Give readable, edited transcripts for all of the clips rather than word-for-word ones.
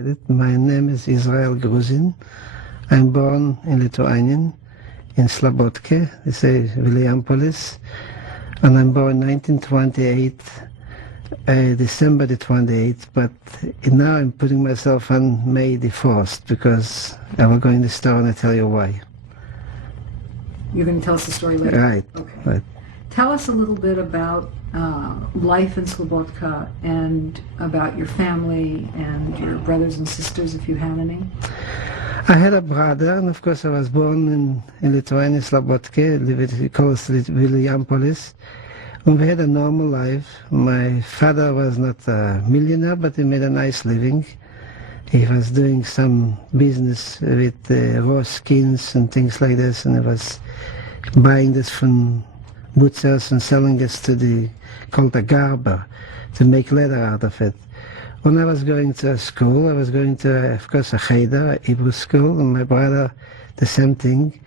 My name is Israel Gruzin. I'm born in Lithuania, in Slobodka, they say Viliampolis, and I'm born 1928, December the 28th, but now I'm putting myself on May the 4th because I will go in the store and I'll tell you why. You're going to tell us the story later? Right. Okay. Right. Tell us a little bit about life in Slobodka and about your family and your brothers and sisters, if you have any. I had a brother, and of course I was born in Lithuania, Slobodka, close to Viliampolis. And we had a normal life. My father was not a millionaire, but he made a nice living. He was doing some business with raw skins and things like this, and he was buying this from butchers and selling this to called a garber, to make leather out of it. When I was going to school, I was going to, of course, a cheder, a Hebrew school, and my brother, the same thing.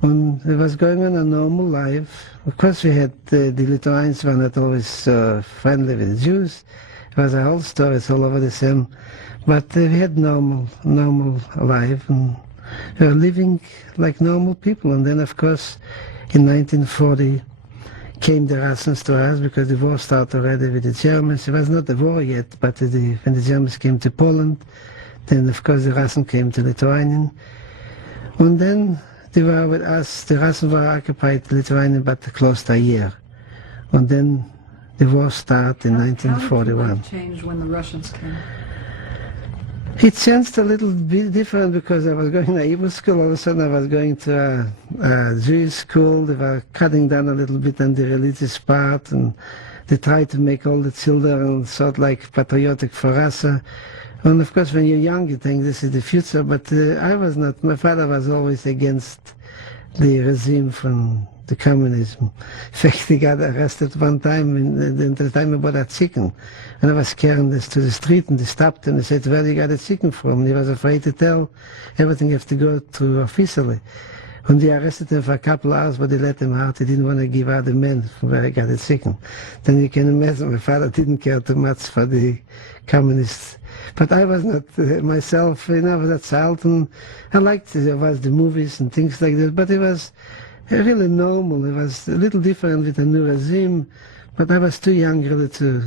And it was going on a normal life. Of course, we had the Lithuanians were not always friendly with the Jews. It was a whole story, it's all over the same. But we had normal life, and we were living like normal people. And then, of course, in 1940, came the Russians to us because the war started already with the Germans. It was not the war yet, but when the Germans came to Poland, then of course the Russians came to Lithuania. And then they were with us, the Russians were occupied Lithuania but close to a year. And then the war started in 1941. How did your life change when the Russians came? It changed a little bit different because I was going to Hebrew school. All of a sudden I was going to a Jewish school. They were cutting down a little bit on the religious part, and they tried to make all the children sort of like patriotic for Russia. And of course when you're young you think this is the future, but I was not. My father was always against the regime from the communism. In fact, he got arrested one time in the time he bought a chicken. And I was carrying this to the street, and they stopped and they said, "Where you got the chicken from?" And he was afraid to tell. Everything have to go through officially. And they arrested him for a couple of hours, but they let him out. He didn't want to give out the man from where he got the chicken. Then you can imagine my father didn't care too much for the communists. But I was not myself, I was a child, and I liked the movies and things like that, but it was really normal. It was a little different with the new regime, but I was too young really to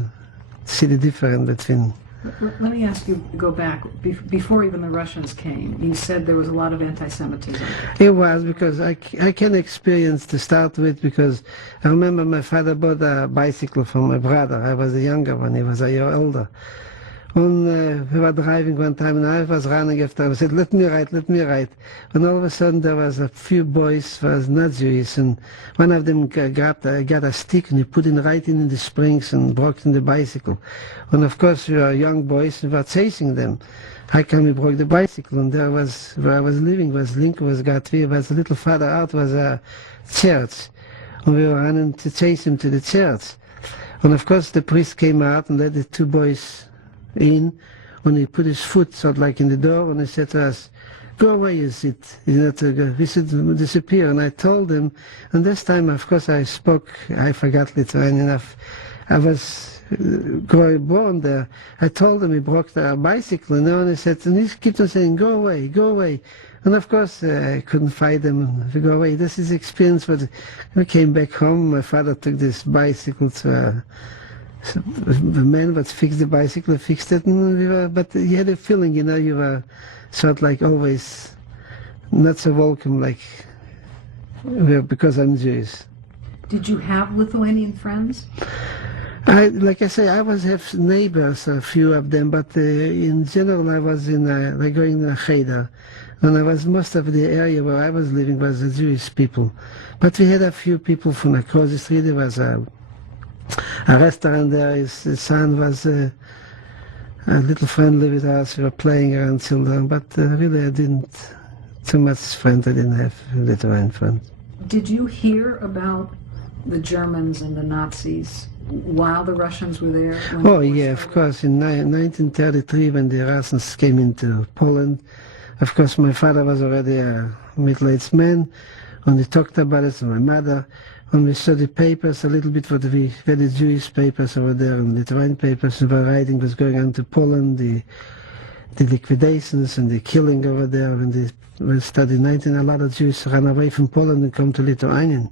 see the difference between. Let me ask you, go back, before even the Russians came, you said there was a lot of anti-Semitism. It was because I can experience to start with, because I remember my father bought a bicycle for my brother. I was the younger one, he was a year older. And we were driving one time, and I was running after him. I said, let me ride. And all of a sudden there was a few boys who was not Jewish, and one of them got a stick and he put it right in the springs and broke in the bicycle. And of course we were young boys, we were chasing them. How come he broke the bicycle? And there was, where I was living, was Gatvi, was a little further out was a church. And we were running to chase him to the church. And of course the priest came out and let the two boys in, when he put his foot sort of like in the door, and he said to us, "Go away, you should disappear." And I told him, and this time of course I forgot Lithuanian. I was born there. I told him he broke the bicycle, and he said, and he kept on saying, "Go away." And of course I couldn't fight him to go away. This is experience. But we came back home. My father took this bicycle to the man that fixed the bicycle fixed it, and but you had a feeling, you were sort of like always not so welcome, like because I'm Jewish. Did you have Lithuanian friends? Like I say, I have neighbors, a few of them, but in general I was like going in a cheder, and most of the area where I was living was the Jewish people. But we had a few people from across the street. There was a restaurant there. His son was a little friendly with us. We were playing around children, but really I didn't too much friends. I didn't have Lithuanian friends. Did you hear about the Germans and the Nazis while the Russians were there? Oh yeah, of course. In 1933, when the Russians came into Poland, of course my father was already a middle-aged man, and he talked about it to my mother. And we saw the papers a little bit, what we read, the Jewish papers over there and Lithuanian papers. The writing was going on to Poland. the liquidations and the killing over there when they were studying 19, a lot of Jews ran away from Poland and come to Lithuania.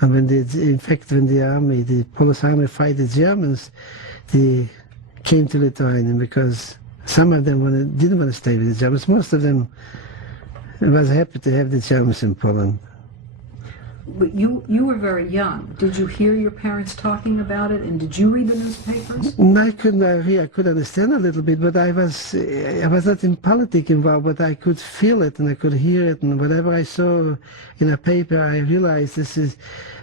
And when in fact, when the Polish army fight the Germans, they came to Lithuania because some of them didn't want to stay with the Germans. Most of them was happy to have the Germans in Poland. But you were very young. Did you hear your parents talking about it, and did you read the newspapers? I could understand a little bit, but I was not in politics involved, but I could feel it and I could hear it, and whatever I saw in a paper, I realized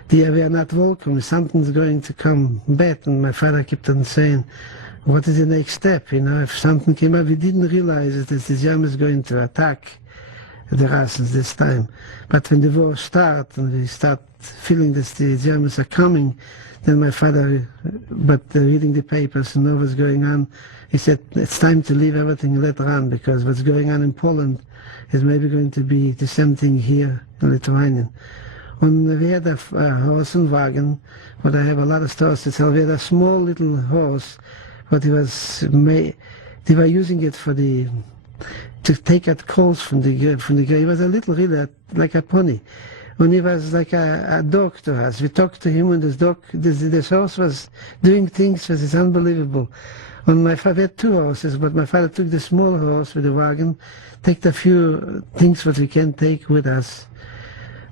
we are not welcome. Something's going to come bad, and my father kept on saying, "What is the next step? You know, if something came up, we didn't realize that the Germans going to attack the Russians this time. But when the war started and we start feeling that the Germans are coming, then my father, reading the papers and know what's going on, he said, it's time to leave everything and let run, because what's going on in Poland is maybe going to be the same thing here in Lithuania." And we had a horse and wagon, but I have a lot of stories to tell. We had a small little horse, but they were using it to take out coals from the grave. He was a little, really, like a pony. When he was like a dog to us, we talked to him, and this horse was doing things that is unbelievable. And my father had two horses, but my father took the small horse with the wagon, take a few things that we can take with us.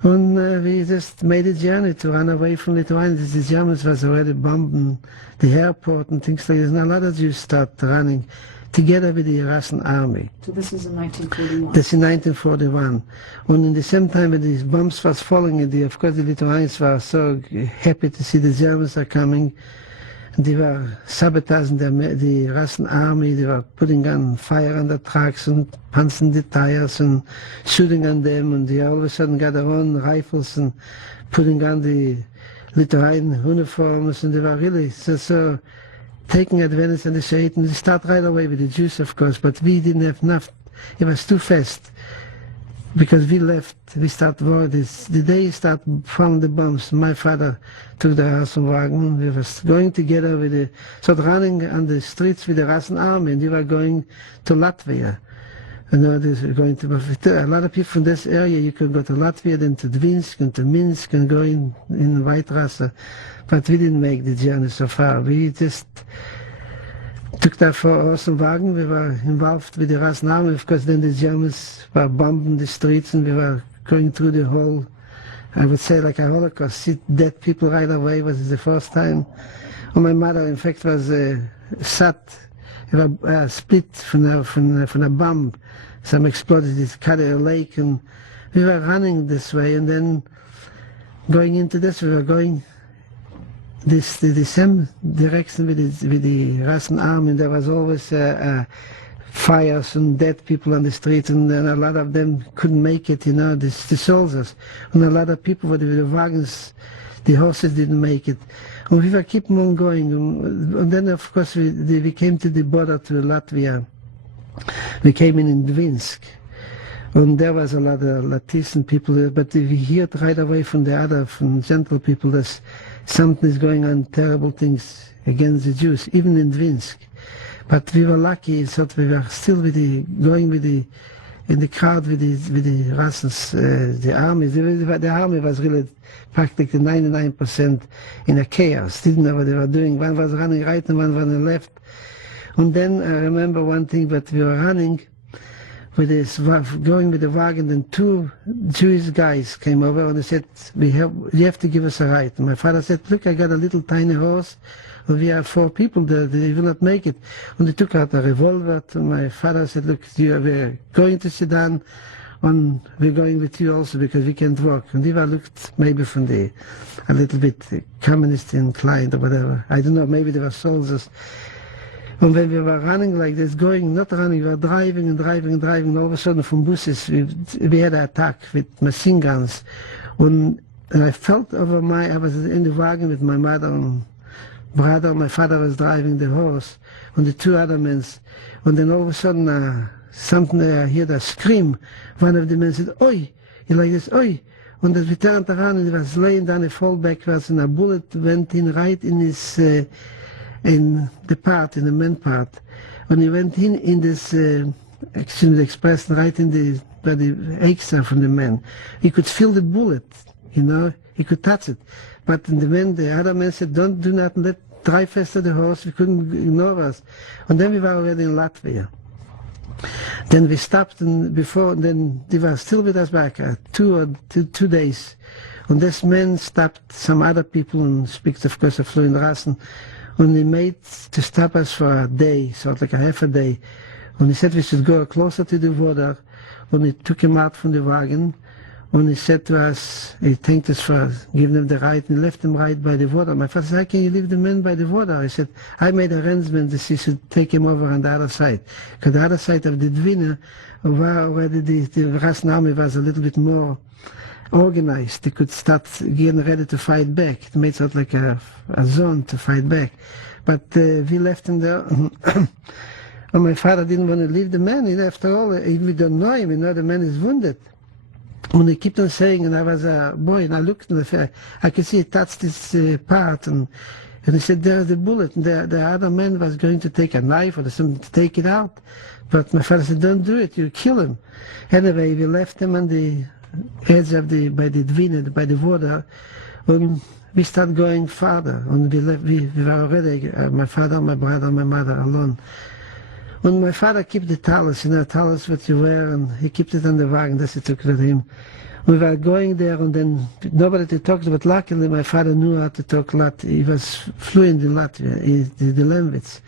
And we just made a journey to run away from Lithuania. The Germans was already bombing the airport and things like this. And a lot of Jews start running together with the Russian army. So this is in 1941? This is in 1941. And in the same time when these bombs was falling, of course the Lithuanians were so happy to see the Germans are coming. They were sabotaging the Russian army. They were putting on fire on the trucks and punching the tires and shooting on them. And they all of a sudden got their own rifles and putting on the Lithuanian uniforms. And they were really so taking advantage of the Satan. They start right away with the Jews, of course, but we didn't have enough. It was too fast. Because we left, we started war. The day he started falling the bombs, my father took the Russian wagon. We were going together started running on the streets with the Russian army, and we were going to Latvia. You know, a lot of people from this area, you could go to Latvia, then to Dvinsk and to Minsk and go in White Russia. But we didn't make the journey so far. We just took that for Russian wagon. We were involved with the Russian army. Of course, then the Germans were bombing the streets, and we were going through the whole, I would say, like a Holocaust. See dead people right away was the first time. And my mother, in fact, was split from a bomb. Some exploded, it cut a lake, and we were running this way, and then going into this, we were going the same direction with the Russian army. There was always fires and dead people on the streets, and then a lot of them couldn't make it, you know, the soldiers. And a lot of people with the wagons, the horses didn't make it. And we were keeping on going. And then, of course, we came to the border to Latvia. We came in Dvinsk. And there was a lot of Latvian people there, but we heard right away from gentle people, that something is going on, terrible things against the Jews, even in Dvinsk. But we were lucky, so we were still in the crowd with the Russians, the army. The army was really practically 99% in a chaos, didn't know what they were doing. One was running right and one running left. And then I remember one thing, that we were running going with the wagon, and two Jewish guys came over and they said, you have to give us a ride. And my father said, look, I got a little tiny horse, and we are 4 people there, they will not make it. And they took out a revolver to my father, said, look, we're going to Sudan, and we're going with you also because we can't walk. And they were looked maybe from a little bit communist inclined or whatever. I don't know, maybe they were soldiers. And when we were running like this, not running, we were driving and driving and driving, all of a sudden from buses, we had an attack with machine guns. And I felt I was in the wagon with my mother and brother, my father was driving the horse, and the 2 other men. And then all of a sudden, I heard a scream. One of the men said, oi, like this, oi. And as we turned around, and he was laying down, he fell backwards, and a bullet went in right in his in the main part. When he went in this, excuse the expression, right in by the extra from the man, he could feel the bullet, he could touch it. But the other man said, do not drive faster the horse, we couldn't ignore us. And then we were already in Latvia. Then we stopped, and then they were still with us back, 2 days. And this man stopped some other people and speaks, of course, of fluent Russian. And he made to stop us for a day, sort of like a half a day. And he said we should go closer to the water. And he took him out from the wagon. And he said to us, he thanked us for giving him the ride, and left him right by the water. My father said, how can you leave the man by the water? I said, I made arrangements that he should take him over on the other side. Because the other side of the Dvina, where the Russian army was a little bit more organized. They could start getting ready to fight back. It made sort of like a zone to fight back. But we left him there. And my father didn't want to leave the man. After all, we don't know him. The man is wounded. And he kept on saying, and I was a boy, and I looked in the fair, I could see he touched this part, and he said, there's the bullet. And the other man was going to take a knife or something to take it out. But my father said, don't do it, you kill him. Anyway, we left him on the edge of by the Dvina, by the water, and we started going farther. And we were already, my father, my brother, my mother, alone. When my father kept the talus, talus what you wear, and he kept it on the wagon, that's he took with him. We were going there, and then nobody to talk to, but luckily my father knew how to talk Latvian. He was fluent in Latvian, the language.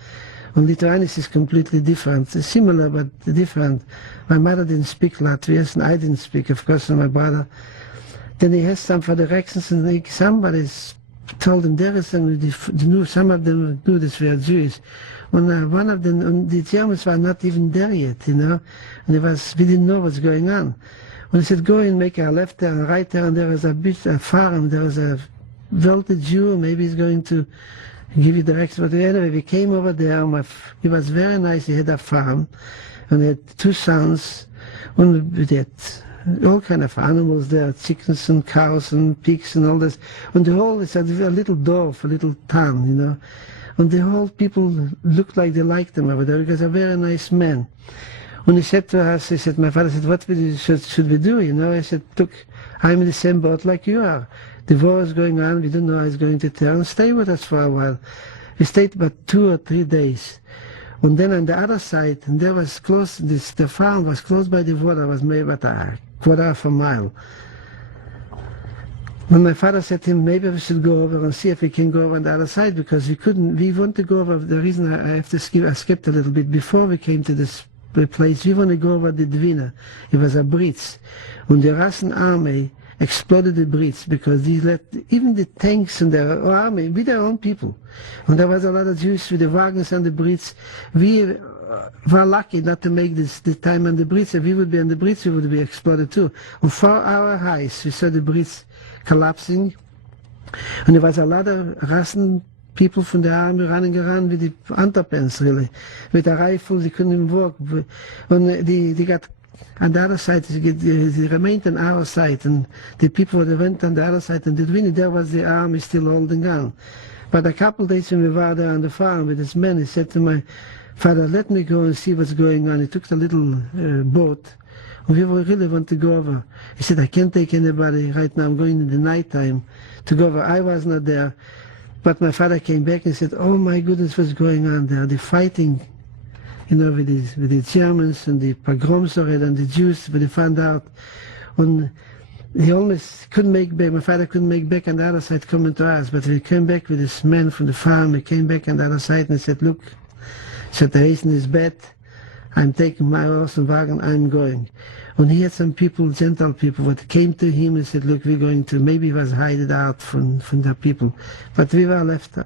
And Lithuanians is completely different, similar but different. My mother didn't speak Latvian, and I didn't speak, of course, and my brother. Then he has some for directions, and somebody told him there is some of them knew this were Jews. And one of them, the Germans were not even there yet, and we didn't know what's going on. When he said, go and make a left turn, a right turn, there was a farm, there was a wealthy Jew, maybe he's going to give you directions. But anyway, we came over there, he was very nice, he had a farm, and he had 2 sons, and we had all kind of animals there, chickens and cows and pigs and all this. And the whole, it's a little dwarf, a little town, And the whole people looked like they liked him over there because a very nice man. When he said to us, he said, my father said, what should we do? I said, look, I'm in the same boat like you are. The war is going on, we don't know how it's going to turn. Stay with us for a while. We stayed about 2 or 3 days. And then on the other side, and there was close, the farm was close by the water, was maybe about a quarter of a mile. When my father said to him, maybe we should go over and see if we can go over on the other side, because we want to go over, the reason I skipped a little bit, before we came to this place, we want to go over the Dvina. It was a bridge. And the Russian army exploded the bridge because they let even the tanks and the army with their own people. And there was a lot of Jews with the wagons on the bridge. We were lucky not to make this time on the bridge. If we would be on the bridge, we would be exploded too. And for our eyes, we saw the bridge collapsing, and there was a lot of Russian people from the army running around with the underpants, really, with a rifle. They couldn't even walk. And they got on the other side, they remained on our side, and the people that went on the other side, and there was the army still holding on. But a couple of days when we were there on the farm with his men, he said to my father, let me go and see what's going on. He took the little boat. We really want to go over. He said, I can't take anybody right now. I'm going in the night time to go over. I was not there. But my father came back and said, oh my goodness, what's going on there? The fighting, with the Germans and the pogroms already and the Jews, but they found out. And he almost couldn't make back, my father couldn't make back on the other side coming to us. But he came back with this man from the farm. He came back on the other side and he said, look, situation is bad. I'm taking my horse and wagon, I'm going. When he had some people, gentle people, that came to him and said, look, we're going to, maybe he was hiding out from the people. But we were left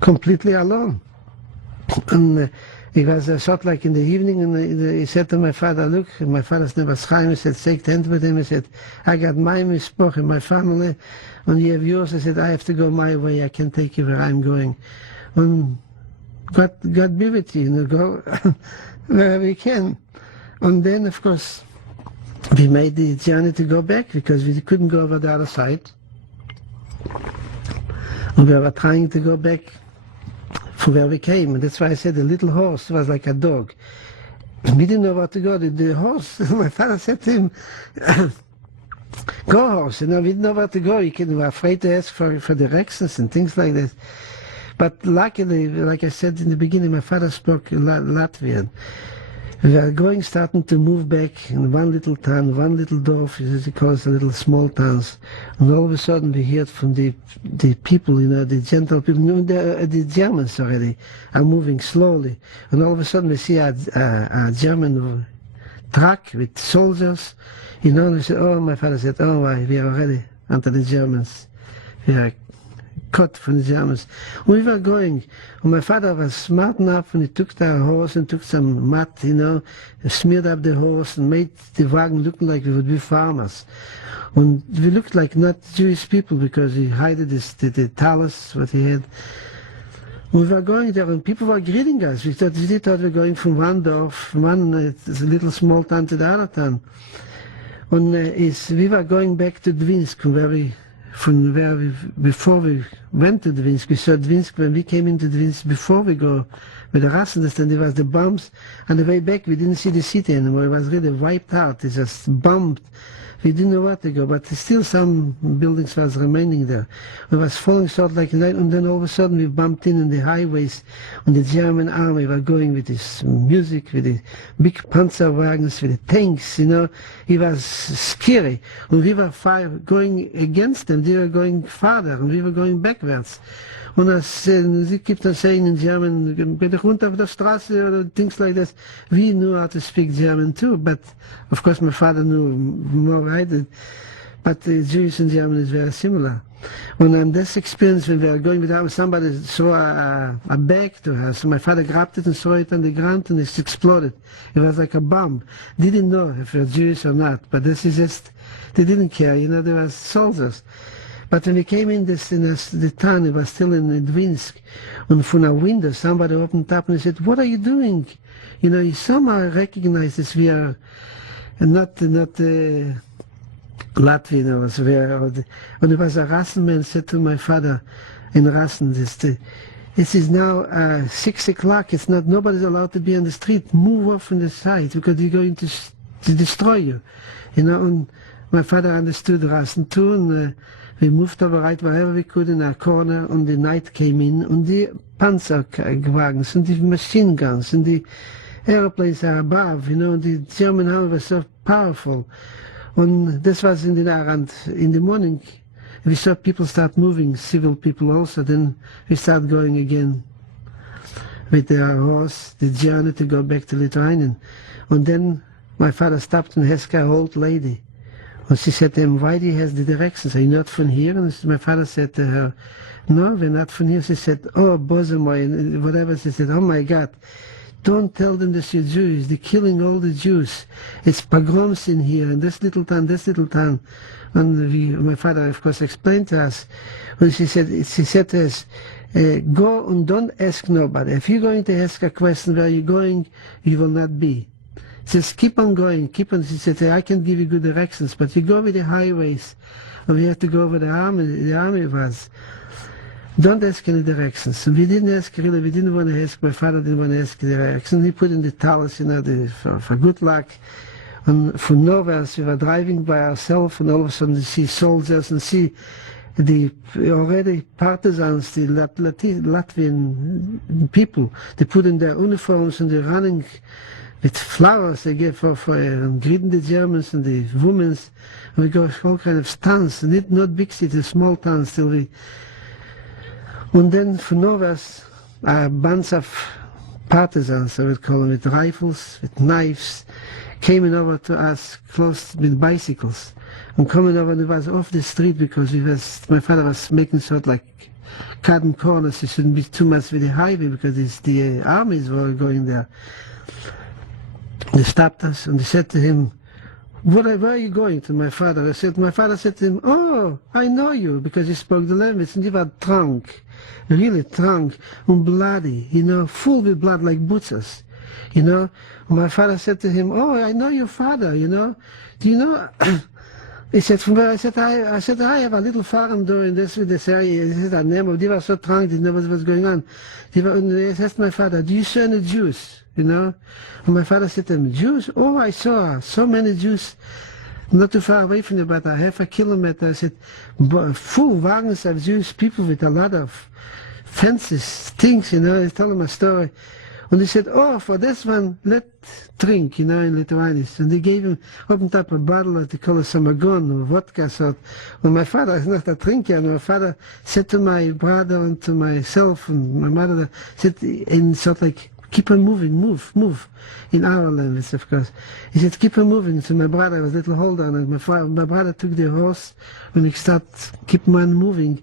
completely alone. And it was a shot like in the evening, and he said to my father, look, my father's name was Chaim, he said, shake hands with him, he said, I got my mispoch, my family, and you have yours. He said, I have to go my way, I can't take you where I'm going. And God be with you, go wherever we can. And then, of course, we made the journey to go back because we couldn't go over the other side. And we were trying to go back from where we came. And that's why I said the little horse was like a dog. We didn't know where to go. The horse, my father said to him, go horse, we didn't know where to go. We were afraid to ask for directions and things like that. But luckily, like I said in the beginning, my father spoke Latvian. We were starting to move back in one little town, one little dorf, as he calls the little small towns. And all of a sudden we heard from the people, the gentle people, the Germans already are moving slowly. And all of a sudden we see a German truck with soldiers. And we said, oh, my father said, oh, we are already under the Germans. We are cut from the Germans. We were going, and my father was smart enough, and he took the horse and took some mud, smeared up the horse and made the wagon look like we would be farmers. And we looked like not Jewish people because he hid the talus, what he had. We were going there, and people were greeting us. We thought we were going from one dorf, one little small town to the other town. And we were going back to Dvinsk, before we went to Dvinsk. We saw Dvinsk when we came into Dvinsk, before we go with the Russians, and there was the bombs. On the way back, we didn't see the city anymore. It was really wiped out. It just bombed. We didn't know where to go, but still some buildings was remaining there. It was falling sort of like night, and then all of a sudden we bumped in the highways, and the German army were going with this music, with the big panzer wagons, with the tanks, It was scary. And we were going against them. They were going farther, and we were going backwards. And sie kept on saying in German, "Geh doch runter auf der Straße," or things like that. We knew how to speak German too, but of course my father knew more I did. But Jewish and German is very similar. And on this experience, when we were going with them, somebody threw a bag to her. So my father grabbed it and threw it on the ground, and it exploded. It was like a bomb. Didn't know if we were Jewish or not, but this is just, they didn't care. They were soldiers. But when we came in the town, it was still in Dvinsk, and from a window somebody opened up and said, "What are you doing?" He somehow recognized this. We are not Latvian, and it was a Russian man said to my father in Russian, "This is now 6 o'clock. It's not. Nobody's allowed to be on the street. Move off from the side because they're going to destroy you." And my father understood Russian too, and we moved over right wherever we could in a corner, and the night came in, and the Panzerwagens, and the machine guns, and the airplanes are above, the German army was so powerful. And this was in the morning, we saw people start moving, civil people also, then we start going again with their horse, the journey to go back to Lithuania. And then my father stopped and asked an old lady. And she said to him, "Why do you have the directions? Are you not from here?" And my father said to her, "No, we're not from here." She said, "Oh, bozomoy," and whatever. She said, "Oh my God, don't tell them that you're Jews. They're killing all the Jews. It's pogroms in here, in this little town, this little town." And my father, of course, explained to us. And she said to us, "Go and don't ask nobody. If you're going to ask a question where you're going, you will not be. Just keep on going, keep on." She said, "I can give you good directions, but you go with the highways, and we have to go where the army was. Don't ask any directions." And we didn't ask, really, we didn't want to ask, my father didn't want to ask the directions. He put in the talus, for good luck. And from nowhere, we were driving by ourselves, and all of a sudden we see soldiers and see the already partisans, the Latvian people. They put in their uniforms and they're running with flowers they gave for greeting the Germans and the women. And we go all kind of towns, not big cities, small towns till we. And then from nowhere, a bunch of partisans, I would call them, with rifles, with knives, came over to us close with bicycles. And coming over, and it was off the street because my father was making sort of like cutting corners. It shouldn't be too much with the highway because the armies were going there. They stopped us and they said to him, where are you going? To my father. My father said to him, "Oh, I know you," because he spoke the language, and he was drunk, really drunk and bloody, full with blood like butchers, My father said to him, "Oh, I know your father, Do you know He said, from where? I have a little farm doing this area. He said, they were so drunk, they didn't know what was going on. And they asked my father, do you see any Jews? You know? And my father said to him, Jews? Oh, I saw so many Jews. Not too far away from you, about a half a kilometer. I said, full wagons of Jewish people with a lot of fences, things, you know. I told him a story. And he said, oh, for this one, let's drink, you know, in Lithuanians. And they gave him, opened up a bottle of the color samagon or vodka. So when my father is not a drinker, and my father said to my brother and to myself and my mother, said, in sort of like, keep on moving, move, in our language, of course. He said, keep on moving. So my brother was a little hold on, and my brother took the horse, and he started, keep on moving.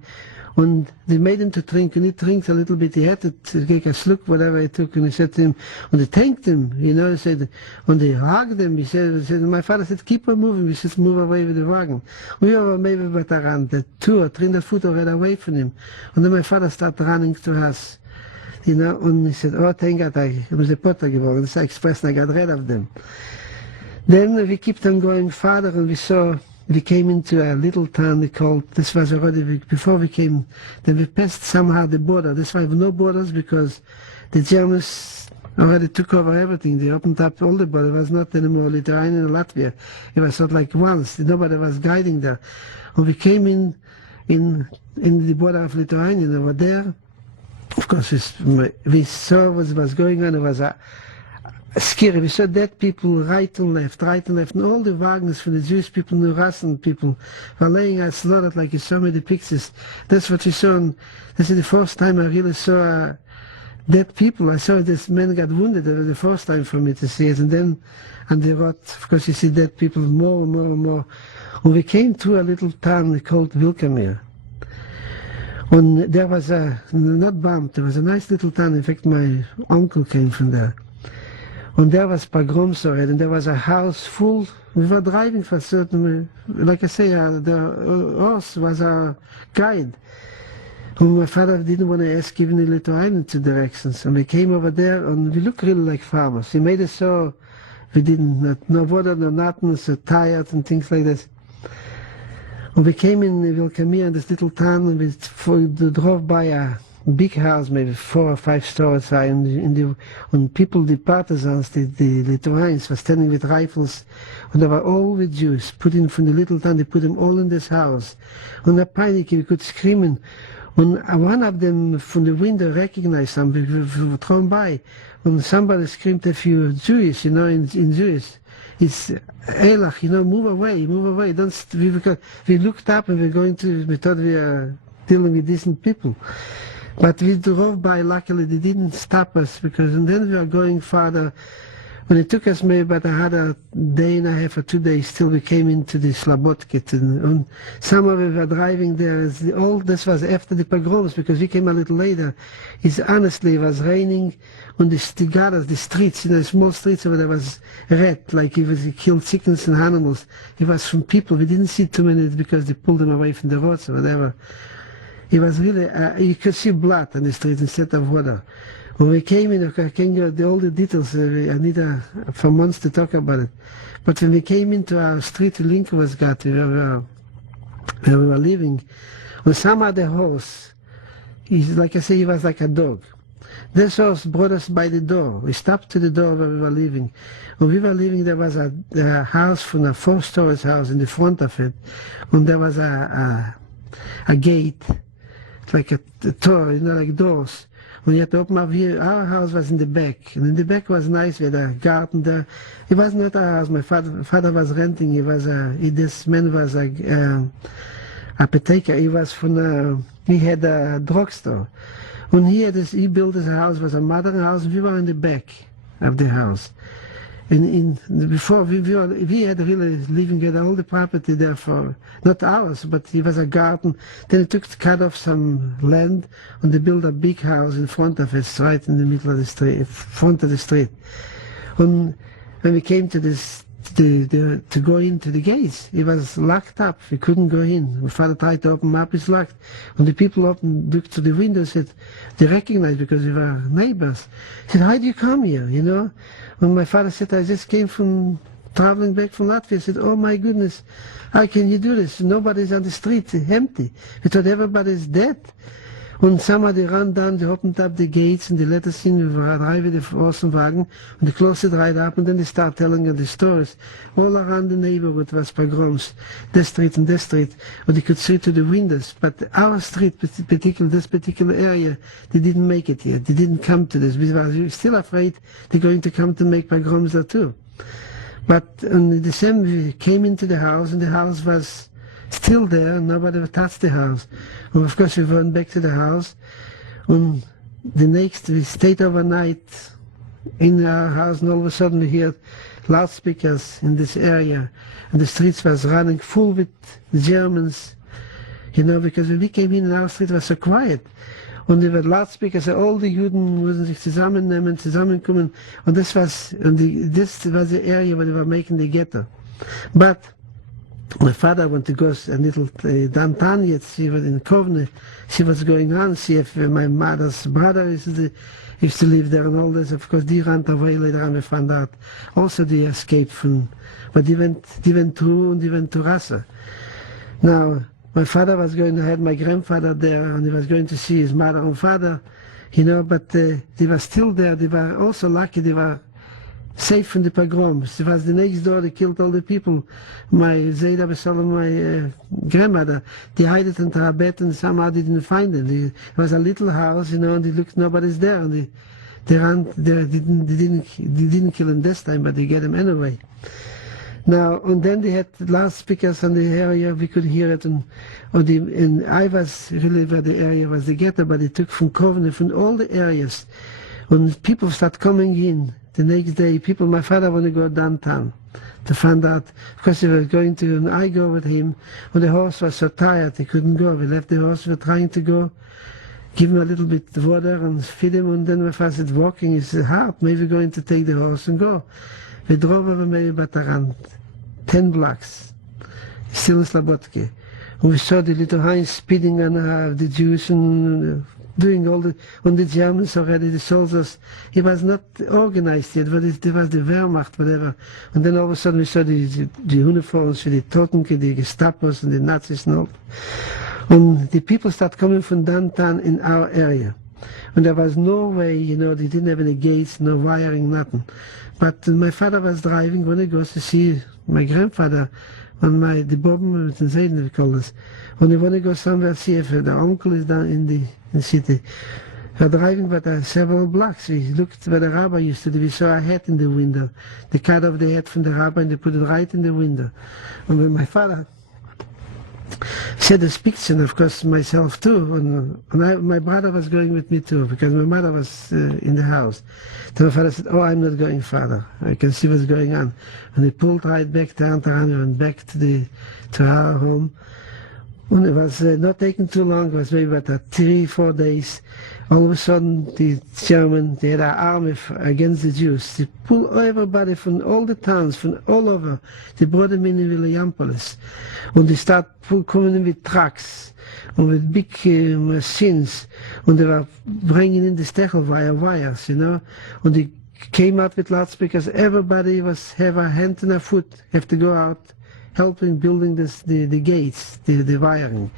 And they made him to drink, and he drinks a little bit. He had to take a slug, whatever he took, and he said to him, and they thanked him, you know, he said, and they hugged him, he said, my father said, keep on moving, we should move away with the wagon. We were maybe about around 200 or 300 feet already away from him. And then my father started running to us, you know, and he said, oh, thank God, I was a potter geworden, this expression, I got rid of them. Then we kept on going farther, and we came into a little town they called, this was already, before we came, then we passed somehow the border. This was no borders because the Germans already took over everything. They opened up all the borders. It was not anymore Lithuania and Latvia. It was sort of like once. Nobody was guiding there. And we came in the border of Lithuania, and over there, of course, we saw what was going on. It was scary. We saw dead people right and left, and all the wagons for the Jewish people and the Russian people were laying out slaughtered like you saw me the pictures. That's what we saw. And this is the first time I really saw dead people. I saw this man got wounded. It was the first time for me to see it. And then on the road, of course, you see dead people more and more and more. And we came to a little town called Vilkamir. And there was not bombed, there was a nice little town. In fact, my uncle came from there. And there was pogroms already, and there was a house full. We were driving for a certain, like I say, the horse was our guide. And my father didn't want to ask even the Lithuanian two directions. And we came over there, and we looked really like farmers. He made us so, we didn't, no water, no nothing, so tired and things like this. And we came in Vilkamir, in this little town, and we drove by a big house, maybe 4 or 5 stories high, and people, the partisans, the Lithuanians, were standing with rifles, and they were all with Jews, put in from the little town, they put them all in this house. And a panic, we could scream, and one of them from the window recognized somebody, we were thrown by, and somebody screamed a few Jewish, you know, in Jewish. It's Elach, you know, move away, don't, we looked up and we thought we are dealing with decent people. But we drove by, luckily they didn't stop us, and then we were going farther. When it took us maybe about a day and a half or 2 days, still we came into the Slobodka. And some of us were driving there. This was after the pogroms, because we came a little later. Honestly, it was raining, and the streets, you know, small streets over there was red, like it killed chickens and animals. It was from people. We didn't see too many because they pulled them away from the roads or whatever. It was really, you could see blood on the street instead of water. When we came in, I can get all the details, I need for months to talk about it. But when we came into our street, Linkovsgate, where we were living, and some other horse, like I say, he was like a dog. This horse brought us by the door. We stopped to the door where we were living. When we were living, there was a house from a 4-story house in the front of it, and there was a gate. Like a door, you know, like doors. When you had to open up here, our house was in the back. And in the back was nice, we had a garden there. It was not our house, my father was renting. This man was a apotheker. He had a drugstore. When he built his house, was a modern house, we were in the back of the house. Before we had really living at all the property there for not ours, but it was a garden. Then it took to cut off some land, and they built a big house in front of us, right in the middle of the street, front of the street. And when we came to this, to go into the gates, it was locked up. We couldn't go in. My father tried to open up, it's locked. When the people looked to the window, said they recognized because we were neighbors. Said, "How do you come here?" You know. And my father said, "I just came from traveling back from Latvia. I said, oh my goodness, how can you do this? Nobody's on the street, empty. We thought everybody's dead. Und somebody ran down, they opened up the gates and they let us in. We were driving the Außenwagen and they closed it right up and then they start telling us the stories. All around the neighborhood was pogroms, this street and this street. And you could see to the windows. But our street, this particular area, they didn't make it yet. They didn't come to this. We were still afraid they're going to come to make pogroms there too. But on December, we came into the house and the house was still there, nobody touched the house. And of course we went back to the house. And the next, we stayed overnight in our house and all of a sudden we heard loudspeakers in this area. And the streets was running full with Germans, you know, because when we came in our street was so quiet. Und die Loudspeakers, all die Juden mussten sich zusammennehmen, zusammenkommen. Und das was the area where they were making the ghetto. But my father wanted to go a little downtown yet, see what in Kovne, see what's going on, see if my mother's brother used to live there and all this. Of course, they ran away later on, we found out. Also they escaped from, but they went through and they went to Russia. Now, my father was going to have my grandfather there and he was going to see his mother and father, you know, but they were still there. They were also lucky they were safe from the pogroms. It was the next door, they killed all the people. My Zayda Besalom, my grandmother, they hid it under her bed and somehow they didn't find it. It was a little house, you know, and they looked, nobody's there. And they didn't kill him this time, but they get him anyway. Now, and then they had loudspeakers on the area, we could hear it, and I was really where the area was the ghetto, but they took from Kovne, from all the areas. When people start coming in, the next day, my father wanted to go downtown to find out, because he was going to, and I go with him, and the horse was so tired, he couldn't go. We left the horse, we were trying to go, give him a little bit of water and feed him, and then my father said, walking is hard, maybe we're going to take the horse and go. We drove over maybe about around 10 blocks, still in Slobodka. And we saw the little Heinz speeding on the Jews and doing all on the Germans already, the soldiers. It was not organized yet, but it was the Wehrmacht, whatever. And then all of a sudden we saw the uniforms for the Totenke, the Gestapos and the Nazis and all. And the people start coming from downtown in our area. And there was no way, you know, they didn't have any gates, no wiring, nothing. But my father was driving when he goes to see my grandfather and the Boben, we call this. When they want to go somewhere, see if the uncle is down in the city. We're driving but several blocks. We looked where the rabbi used to do. We saw a hat in the window. They cut off the hat from the rabbi and they put it right in the window. And when my father said the speech, and of course myself too, and my brother was going with me too, because my mother was in the house. Then my father said, oh, I'm not going, father. I can see what's going on. And he pulled right back, turned around, and went back to our home. And it was not taking too long, it was maybe about 3-4 days. All of a sudden, the German, they had an army against the Jews. They pulled everybody from all the towns, from all over. They brought them in Williampolis. And they started coming in with trucks and with big machines. And they were bringing in the stechel via wires, you know. And they came out with loudspeakers. Everybody have a hand and a foot, have to go out, helping building the gates, the wiring.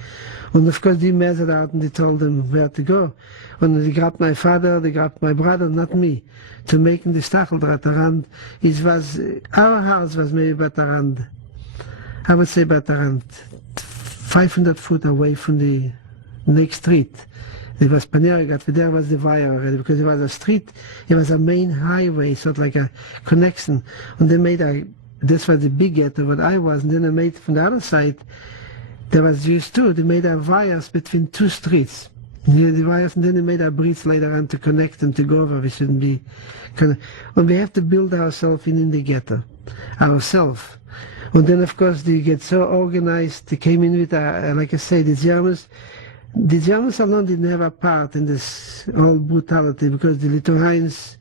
And of course they measured out and they told them where to go. And they grabbed my father, they grabbed my brother, not me, to making the Stacheldraht around. It was, our house was maybe about around, I would say about around 500 foot away from the next street. It was Paneragat, there was the wire already, because it was a street, it was a main highway, sort of like a connection. And they made this was the big ghetto, what I was, and then they made from the other side, there was Jews too, they made wires between two streets. Near the wires, and then they made a bridge later on to connect them to go over. We shouldn't be and we have to build ourselves in the ghetto, ourselves. And then of course they get so organized, they came in with, like I say, the Germans alone didn't have a part in this whole brutality, because the Lithuanians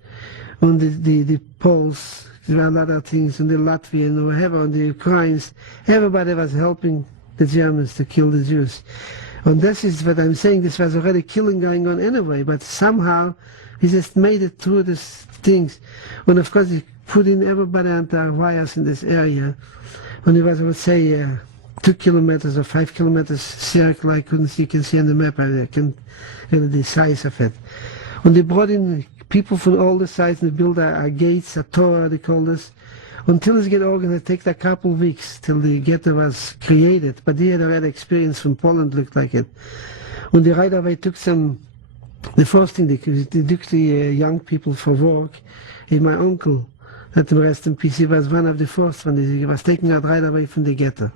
and the Poles, there were a lot of things, and the Latvians and whatever, and the Ukrainians, everybody was helping the Germans to kill the Jews. And this is what I'm saying, this was already killing going on anyway, but somehow we just made it through these things. And of course, putting everybody under wires in this area. And it was, I would say, 2 kilometers or 5 kilometers circle. I couldn't see, you can see on the map, I can the size of it. And they brought in people from all the sides and they built a gates, a Torah, they call this. Until it get organized, it takes a couple of weeks till the ghetto was created. But they had already experience from Poland, looked like it. And they right away took the first thing they took the young people for work. And my uncle, let him rest in peace, he was one of the first ones. He was taken out right away from the ghetto.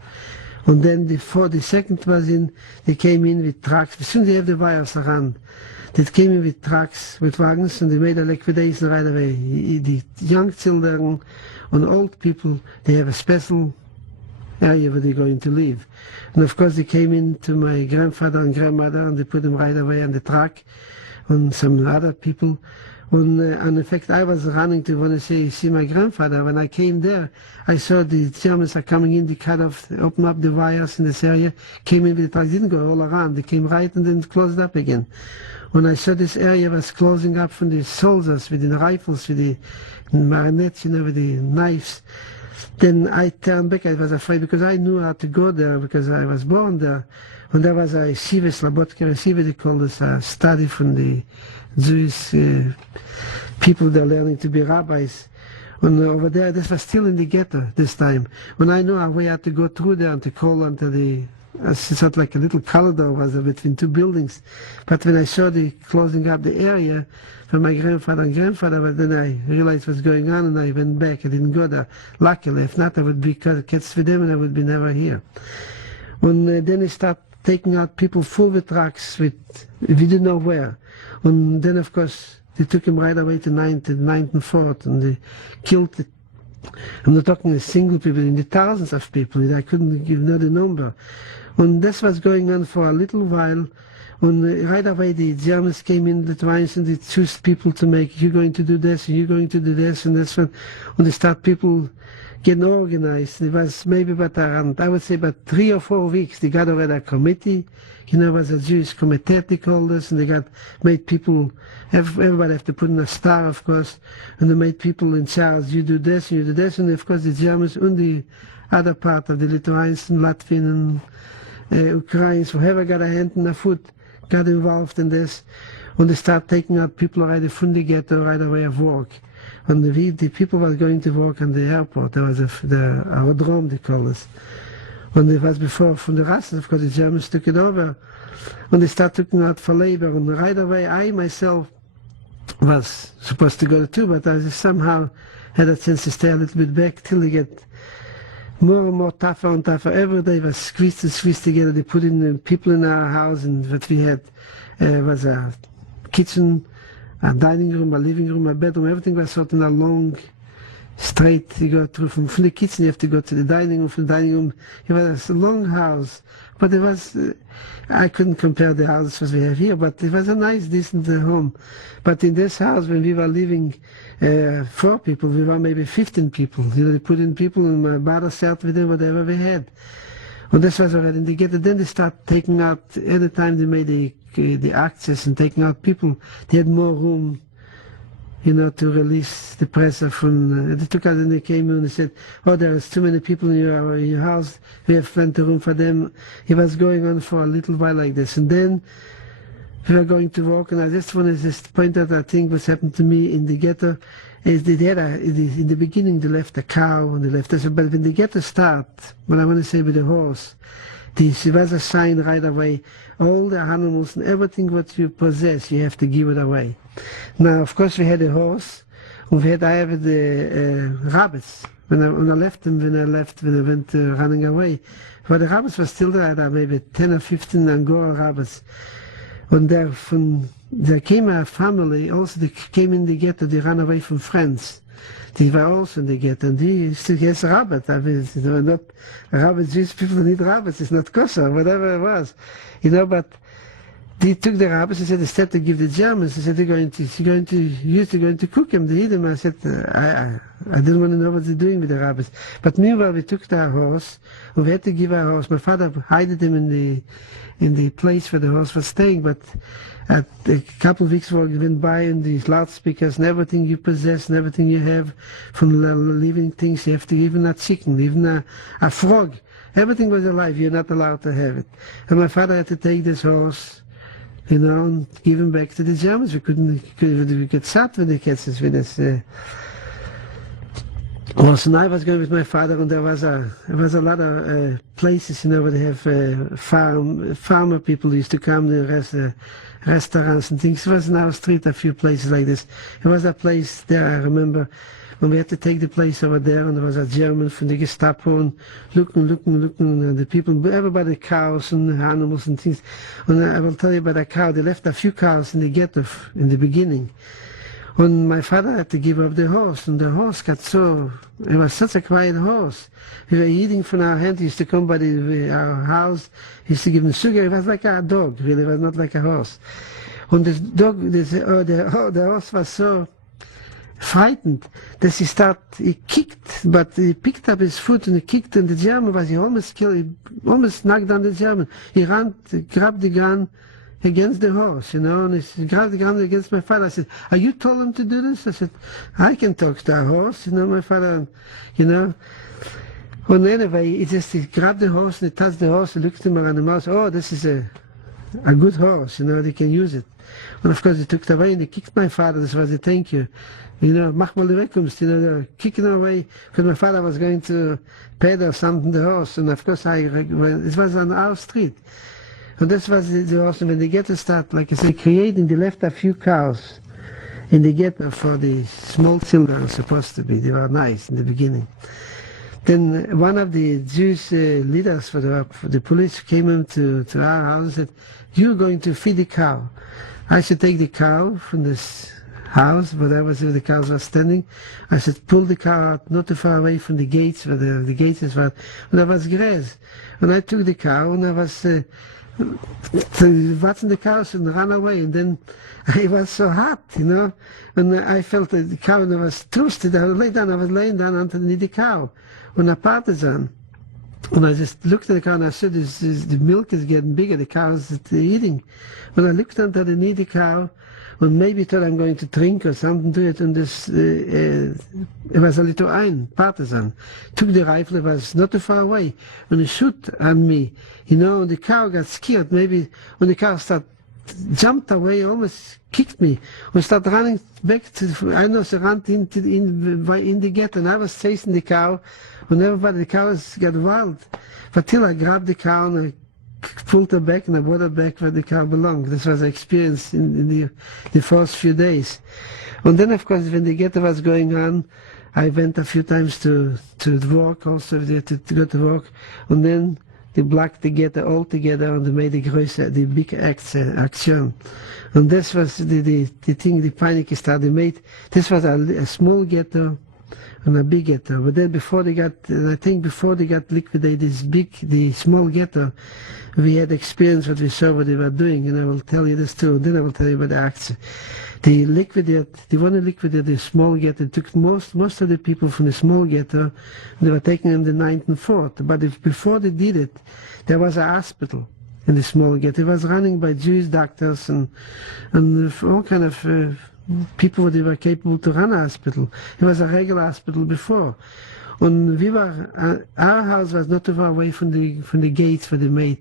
And then the second was they came in with trucks. As soon as they have the wires around, they came in with trucks, with wagons, and they made a liquidation right away. The young children and old people, they have a special area where they're going to live. And of course they came in to my grandfather and grandmother and they put them right away on the truck and some other people. And in fact I was running to want to see my grandfather. When I came there, I saw the Germans are coming in, they open up the wires in this area, came in with the trucks, didn't go all around, they came right and then closed up again. When I saw this area was closing up from the soldiers with the rifles, with the marionettes, with the knives, then I turned back. I was afraid because I knew how to go there because I was born there. And there was a yeshiva, Slabotka yeshiva, they call this a study from the Jewish people that are learning to be rabbis. And over there, this was still in the ghetto this time. When I knew we had to go through there and to call onto the, it's not like a little corridor was between two buildings. But when I saw the closing up the area for my grandfather and grandfather, but then I realized what's going on and I went back. I didn't go there. Luckily, if not, I would be catched with them and I would be never here. And then they start taking out people full with trucks, we didn't know where. And then, of course, they took him right away to 9th and 4th, and they killed it. I'm not talking a single people, in the thousands of people. I couldn't give no the number. And this was going on for a little while. And right away the Germans came in, the Lithuanians, and they chose people to make, you're going to do this, and you're going to do this, and this one. And they start people getting organized. It was maybe about around, I would say about 3 or 4 weeks. They got already a committee. It was a Jewish committee, they called this, and they made people, everybody have to put in a star, of course, and they made people in charge, you do this, and you do this, and of course the Germans and the other part of the Lithuanians and Latvian and Ukrainians, whoever got a hand and a foot, got involved in this, and they start taking out people already from the ghetto right away of work. And the people were going to work on the airport. There was the aerodrome, they call this. And it was before from the Russians, of course, the Germans took it over. And they started taking out for labor. And right away, I myself was supposed to go too, but I somehow had a chance to stay a little bit back till they get more and more tougher and tougher. Every day was squeezed and squeezed together. They put in the people in our house, and what we had was a kitchen, a dining room, a living room, a bedroom. Everything was sort of in a long, straight, you go through from the kitchen, you have to go to the dining room. From the dining room, it was a long house. But it was, I couldn't compare the houses we have here, but it was a nice, decent home. But in this house, when we were living 4 people, we were maybe 15 people. They put in people, and my brother sat with them, whatever we had. And this was already in the ghetto. Then they start taking out, every time they made the access and taking out people, they had more room, to release the pressure from, they took out and they came in and they said, oh, there is too many people in your house, we have plenty of room for them. It was going on for a little while like this. And then we were going to work, and I just want to just point out, I think what's happened to me in the ghetto is they had in the beginning they left a cow and they left this, but when the ghetto start, what I want to say with the horse, there was a sign right away, all the animals and everything what you possess, you have to give it away. Now, of course, we had a horse, and I had the rabbits. When I left them, when I went running away. But the rabbits were still there, maybe 10 or 15 Angora rabbits. And there came a family, also they came in the ghetto, they ran away from France. They were also in the ghetto, and they still has rabbit. I mean, not rabbits, Jewish people need rabbits, it's not kosher, whatever it was. But they took the rabbits and said, instead to give the Germans, they said they're going to cook them, they eat them. I said, I didn't want to know what they're doing with the rabbits. But meanwhile, we took our horse, and we had to give our horse. My father hid him in the place where the horse was staying, but at a couple of weeks we went by, and these loudspeakers and everything you possess and everything you have from living things, you have to, even a chicken, even a frog, everything was alive, you're not allowed to have it. And my father had to take this horse, you know, and give him back to the Germans. We get shot when they catch us with this. Also, and I was going with my father, and there was a lot of places, you know, where they have farmer people used to come, the restaurants and things. There was in our street a few places like this. There was a place there, I remember, when we had to take the place over there, and there was a German from the Gestapo, and looking, and the people, everybody, cows and animals and things. And I will tell you about a cow. They left a few cows in the ghetto in the beginning. And my father had to give up the horse, and the horse got it was such a quiet horse. We were eating from our hand. He used to come by our house. He used to give him sugar. It was like a dog, really. It was not like a horse. And the horse was so frightened that he kicked, but he picked up his foot and he kicked, and the German he almost killed, he almost knocked down the German. He ran, grabbed the gun against the horse, you know, and he grabbed the gun against my father. I said, "Are you told him to do this?" I said, "I can talk to a horse," you know, my father, you know. And anyway, he grabbed the horse and he touched the horse, he looked at him around the mouth. "Oh, this is a good horse, you know, they can use it." And of course he took it away and he kicked my father. This was a thank you. You know, mach mal die wegkommst, you know, kicking away, because my father was going to pedal something the horse, and of course it was on our street. And this was the horse, and when the ghetto started, like I say, creating, they left a few cows in the ghetto for the small children supposed to be. They were nice in the beginning. Then one of the Jewish leaders for the police came into our house and said, "You're going to feed the cow." I should take the cow from this house, but I was where the cows were standing. I said, pull the cow out not too far away from the gates, where the gates were, and there was grass. And I took the cow and I was watching the cows and ran away, and then it was so hot, you know, and I felt the cow and I was toasted. I was laying down underneath the cow on a partisan. And I just looked at the cow and I said, the milk is getting bigger, the cow is eating. When I looked underneath the cow, and maybe thought I'm going to drink or something to it, and it was a little partisan. Took the rifle, it was not too far away, and he shoot on me, you know, and the cow got scared. Maybe when the cow jumped away, almost kicked me, and started running back I know, she ran in the ghetto, and I was chasing the cow, and everybody, the cows got wild. But till I grabbed the cow and I pulled her back and I brought her back where the cow belonged. This was an experience in the first few days. And then, of course, when the ghetto was going on, I went a few times to work also, to go to work. And then they blocked the ghetto all together and they made the big action. And this was the thing, the panic started made. This was a small ghetto and a big ghetto. But then before they got liquidated, the small ghetto, we had experience what we saw what they were doing, and I will tell you this too, and then I will tell you about the action. They want to liquidate the small ghetto. They took most of the people from the small ghetto, and they were taking them the 9th and 4th. But before they did it, there was a hospital in the small ghetto. It was running by Jewish doctors and all kind of people that were capable to run a hospital. It was a regular hospital before. And our house was not too far away from the gates where they made.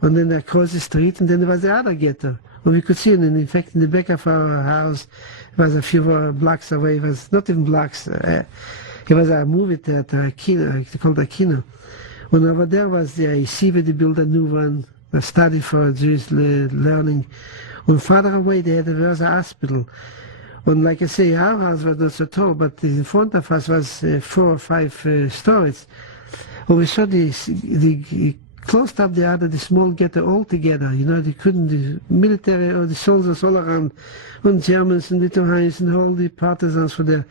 And then across the street, and then there was the other ghetto. And we could see it, and in fact, in the back of our house, it was a few blocks away. It was not even blocks. It was a movie theater, a kino, called a kino. And over there was the yeshiva, they built a new one, a study for Jewish learning. And farther away, there was a hospital. And like I say, our house was not so tall, but in front of us was 4 or 5 stories. And we saw the closed up the small ghetto all together. You know, they couldn't, the military or the soldiers all around, and Germans and Lithuanians and all the partisans were there.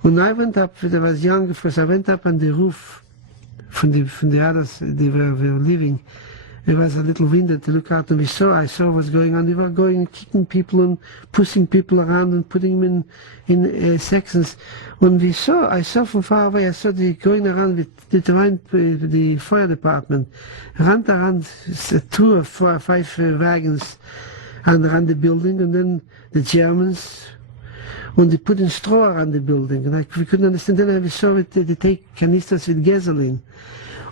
When I went up, when I was young, of course, I went up on the roof from the others they were living. there was a little window to look out, and I saw what's going on. They were going and kicking people and pushing people around and putting them in sections. When I saw from far away, I saw they going around with the fire department, ran around 2 or 4 or 5 wagons and around the building, and then the Germans, when they put in straw around the building, and we couldn't understand. Then we saw it, they take canisters with gasoline,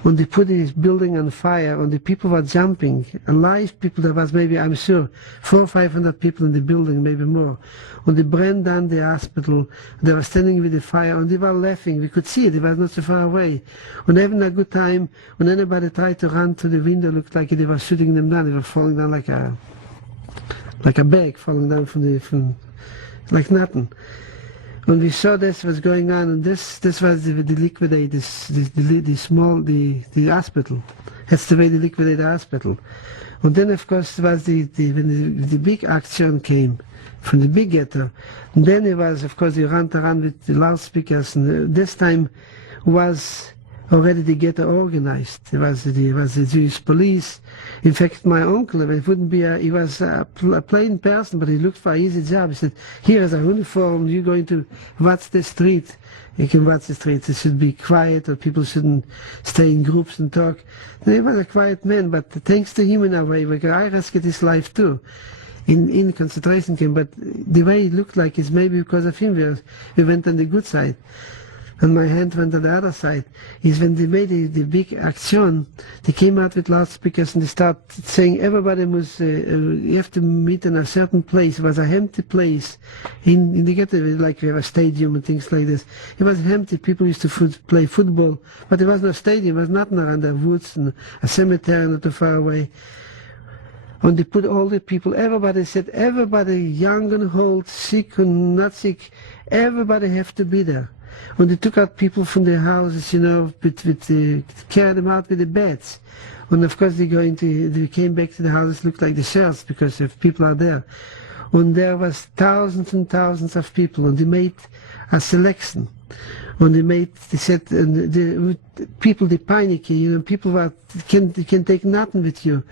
when they put this building on fire, and the people were jumping, alive people. There was maybe, I'm sure, 400 or 500 people in the building, maybe more. When they burned down the hospital, they were standing with the fire, and they were laughing. We could see it, they were not so far away. When having a good time, when anybody tried to run to the window, it looked like they were shooting them down. They were falling down like a bag, falling down from like nothing. When we saw this was going on, and this was the liquidate the hospital. That's the way they liquidate the hospital. And then of course was when the big action came from the big ghetto. And then it was, of course, they ran around with the loudspeakers, and this time was already the ghetto organized. It was the Jewish police. In fact, my uncle, it wouldn't be he was a plain person, but he looked for an easy job. He said, here is a uniform, you're going to watch the street. You can watch the street. It should be quiet, or people shouldn't stay in groups and talk. And he was a quiet man, but thanks to him in a way, because I risked his life too in concentration camp. But the way it looked like is maybe because of him we went on the good side. And my hand went on the other side, is when they made the big action, they came out with loudspeakers and they started saying everybody must, you have to meet in a certain place. It was an empty place in the ghetto, like we have a stadium and things like this. It was empty, people used to play football, but there was no stadium, there was nothing around the woods and a cemetery not too far away. And they put all the people, everybody said, everybody, young and old, sick and not sick, everybody have to be there. When they took out people from their houses, carried them out with the beds. And of course they came back to the houses, looked like the shells, because if people are there. And there was thousands and thousands of people, and they made a selection. And they said, the people, they panic, people can take nothing with you.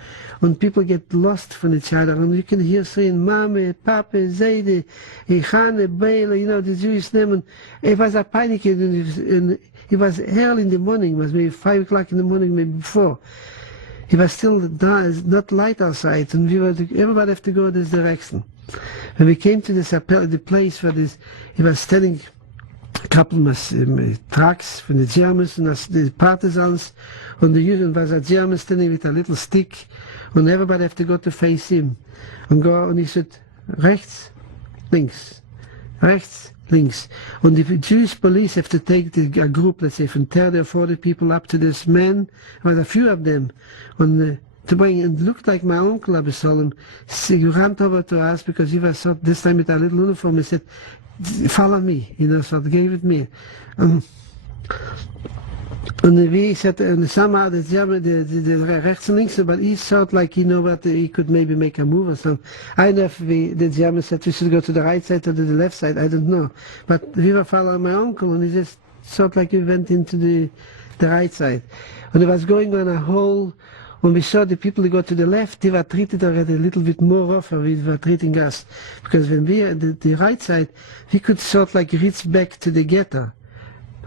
And people get lost from each other, and you can hear saying, Mame, Pape, Zeide, Chane, Beile, the Jewish name. And it was a panic, and it was early in the morning, it was maybe 5 o'clock in the morning, maybe before. It was still not light outside, and everybody had to go this direction. When we came to the place where it was standing a couple of trucks from the Germans and the partisans, and the Union was a German standing with a little stick, and everybody had to go to face him and go, and he said, rechts, links, rechts, links. And the Jewish police have to take a group, let's say from 30 or 40 people up to this man, there was a few of them, and to bring, it looked like my uncle Abisalem. He ran over to us because he was this time with a little uniform. He said, follow me, so they gave it me. And we said, and somehow the German, the rechts and links, but he thought like, what, he could maybe make a move or something. I don't know if the German said we should go to the right side or to the left side, I don't know. But we were following my uncle, and he just thought like we went into the right side. And it was going on a whole. When we saw the people who go to the left, they were treated already a little bit more rougher than they were treating us. Because when we at the right side, we could sort like reach back to the ghetto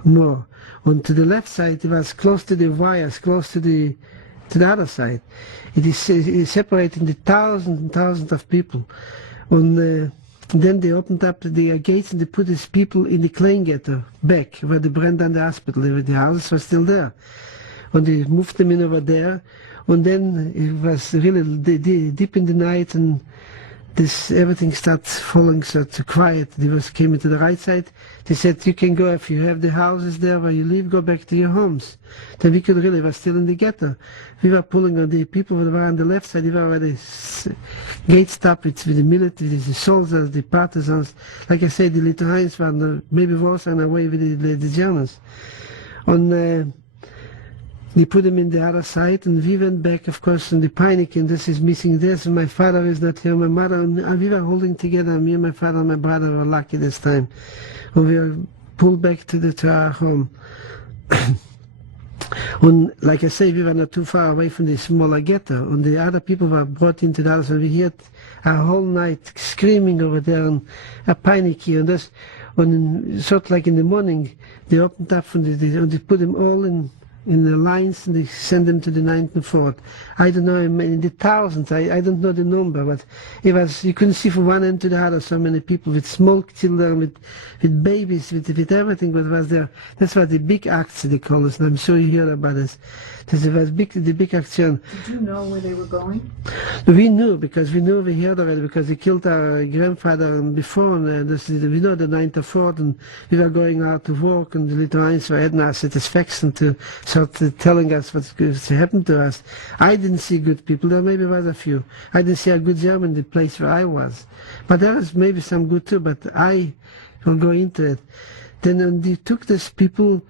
more. And to the left side, it was close to the wires, close to the other side. It is separating the thousands and thousands of people. And then they opened up the gates and they put these people in the Klein ghetto back, where they burned down the hospital. The houses were still there. And they moved them in over there. And then it was really deep in the night, and everything started falling so quiet. They came into the right side. They said, you can go, if you have the houses there where you live, go back to your homes. Then we were still in the ghetto. We were pulling on the people who were on the left side. They were already gate stopped with the military, the soldiers, the partisans. Like I said, the Lithuanians were maybe worse on their way with the Germans. And they put them in the other side, and we went back, of course, in the panic, and this is missing this, and my father is not here, my mother, and we were holding together, me and my father and my brother were lucky this time. And we were pulled back to our home. And like I say, we were not too far away from the smaller ghetto, and the other people were brought into the house, and we heard a whole night screaming over there and a panicky, and this, and sort of like in the morning, they opened up and they put them all in the lines, and they sent them to the 9th and 4th. I don't know, in the thousands, I don't know the number, but it was, you couldn't see from one end to the other so many people with small children, with babies, with everything that was there. That's what the big action they call us, and I'm sure you hear about this. This was the big action. Did you know where they were going? We knew, because we heard already, because they killed our grandfather before, and we know the 9th or 4th, and we were going out to work, and the Lithuanians were having our satisfaction to sort of telling us what's happened to us. I didn't see good people, there maybe was a few. I didn't see a good German in the place where I was. But there was maybe some good too, but I will go into it. Then when they took these people,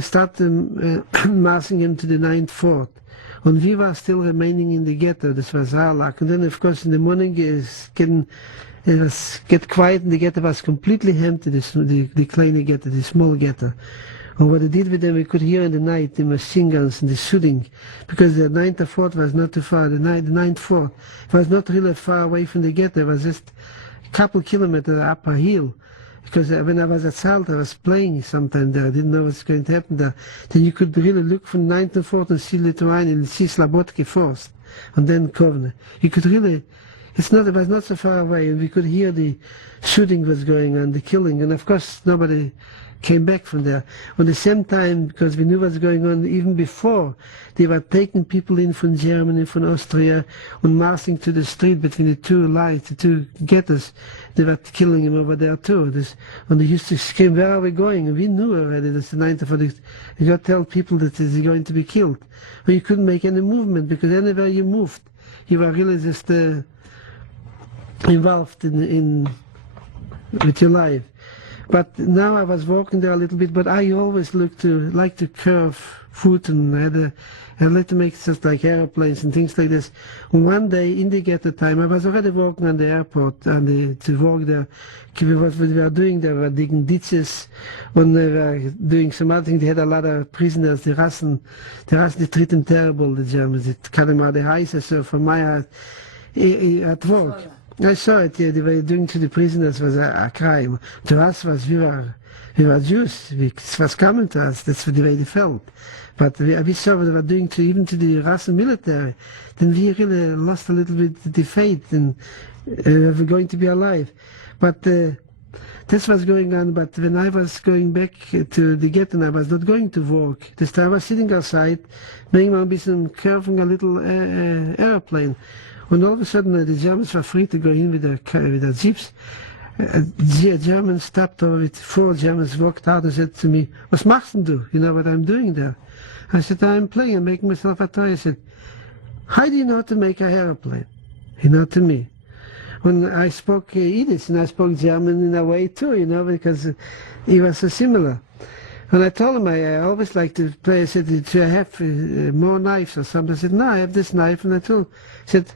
started marching them to the 9th, 4th. And we were still remaining in the ghetto. This was our luck. And then, of course, in the morning it was get quiet, and the ghetto was completely empty, the kleine ghetto, the small ghetto. And what they did with them, we could hear in the night the machine guns and the shooting, because the 9th or 4th was not too far. The 9th, 4th was not really far away from the ghetto. It was just a couple kilometers up a hill. Because when I was at Salt, I was playing sometime there. I didn't know what's going to happen there. Then you could really look from 9th and 4th and see Lithuania and see Slabodki first, and then Kovne. You could really, it was not so far away, and we could hear the shooting was going on, the killing, and of course nobody came back from there. At the same time, because we knew what's going on even before, they were taking people in from Germany, from Austria, and marching to the street between the two lines, the two ghettos. They were killing him over there too. And they used to scream, "Where are we going?" And we knew already that's the 9th of August. You got to tell people that he's going to be killed. But you couldn't make any movement, because anywhere you moved, you were really just involved in with your life. But now I was walking there a little bit, but I always like to curve food, and I like to make just like airplanes and things like this. And one day in the ghetto time, I was already working on the airport and to work there. What we were doing there, we were digging ditches, and they were doing some other things. They had a lot of prisoners. The Russians, they treat them terrible, the Germans. They cut them out the eyes. So from my heart, at work. I saw it, yeah, they were doing to the prisoners was a crime. To us, we were Jews, it was coming to us, that's the way they felt. But we saw what they were doing even to the Russian military. Then we really lost a little bit the faith in we're going to be alive. But this was going on, but when I was going back to the ghetto, I was not going to work. This time I was sitting outside, making my business, curving a little airplane. When all of a sudden the Germans were free to go in with their jeeps, the Germans stopped over with 4 Germans, walked out and said to me, "Was machst du? You know what I'm doing there?" I said, "I'm playing, I'm making myself a toy." I said, "How do you know how to make an airplane?" To me. When I spoke Yiddish, and I spoke German in a way too, because it was so similar. When I told him I always like to play, I said, "Do I have more knives or something?" I said, "No, I have this knife." And I told him, I said,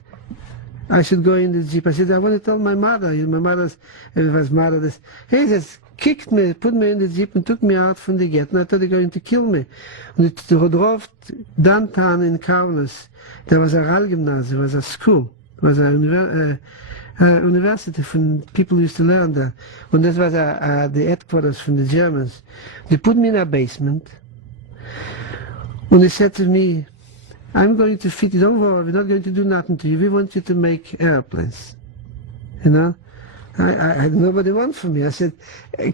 I should go in the jeep. I said, "I want to tell my mother." My mother's, it was mother, this. He just kicked me, put me in the jeep and took me out from the gate. And I thought they were going to kill me. And it drove downtown in Kaunas. There was a Rallgymnasium, there was a school. There was a university from people who used to learn there. And this was the headquarters from the Germans. They put me in a basement. And they said to me, "I'm going to feed you, don't worry, we're not going to do nothing to you. We want you to make airplanes." I had nobody want from me. I said,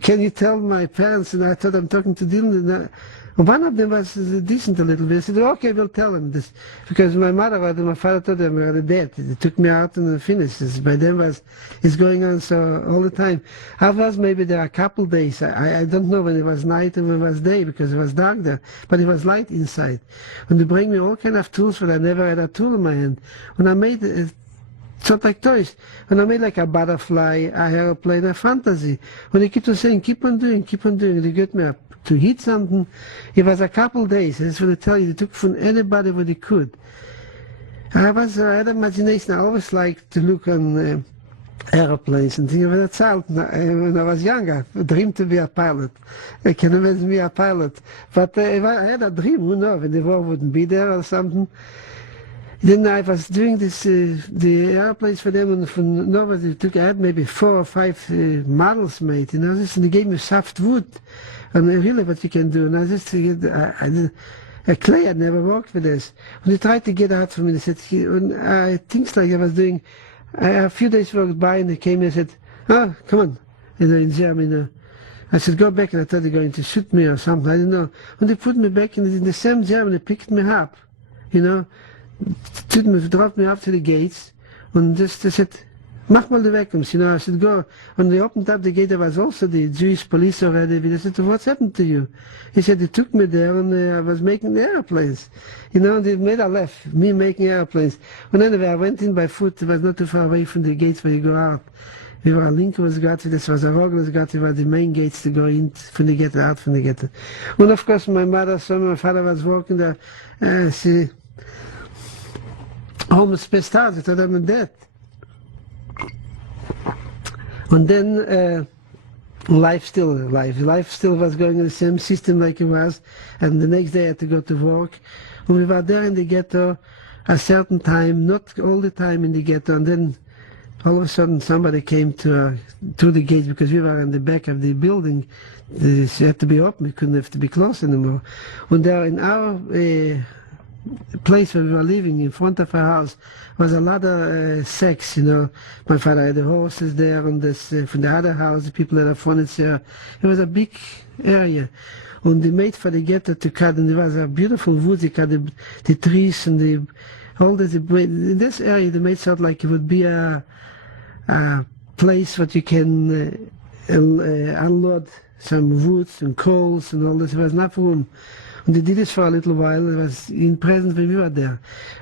"Can you tell my parents?" And I thought I'm talking to Dylan. One of them was decent a little bit. I said, "Okay, we'll tell him this." Because my mother and my father told them we were dead. They took me out and finished this. By then it's going on so all the time. I was maybe there a couple days. I don't know when it was night and when it was day, because it was dark there. But it was light inside. And they bring me all kind of tools, but I never had a tool in my hand. And I made sort of like toys. And I made like a butterfly, a airplane, a fantasy. And they keep on saying, keep on doing. And they get me up to hit something. It was a couple days. I just want to tell you, they took from anybody what they could. I had imagination. I always liked to look on airplanes and things. But a child, when I was younger, I dreamed to be a pilot. I can imagine me a pilot. But if I had a dream, who knows, when the war wouldn't be there or something. Then I was doing this, the airplanes for them, and from nobody took. I had maybe 4 or 5 models made, and they gave me soft wood, and really what you can do. And I just a clay. I'd never worked with this. When they tried to get out from me, they said, things like I was doing. A few days walked by, and they came and said, "Oh, come on," in Germany. I said, "Go back," and I thought they were going to shoot me or something. I didn't know. When they put me back in the same German, they picked me up, dropped me up to the gates, and just they said, "Mach mal the vacuums," I said, "Go." When they opened up the gate, there was also the Jewish police already. They said, "What's happened to you?" He said, "They took me there, and I was making the airplanes." They made a laugh, me making airplanes. And anyway, I went in by foot. It was not too far away from the gates where you go out. We were a Lincolnsgate, this was a Rogelsgate, were the main gates to go in from the ghetto, out from the ghetto. And of course, my mother saw me, my father was walking there. She almost passed out. I thought I'm dead. And then life still was going in the same system like it was. And the next day I had to go to work. And we were there in the ghetto a certain time, not all the time in the ghetto. And then all of a sudden somebody came to the gate, because we were in the back of the building. It had to be open. We couldn't have to be closed anymore. And there in our place where we were living, in front of our house, was a lot of sex. My father had the horses there, and from the other house, the people had a furniture. It was a big area. And they made for the ghetto to cut, and there was a beautiful wood. They cut the trees and all this. In this area, they made sort of like it would be a place where you can unload some woods and coals and all this. There was enough room. And they did this for a little while. It was in present when we were there.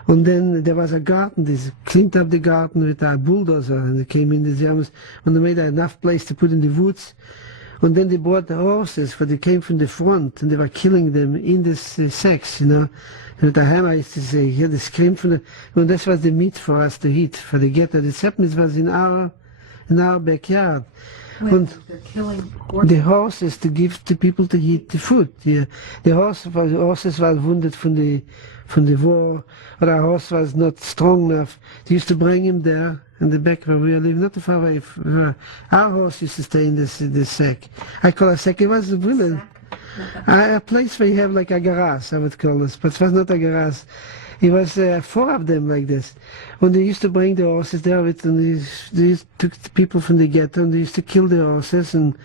And then there was a garden. They cleaned up the garden with a bulldozer, and they came in the Germans, and they made enough place to put in the woods. And then they brought the horses, for they came from the front, and they were killing them in this sacks, And with the hammer, I used to say, hear the scream from the... And this was the meat for us to eat, for the ghetto. The sepnis was in our backyard. When they're killing the horses to give to people to eat the food. Yeah. The horses were wounded from the war, or the horse was not strong enough. They used to bring him there in the back where we were living, not too far away. Our horse used to stay in this sack. I call it a sack. It was really a place where you have like a garage, I would call this, but it was not a garage. It was 4 of them like this. When they used to bring the horses there, and they took the people from the ghetto, and they used to kill the horses and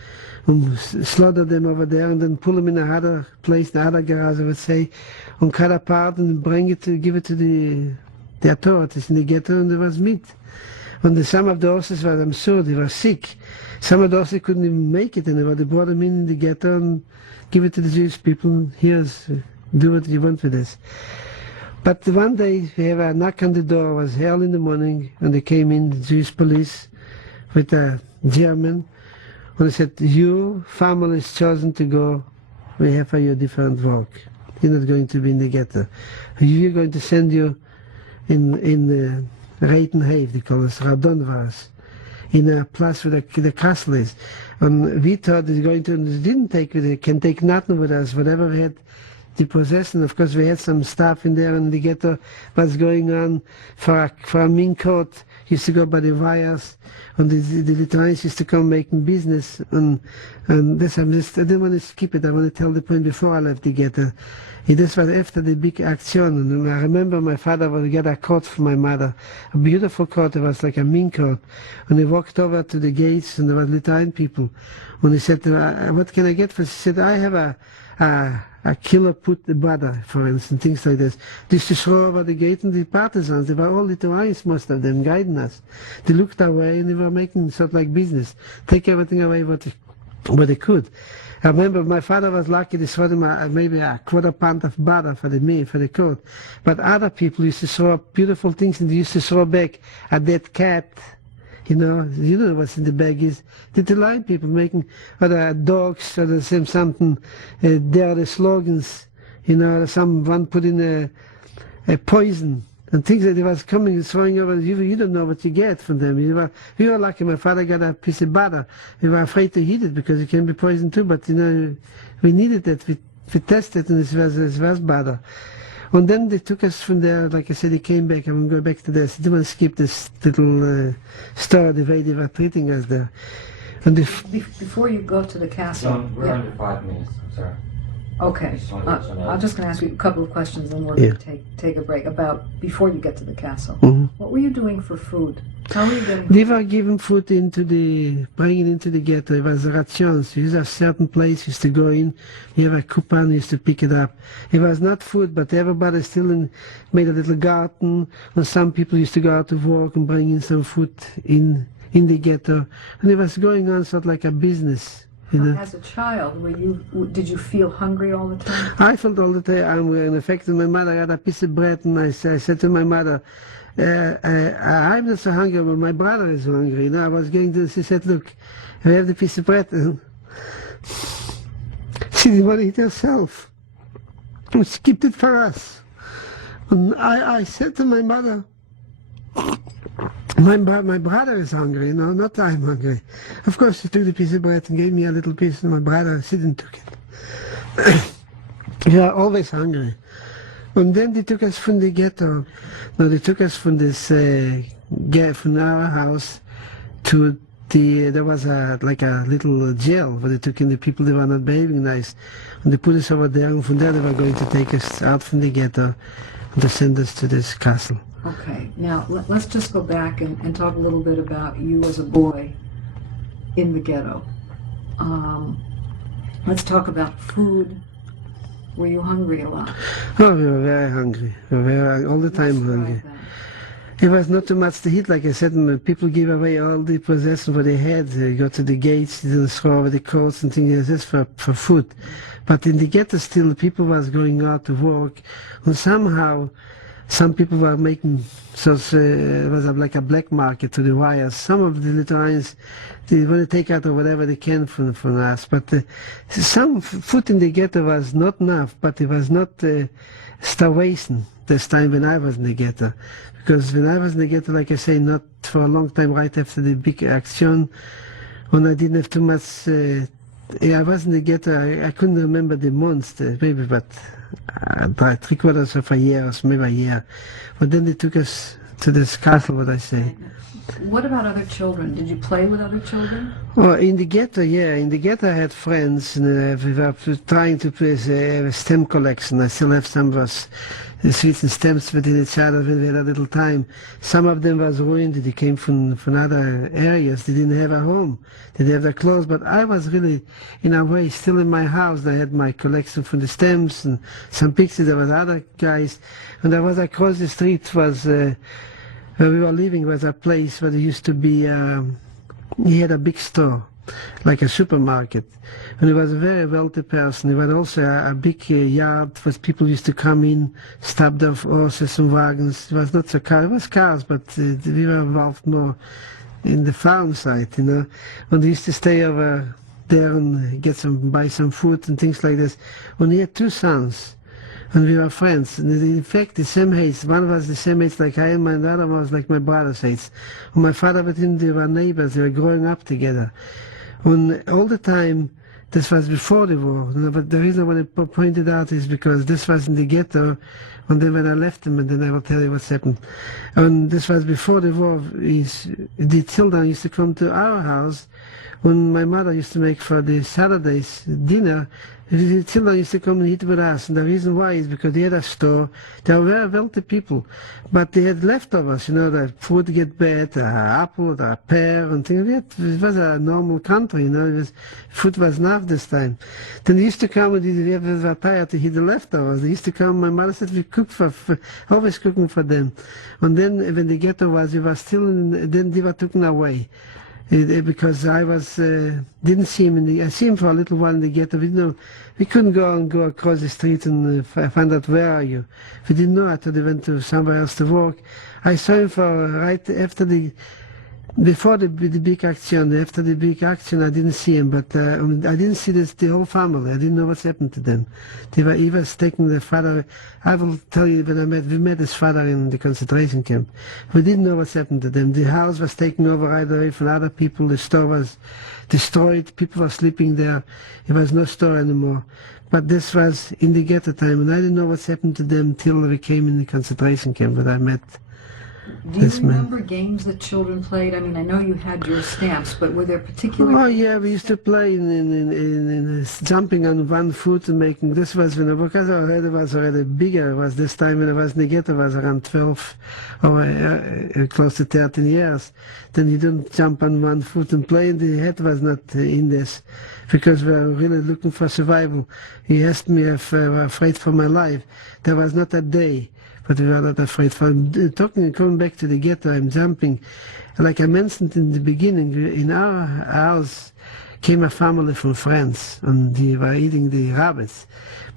slaughter them over there, and then pull them in another place, the other garage, I would say, and cut apart and give it to the authorities in the ghetto, and there was meat. And some of the horses were, I'm sure, they were sick. Some of the horses couldn't even make it anymore. They brought them in the ghetto and give it to the Jewish people. Here's, do what you want with this. But one day we have a knock on the door. It was early in the morning, and they came in, the Jewish police, with a German, and they said, "Your family is chosen to go. We have for you a different work. You're not going to be in the ghetto. We're going to send you in Reitenhaven, they call it, Radonwas, in a place where the castle is." And we thought they didn't can take nothing with us, whatever we had. The possession, of course, we had some stuff in there, and the ghetto was going on for a mink coat. Used to go by the wires, and the Lithuanians used to come making business. And this, I didn't want to skip it. I want to tell the point before I left the ghetto. This was after the big action, and I remember my father would get a coat for my mother, a beautiful coat. It was like a mink coat, and he walked over to the gates, and there were Lithuanian people. When he said, "What can I get for?" She said, "I have a killer put the butter," for instance, things like this. They used to throw over the gate, and the partisans, they were all Lithuanians, most of them, guiding us. They looked away, and they were making sort of like business, take everything away what they could. I remember my father was lucky, they threw him maybe a quarter pound of butter for the coat. But other people used to throw up beautiful things, and they used to throw back a dead cat. You know what's in the bag is the line people making, or the dogs, or the same something. There are the slogans, someone put in a poison, and things that he was coming and throwing over. You don't know what you get from them. We were lucky. My father got a piece of butter. We were afraid to eat it because it can be poison too. But we needed it. We tested, and it was butter. And then they took us from there. Like I said, they came back. I'm going to go back to this. They didn't skip this little store, the way they were treating us there. And before you go to the castle, No, we're under 5 minutes. I'm sorry. okay. I'm just going to ask you a couple of questions, and we're going to take a break. About before you get to the castle, what were you doing for food? How were you getting? They were giving food bringing into the ghetto. It was rations. You used a certain place, used to go in. You have a coupon, you used to pick it up. It was not food, but everybody still made a little garden. And some people used to go out to work and bring in some food in the ghetto. And it was going on sort of like a business. As a child, did you feel hungry all the time? I felt all the time hungry. In fact, my mother had a piece of bread, and I said to my mother, I'm not so hungry, but my brother is hungry. I was going to, she said, look, I have the piece of bread. She didn't want to eat herself. She kept it for us. And I said to my mother, my brother is hungry, not I'm hungry. Of course, she took the piece of bread and gave me a little piece, and my brother, she didn't took it. We are always hungry. And then they took us from the ghetto. No, they took us from this, from our house to there was like a little jail where they took in the people that were not behaving nice. And they put us over there, and from there they were going to take us out from the ghetto and to send us to this castle. Okay, now let's just go back and talk a little bit about you as a boy in the ghetto. Let's talk about food. Were you hungry a lot? Oh, we were very hungry. We were all the time hungry. It was not too much to eat, like I said. People gave away all the possessions what they had. They go to the gates, they didn't throw away the coats and things like this for food. But in the ghetto still, people was going out to work, and somehow some people were making, so it was like a black market to the wires. Some of the Lithuanians, they want to take out whatever they can from us. But some food in the ghetto was not enough, but it was not starvation this time when I was in the ghetto. Because when I was in the ghetto, like I say, not for a long time right after the big action, when I didn't have too much, I was in the ghetto, I couldn't remember the months, maybe, but 3/4 of a year, or maybe a year. But then they took us to this castle, what I say. What about other children? Did you play with other children? Oh, in the ghetto, yeah. In the ghetto I had friends, and we were trying to play a stem collection. I still have some of us sweets and stems within each other when we had a little time. Some of them was ruined. They came from other areas. They didn't have a home. They didn't have their clothes. But I was really, in a way, still in my house. I had my collection from the stems and some pictures. There was other guys. And there was across the street was... where we were living was a place where there used to be, he had a big store, like a supermarket. And he was a very wealthy person. He had also a big yard where people used to come in, stop their horses and wagons. It was not so car, it was cars, but we were involved more in the farm side, And we used to stay over there and buy some food and things like this. And he had 2 sons. And we were friends. And in fact, the same age. One was the same age like I am, and the other was like my brother's age. And my father with him, they were neighbors. They were growing up together. And all the time, this was before the war. But the reason I want to point it out is because this was in the ghetto. And then when I left them, and then I will tell you what's happened. And this was before the war. The children used to come to our house when my mother used to make for the Saturdays dinner. The children used to come and eat with us, and the reason why is because they had a store. They were very wealthy people, but they had leftovers, the food get bad, an apple, a pear, and things. It was a normal country, food was enough this time. Then they used to come, and they were tired to eat the leftovers. They used to come, my mother said, we cook always cooking for them. And then when the ghetto was, we were still, then they were taken away. Because I didn't see him I see him for a little while in the ghetto. We couldn't go across the street and find out where are you. We didn't know until they went to somewhere else to work. I saw him for right after before the big action, after the big action, I didn't see him, but I didn't see the whole family. I didn't know what's happened to them. He was taking the father. I will tell you, when we met his father in the concentration camp. We didn't know what's happened to them. The house was taken over right away from other people. The store was destroyed. People were sleeping there. There was no store anymore. But this was in the ghetto time, and I didn't know what's happened to them till we came in the concentration camp. But I met. Do you remember games that children played? I mean, I know you had your stamps, but were there particular... Oh yeah, we used to play in jumping on one foot and making... This was when I was already bigger. It was this time when I was in the ghetto, I was around 12 or close to 13 years. Then you don't jump on one foot and play, and the head was not in this, because we were really looking for survival. He asked me if I was afraid for my life. There was not a day. But we were not afraid. Coming back to the ghetto, I'm jumping. Like I mentioned in the beginning, in our house came a family from France, and they were eating the rabbits.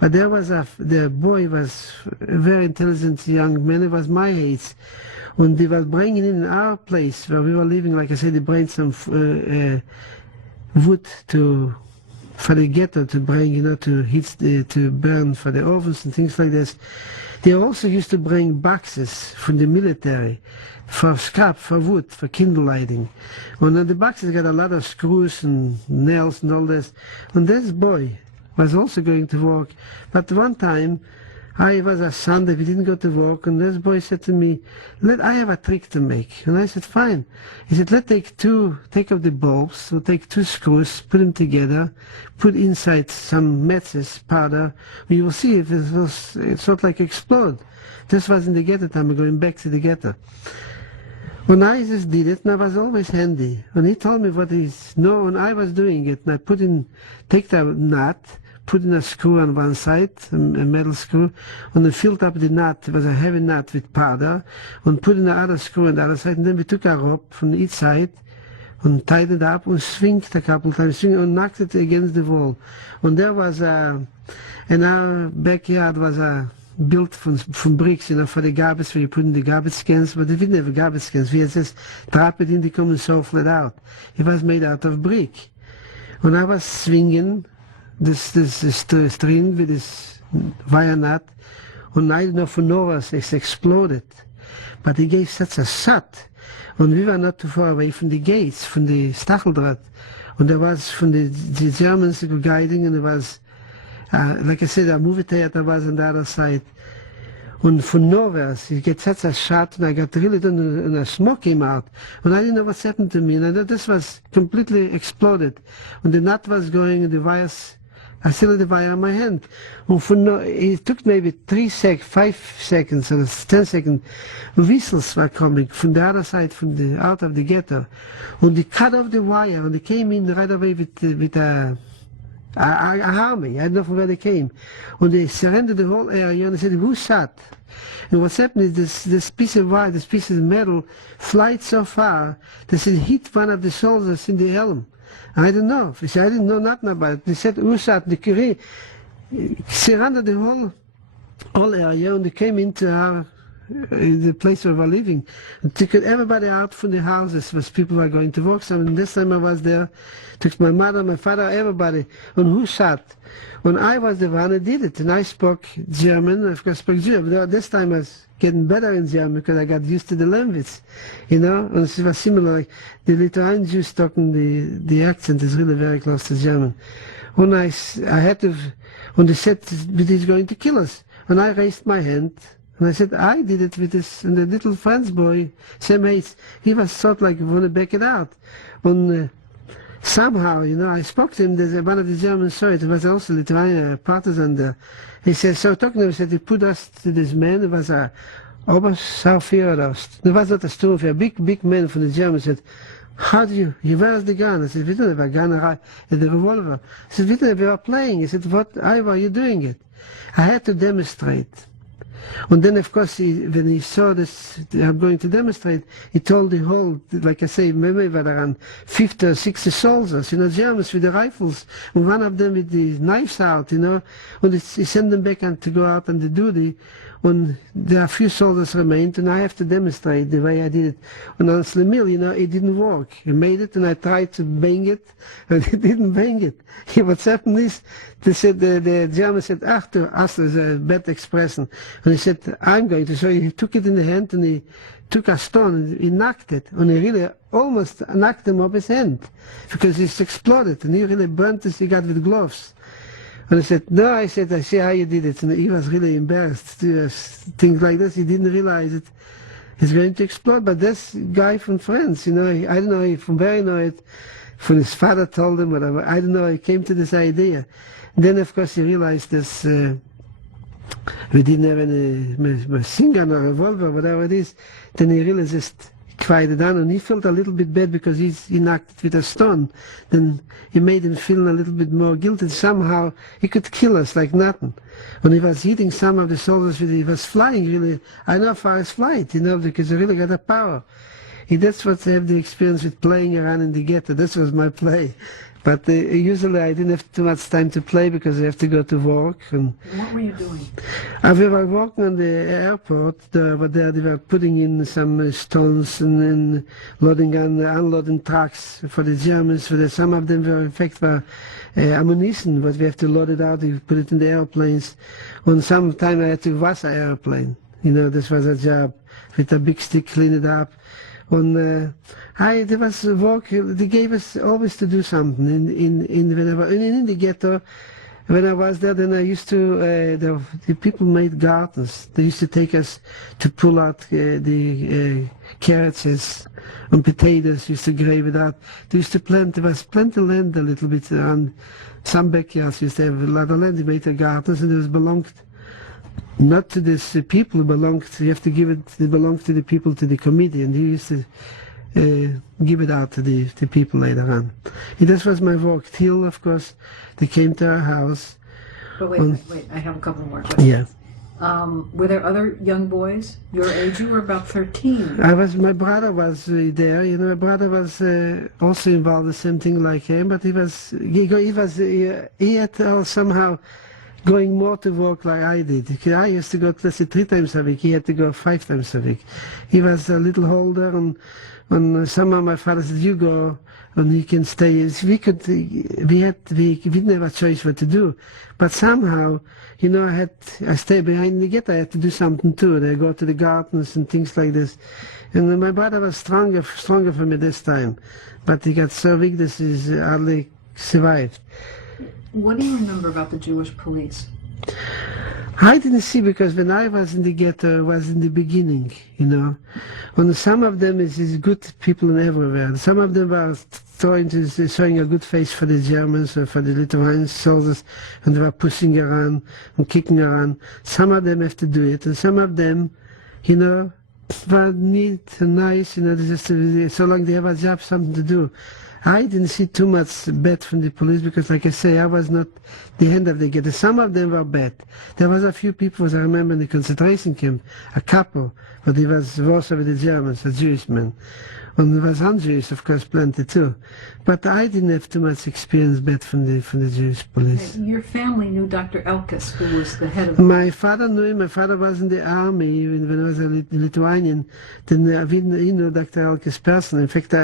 But there was the boy was a very intelligent young man. He was my age, and they were bringing in our place where we were living. Like I said, they brought some wood for the ghetto to bring, to heat, to burn for the ovens and things like this. They also used to bring boxes from the military for scrap, for wood, for kindle lighting. And the boxes got a lot of screws and nails and all this. And this boy was also going to work. But one time, it was a Sunday, we didn't go to work, and this boy said to me, I have a trick to make. And I said, fine. He said, take up the bulbs, we'll take 2 screws, put them together, put inside some matches, powder, and you will see if it sort of like explode. This was in the ghetto time, we're going back to the ghetto. When I just did it, and I was always handy. When he told me what when I was doing it, and I take the nut, put in a screw on one side, a metal screw, and then filled up the nut. It was a heavy nut with powder, and put in the other screw on the other side, and then we took a rope from each side and tied it up and swinged a couple of times, and knocked it against the wall. And there was in our backyard was built from bricks, for the garbage, where you put in the garbage cans, but we didn't have garbage cans. We had just drop it in, they come and shuffle it out. It was made out of brick. When I was swinging this string with this wire nut, and I don't know for no hours it exploded. But it gave such a shot, and we were not too far away from the gates, from the Stacheldraht, and there was from the Germans guiding, and there was, like I said, a movie theater was on the other side. And from nowhere, you get such a shot, and I got really done, and the smoke came out. And I didn't know what's happened to me, and I thought this was completely exploded. And the nut was going, and the wires, I still had the wire in my hand. And it took maybe 5 seconds, or 10 seconds. Whistles were coming from the other side, out of the ghetto. And they cut off the wire, and they came in right away with a army. I don't know from where they came. And they surrendered the whole area, and they said, who shot? And what's happened is this piece of wire, this piece of metal, flied so far that it hit one of the soldiers in the helm. I don't know. I didn't know nothing about it. They said, who shot? They surrounded the whole area, and they came into the place where we were living. And took everybody out from the houses where people were going to work. So this time I was there, took my mother, my father, everybody. And who shot? When I was the one who did it, and I spoke German, of course I spoke German. This time I was getting better in German because I got used to the language, and it was similar. Like the Lithuanian Jews talking, the accent is really very close to German. When I had to, when they said he's going to kill us, and I raised my hand, and I said, I did it with this, and the little French boy, same age, he was sort of like, want to back it out. And somehow, I spoke to him, there's one of the Germans saw it was also a Lithuanian partisan there. He said, so talking to him, he said, he put us to this man, it was a Obersaufführer, there was not a Sturmführer, a big man from the Germans said, how do you, where's the gun? I said, we don't have a gun, the revolver. I said, we were playing. He said, why were you doing it? I had to demonstrate. And then, of course, when he saw this, I'm going to demonstrate, he told the whole, like I say, maybe there were around 50 or 60 soldiers, Germans with the rifles, and one of them with the knives out, and he sent them back to go out on the duty. and there are few soldiers remained, and I have to demonstrate the way I did it. And on Slemil, it didn't work. He made it, and I tried to bang it, and he didn't bang it. What's happened is, they said, the German said, ach du, hast is a bad expression. And he said, I'm going to show you. He took it in the hand, and he took a stone, and he knocked it, and he really almost knocked him off his hand, because it exploded, and he really burnt his cigarette with gloves. And I said, no, I said, I see how you did it. And he was really embarrassed to do things like this. He didn't realize it. It's going to explode. But this guy from France, I don't know from where he know it, from his father told him, whatever. I don't know, he came to this idea. And then, of course, he realized this, we didn't have any machine gun or revolver, whatever it is. Then he really just quieted down, and he felt a little bit bad because he knocked it with a stone. Then he made him feel a little bit more guilty. Somehow he could kill us like nothing. When he was hitting some of the soldiers, he was flying really, I know far as flight, because he really got a power. That's what I have the experience with playing around in the ghetto. This was my play. But usually I didn't have too much time to play because I have to go to work. And what were you doing? we were working on the airport. They were putting in some stones and loading and unloading trucks for the Germans. Some of them were, in fact, ammunition, but we have to load it out. We put it in the airplanes. And sometime I had to wash an airplane. This was a job. With a big stick, clean it up. And there was work. They gave us always to do something. In the ghetto, when I was there, then I used to. The people made gardens. They used to take us to pull out the carrots and potatoes. Used to grave it out. They used to plant. There was plenty of land a little bit, and some backyards used to have a lot of land. They made the gardens, and it was belonged. Not to this people, you have to give it, it belongs to the people, to the committee, and he used to give it out to the people later on. And this was my work till, of course, they came to our house. But wait, I have a couple more questions. Yeah. Were there other young boys your age? You were about 13. My brother was there, my brother was also involved in the same thing like him, but he had somehow going more to work like I did. I used to go, let's say, 3 times a week. He had to go 5 times a week. He was a little older, and somehow my father said, you go, and you can stay. We didn't have a choice what to do. But somehow, I stayed behind the ghetto. I had to do something too. I go to the gardens and things like this. And my brother was stronger for me this time. But he got so weak that he hardly survived. What do you remember about the Jewish police? I didn't see, because when I was in the ghetto, it was in the beginning, And some of them is good people everywhere. Some of them were showing a good face for the Germans or for the Lithuanian soldiers, and they were pushing around and kicking around. Some of them have to do it, and some of them, were neat and nice, so long they have a job, something to do. I didn't see too much bad from the police because, like I say, I was not the end of the ghetto. Some of them were bad. There was a few people, as I remember, in the concentration camp, a couple, but he was worse with the Germans, a Jewish man. And there was un-Jewish, of course, plenty too. But I didn't have too much experience bad from the Jewish police. Your family knew Dr. Elkes, who was the head of... My father knew him. My father was in the army when I was a Lithuanian. Then he knew Dr. Elkes personally. In fact,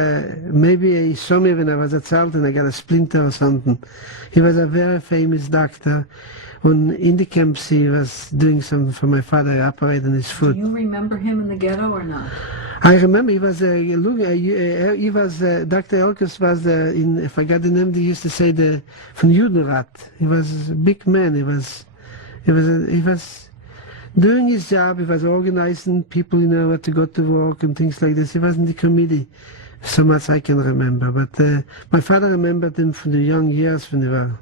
maybe he saw me when I was a child and I got a splinter or something. He was a very famous doctor. When in the camps he was doing something for my father, operating his foot. Do you remember him in the ghetto or not? I remember Dr. Elkes was if I got the name, they used to say from Judenrat. He was a big man. He was doing his job. He was organizing people, what to go to work and things like this. He was in the committee, so much I can remember. But my father remembered him from the young years when they were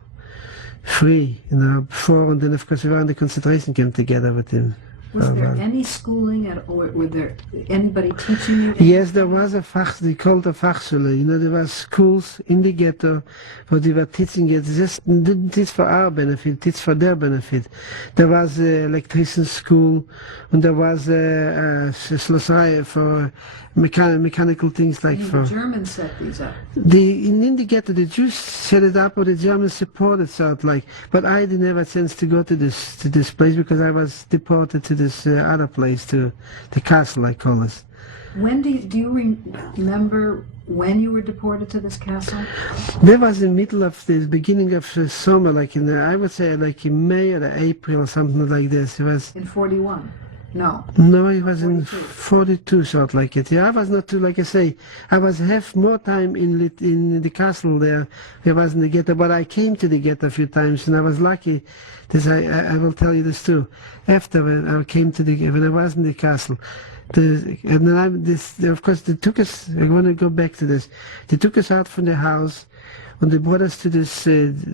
free, before, and then of course we were in the concentration camp together with him. Was there any schooling or were there anybody teaching you? Yes, there was they called a Fachschule. There were schools in the ghetto where they were teaching it. Just didn't teach for our benefit, teach for their benefit. There was an electrician school, and there was a Schlosserei for mechanical things like for... The Germans set these up. In the ghetto, the Jews set it up, or the Germans supported, sort of like. But I didn't have a chance to go to this place because I was deported to this other place, to the castle, I call it. When do you remember when you were deported to this castle? That was in the middle of the beginning of the summer, like I would say like in May or April or something like this. It was In 41? No. No, it was in 42. 42, sort like it. Yeah, I was not too, like I say, I was have more time in the castle there. I was in the ghetto, but I came to the ghetto a few times, and I was lucky. This I will tell you this too. After when I came to when I was in the castle, and then of course they took us. I want to go back to this. They took us out from the house, and they brought us to this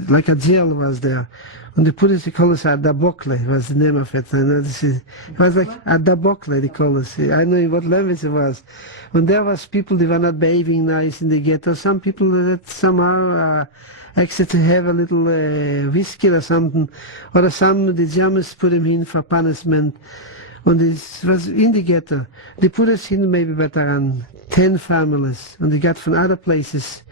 like a jail was there. And they put us, they call us a dabokle, was the name of it. I know it was like a dabokle, they call us. I know in what language it was. When there was people, they were not behaving nice in the ghetto. Some people that somehow actually to have a little whiskey or something. Or some, the Germans put him in for punishment. And this was in the ghetto. They put us in maybe about around 10 families. And they got from other places.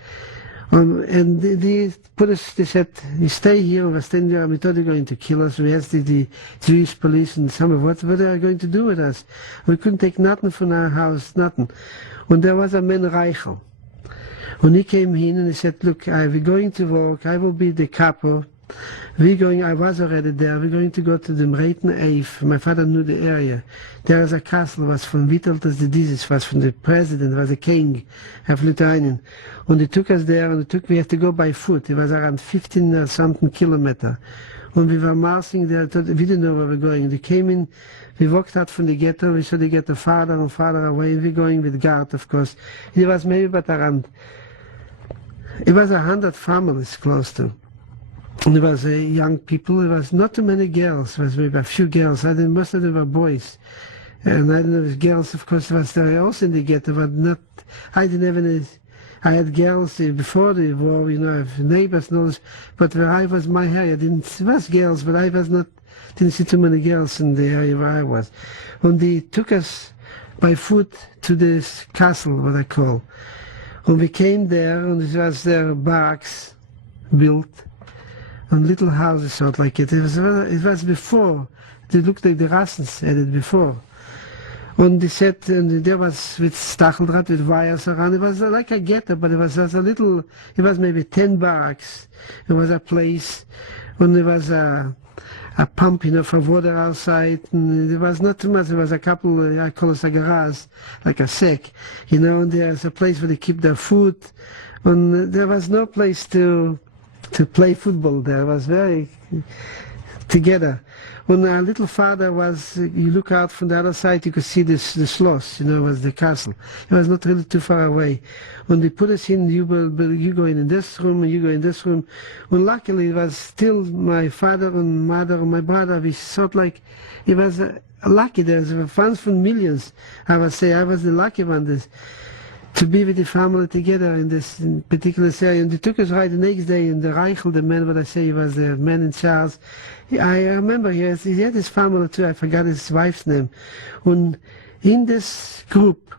And they put us, they said, you stay here, we're staying there, we thought they were going to kill us. We asked the Jewish police and some of what they are going to do with us. We couldn't take nothing from our house, nothing. And there was a man, Reichel. When he came in and he said, look, we're going to work, I will be the capo. I was already there, we're going to go to the Mreiten Eif. My father knew the area. There is a castle, was from Witteltas the Disease, was from the president, was a king of Lithuanian. And they took us there, and we had to go by foot. It was around 15 or something kilometer. When we were marching there, we didn't know where we were going. They came in, we walked out from the ghetto, we saw the ghetto farther and farther away, and we're going with guard, of course. It was maybe about around, it was 100 families close to. And there was young people, there was not too many girls, there was maybe a few girls, most of them were boys. And I don't know if girls, of course, was there also in the ghetto, but not, I didn't have any, I had girls before the war, you know, I have neighbors and all this, but where I was, my area, it was girls, but I was not, didn't see too many girls in the area where I was. And they took us by foot to this castle, what I call. And we came there, and it was their barracks built. And little houses sort like it. It was before. They looked like the Russians had it before. And they said, and there was with stacheldraht, with wires around. It was like a ghetto, but it was a little, it was maybe 10 barracks. It was a place, and there was a pump, you know, for water outside. And there was not too much. There was a couple, I call it a garage, like a sack, you know, and there's a place where they keep their food. And there was no place to play football there. It was very together. When our little father was, you look out from the other side, you could see the schloss, you know, was the castle. It was not really too far away. When they put us in, you go in this room, and you go in this room. When luckily it was still my father and mother and my brother, we thought like, it was lucky. There's funds from millions. I would say I was the lucky one. To be with the family together in this particular area. And they took us right the next day, and the Reichel, the man, what I say, he was the man in charge. I remember he had his family too, I forgot his wife's name. And in this group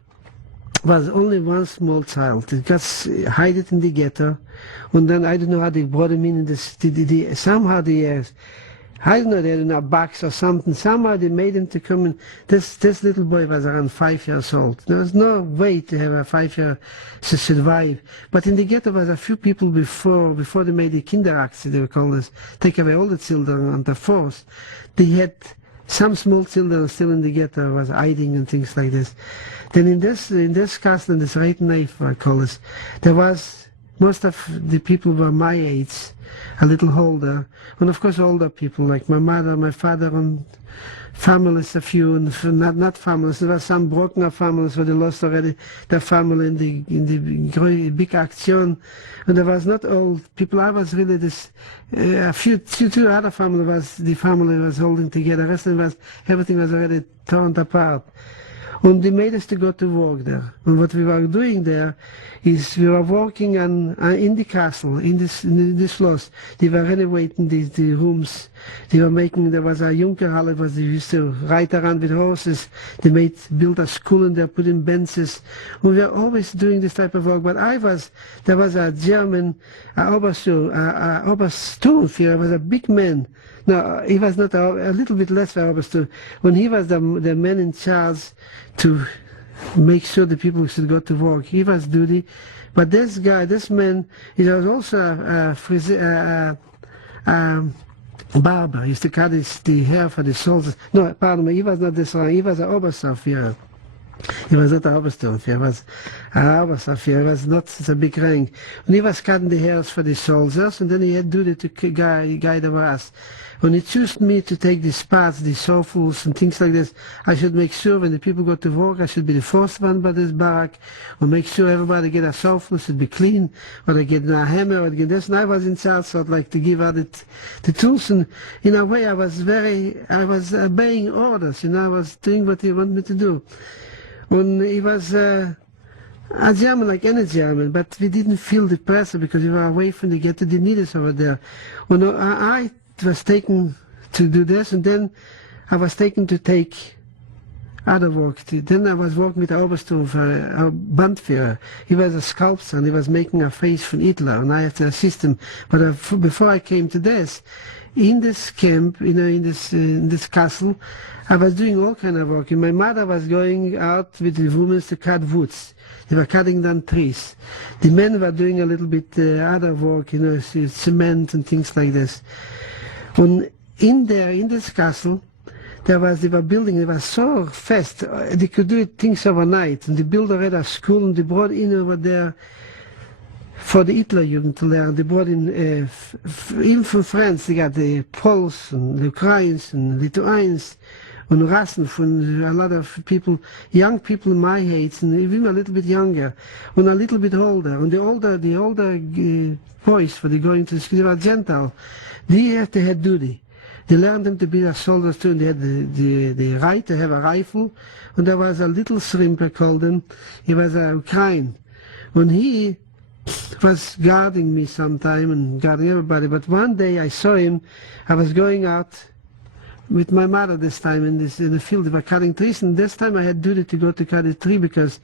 was only one small child. It got hidden in the ghetto. And then I don't know how they brought him in this, somehow they I don't know, they had in a box or something. Somehow they made him to come in. This little boy was around 5 years old. There was no way to have a 5-year to survive. But in the ghetto was a few people before they made the Kinderaktie, they would call this, take away all the children under force. They had some small children still in the ghetto, was hiding and things like this. Then in this castle, in this Reitenneif, I call this, there was, most of the people were my age, a little older, and of course older people like my mother, my father, and families, a few, and not families. There were some broken families where they lost already their family in the big action, and there was not old people. I was really this. A few two other families the family was holding together. The rest of it everything was already torn apart. And they made us to go to work there. And what we were doing there is we were working in the castle, in this schloss. They were renovating the rooms. They were making, there was a Junkerhalle, they used to ride around with horses. They built a school and they put in benches. And we were always doing this type of work. But there was a German, Obersturmführer, was a big man. No, he was not a little bit less Oberster. When he was the man in charge to make sure the people should go to work, he was duty. But this guy, this man, he was also a barber. He used to cut the hair for the soldiers. No, pardon me, he was not this one. He was an Oberstoffier. He was not an Oberstoffier. He was an Oberstoffier. He was not such a big rank. And he was cutting the hairs for the soldiers, and then he had duty to guide the was. When he chose me to take the spots, the sofas and things like this, I should make sure when the people go to work, I should be the first one by this barrack, or make sure everybody get a sofa, should be clean, or they get a hammer, or they get this. And I was in charge, sort of like to give out the tools. And in a way, I was obeying orders. I was doing what he wanted me to do. When he was a German like any German, but we didn't feel the pressure because we were away from the ghetto, the needles over there. When I was taken to do this, and then I was taken to take other work. Then I was working with Oberstuffer, a Bandführer. He was a sculptor, and he was making a face from Hitler, and I had to assist him. But before I came to this, in this camp, in this castle, I was doing all kind of work. And my mother was going out with the women to cut woods. They were cutting down trees. The men were doing a little bit other work, cement and things like this. And in this castle, they were building. They were so fast. They could do things overnight. And they built already a school, and they brought in over there for the Hitlerjugend to learn. They brought in, even from France, they got the Poles and the Ukrainians and Lithuanians and Russians from a lot of people, young people my age, and even a little bit younger, and a little bit older. And the older boys, for they going to school, they were Gentile. They had duty. They learned them to be a soldiers too, and they had the right to have a rifle. And there was a little shrimp, I called him. He was a Ukraine. When he was guarding me sometime and guarding everybody, but one day I saw him. I was going out with my mother this time in the field. They were cutting trees, and this time I had duty to go to cut a tree because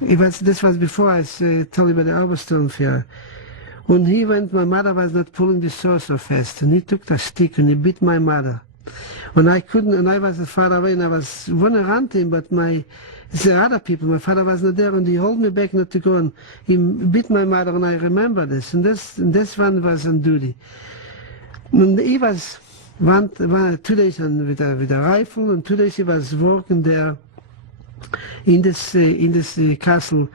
this was before I told you about the Oberstuffer. When he went, my mother was not pulling the saw so fast, and he took the stick and he beat my mother. When I couldn't, and I was far away, and I was running around him, but the other people, my father was not there, and he held me back not to go, and he beat my mother, and I remember this, and this one was on duty. And he was 2 days with a rifle, and 2 days he was working there in this castle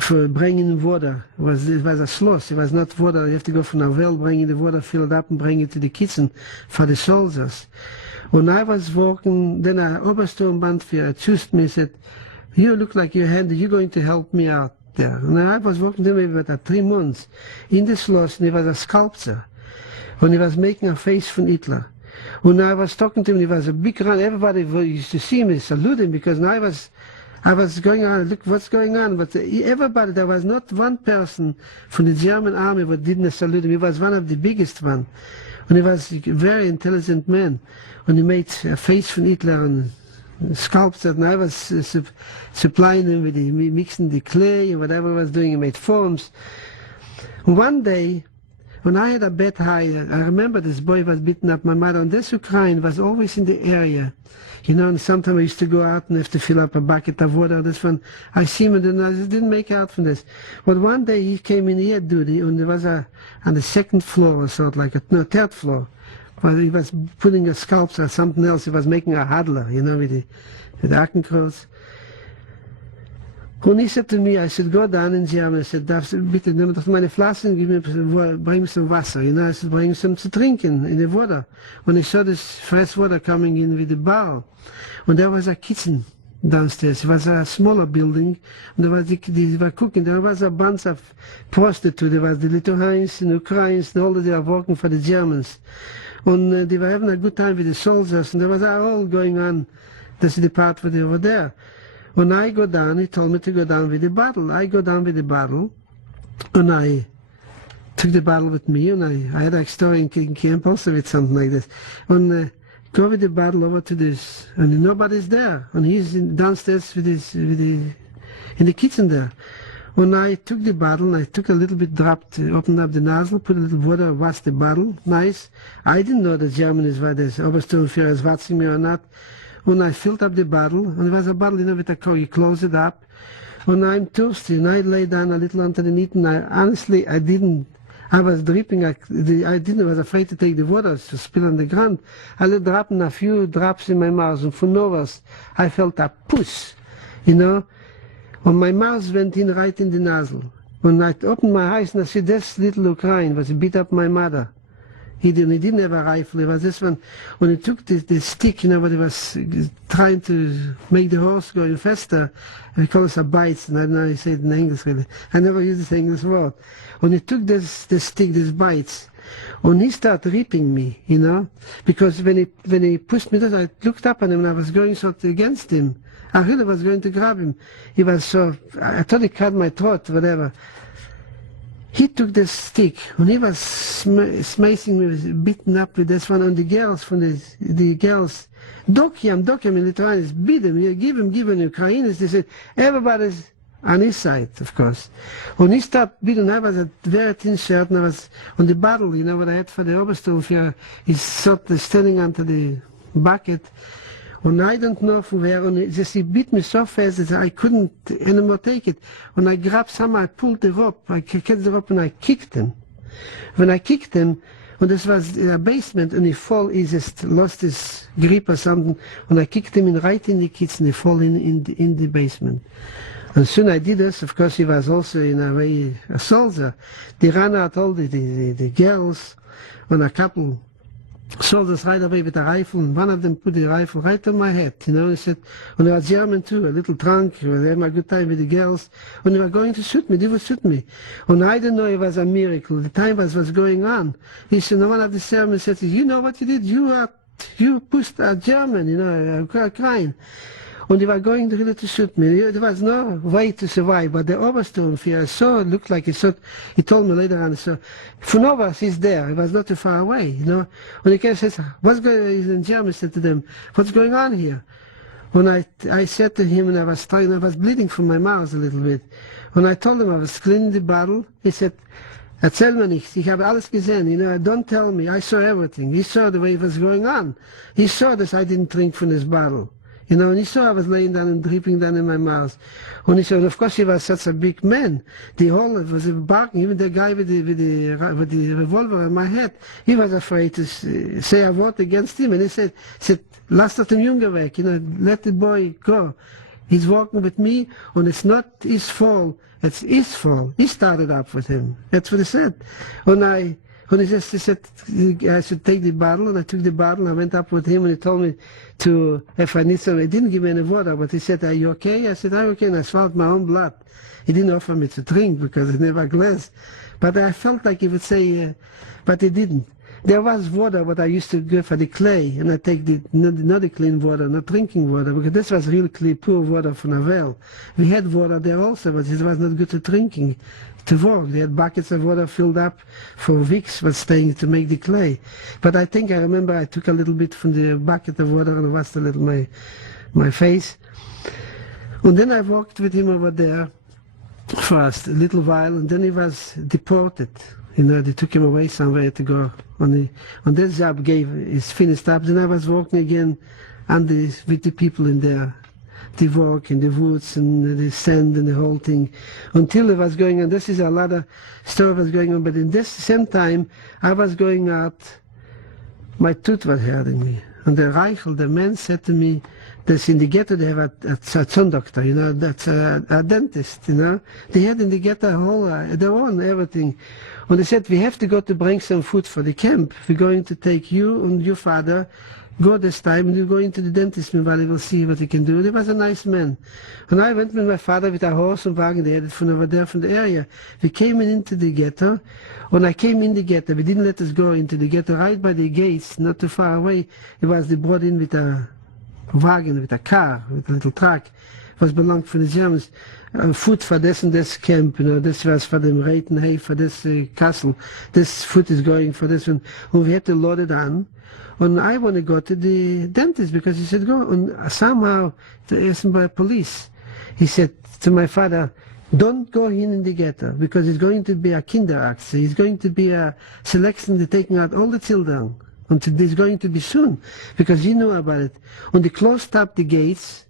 for bringing water. It was a sluice. It was not water. You have to go from a well, bringing the water, fill it up, and bring it to the kitchen for the soldiers. When I was working, then an Obersturmbandführer chose me and said, "You look like you're handy. You're going to help me out there." And I was working there maybe about 3 months in the sluice, and he was a sculptor. When he was making a face from Hitler. When I was talking to him, he was a big run. Everybody used to see me, salute him, because I was going on, look what's going on. But everybody, there was not one person from the German army who didn't salute him. He was one of the biggest one. And he was a very intelligent man. When he made a face from Hitler and sculpted, and I was supplying him with mixing the clay and whatever I was doing, he made forms. And one day, when I had a bad high, I remember this boy was beating up my mother, and this Ukraine was always in the area. And sometimes I used to go out and have to fill up a bucket of water. This one, I see him, and then I just didn't make out from this. But one day he came in, he had duty, and there was on the second floor, or sort of like third floor. But he was putting a sculpture or something else. He was making a Hadler, with the Hakenkreuz. Und he said to me, I should go down in German. I said, bitte nimm doch meine Flaschen, bring me some Wasser. I said, bring me some to trinken in the water. When I saw this fresh water coming in with the barrel, and there was a kitchen downstairs. It was a smaller building, and they were cooking. There was a bunch of prostitutes. There was the Lithuanians and Ukrainians, and all they were working for the Germans. And they were having a good time with the soldiers, and there was all going on. That's the part where they were there. When I go down, he told me to go down with the bottle. I go down with the bottle, and I took the bottle with me, and I had a story in camp also with something like this. And go with the bottle over to this, and nobody's there. And he's downstairs in the kitchen there. And I took the bottle, and I took a little bit, opened up the nozzle, put a little water, washed the bottle, nice. I didn't know the Germans were this Obersturmführer is watching me or not. And I filled up the bottle, and it was a bottle, with a cork, you close it up. And I'm thirsty, and I lay down a little underneath, and honestly, I was dripping, I was afraid to take the water to spill on the ground. I let dropping a few drops in my mouth, and for novas, I felt a push, And my mouth went in right in the nozzle. When I opened my eyes and I see this little Ukraine was beat up my mother. He didn't have a rifle, it was this one. When he took the stick, what he was trying to make the horse going faster, we call it a bite, and I don't know how you say it in English really. I never use this English word. When he took this stick, these bites, when he started ripping me, because when he pushed me, I looked up at him and I was going sort of against him. I really was going to grab him. He was I thought he cut my throat, whatever. He took this stick, and he was smacing me, beating up with this one on the girls, from the girls. Dokiam in Lithuanians, beat him, give him, Ukrainians. They said, everybody's on his side, of course. When he started beating, I was a very thin shirt, and I was on the bottle, what I had for the Obersturmführer. He's sort of standing under the bucket. And I don't know from where, and he beat me so fast that I couldn't anymore take it. When I grabbed some, I pulled the rope, I kicked the rope and I kicked him. When I kicked him, and this was in a basement, and he just lost his grip or something, and I kicked him right in the kitchen, he fell in the basement. And soon I did this, of course he was also in a way a soldier. They ran out all the girls, and a couple soldiers right away with a rifle, and one of them put the rifle right on my head, he said, and they were German too, a little drunk, they were having a good time with the girls, and they were going to shoot me, they would shoot me. And I didn't know it was a miracle, the time was going on. He said, one of the Germans said, you know what you did, you pushed a German, crying. And they were going really to shoot me. There was no way to survive, but the Obersturmführer it looked like he told me later on, von Overs is there, he was not too far away, When he came and said, what's going on, in German, said to them, what's going on here? When I said to him, and I was bleeding from my mouth a little bit. When I told him I was cleaning the bottle, he said, erzähl mir nichts, ich habe alles gesehen, don't tell me, I saw everything. He saw the way it was going on. He saw that I didn't drink from his bottle. And he saw I was laying down and dripping down in my mouth. And he said, of course he was such a big man. The whole was barking, even the guy with the revolver on my head, he was afraid to say a word against him. And he said, lass das dem Junge weg, let the boy go. He's walking with me, and it's not his fault, it's his fault. He started up with him. That's what he said. And he said, I should take the bottle, and I took the bottle, and I went up with him, and he told me if I need some, he didn't give me any water, but he said, are you okay? I said, I'm okay, and I swallowed my own blood. He didn't offer me to drink, because I never glass. But I felt like he would say, but he didn't. There was water, what I used to go for the clay, and I take not the clean water, not drinking water, because this was real clean, pure water from a well. We had water there also, but it was not good to drinking, to work. They had buckets of water filled up for weeks, was staying to make the clay. But I remember I took a little bit from the bucket of water and washed a little my face. And then I walked with him over there for a little while, and then he was deported. They took him away somewhere to go. On that job is finished up. Then I was walking again with the people in there. The walk in the woods and the sand and the whole thing. Until it was going on. This is a lot of stuff was going on. But in this same time, I was going out. My tooth was hurting me. And the Reichel, the man, said to me, that in the ghetto they have a son doctor, that's a dentist, They had in the ghetto their own everything. And they said, we have to go to bring some food for the camp. We're going to take you and your father, go this time, and you go into the dentist, meanwhile he will see what he can do. And he was a nice man. And I went with my father with a horse and wagon, they had it from over there, from the area. We came into the ghetto. When I came in the ghetto, we didn't let us go into the ghetto, right by the gates, not too far away. It was they brought in with a wagon, with a car, with a little truck. It was belonged for the Germans. Food for this and this camp, this was for them Reiten, hay for this castle. This food is going for this one. And we had to load it on. And I want to go to the dentist because he said, go. And somehow, they asked him by police. He said to my father, don't go in the ghetto, because it's going to be a kinderaktion. It's going to be a selection, they're taking out all the children. And it's going to be soon, because you know about it. And they closed up the gates,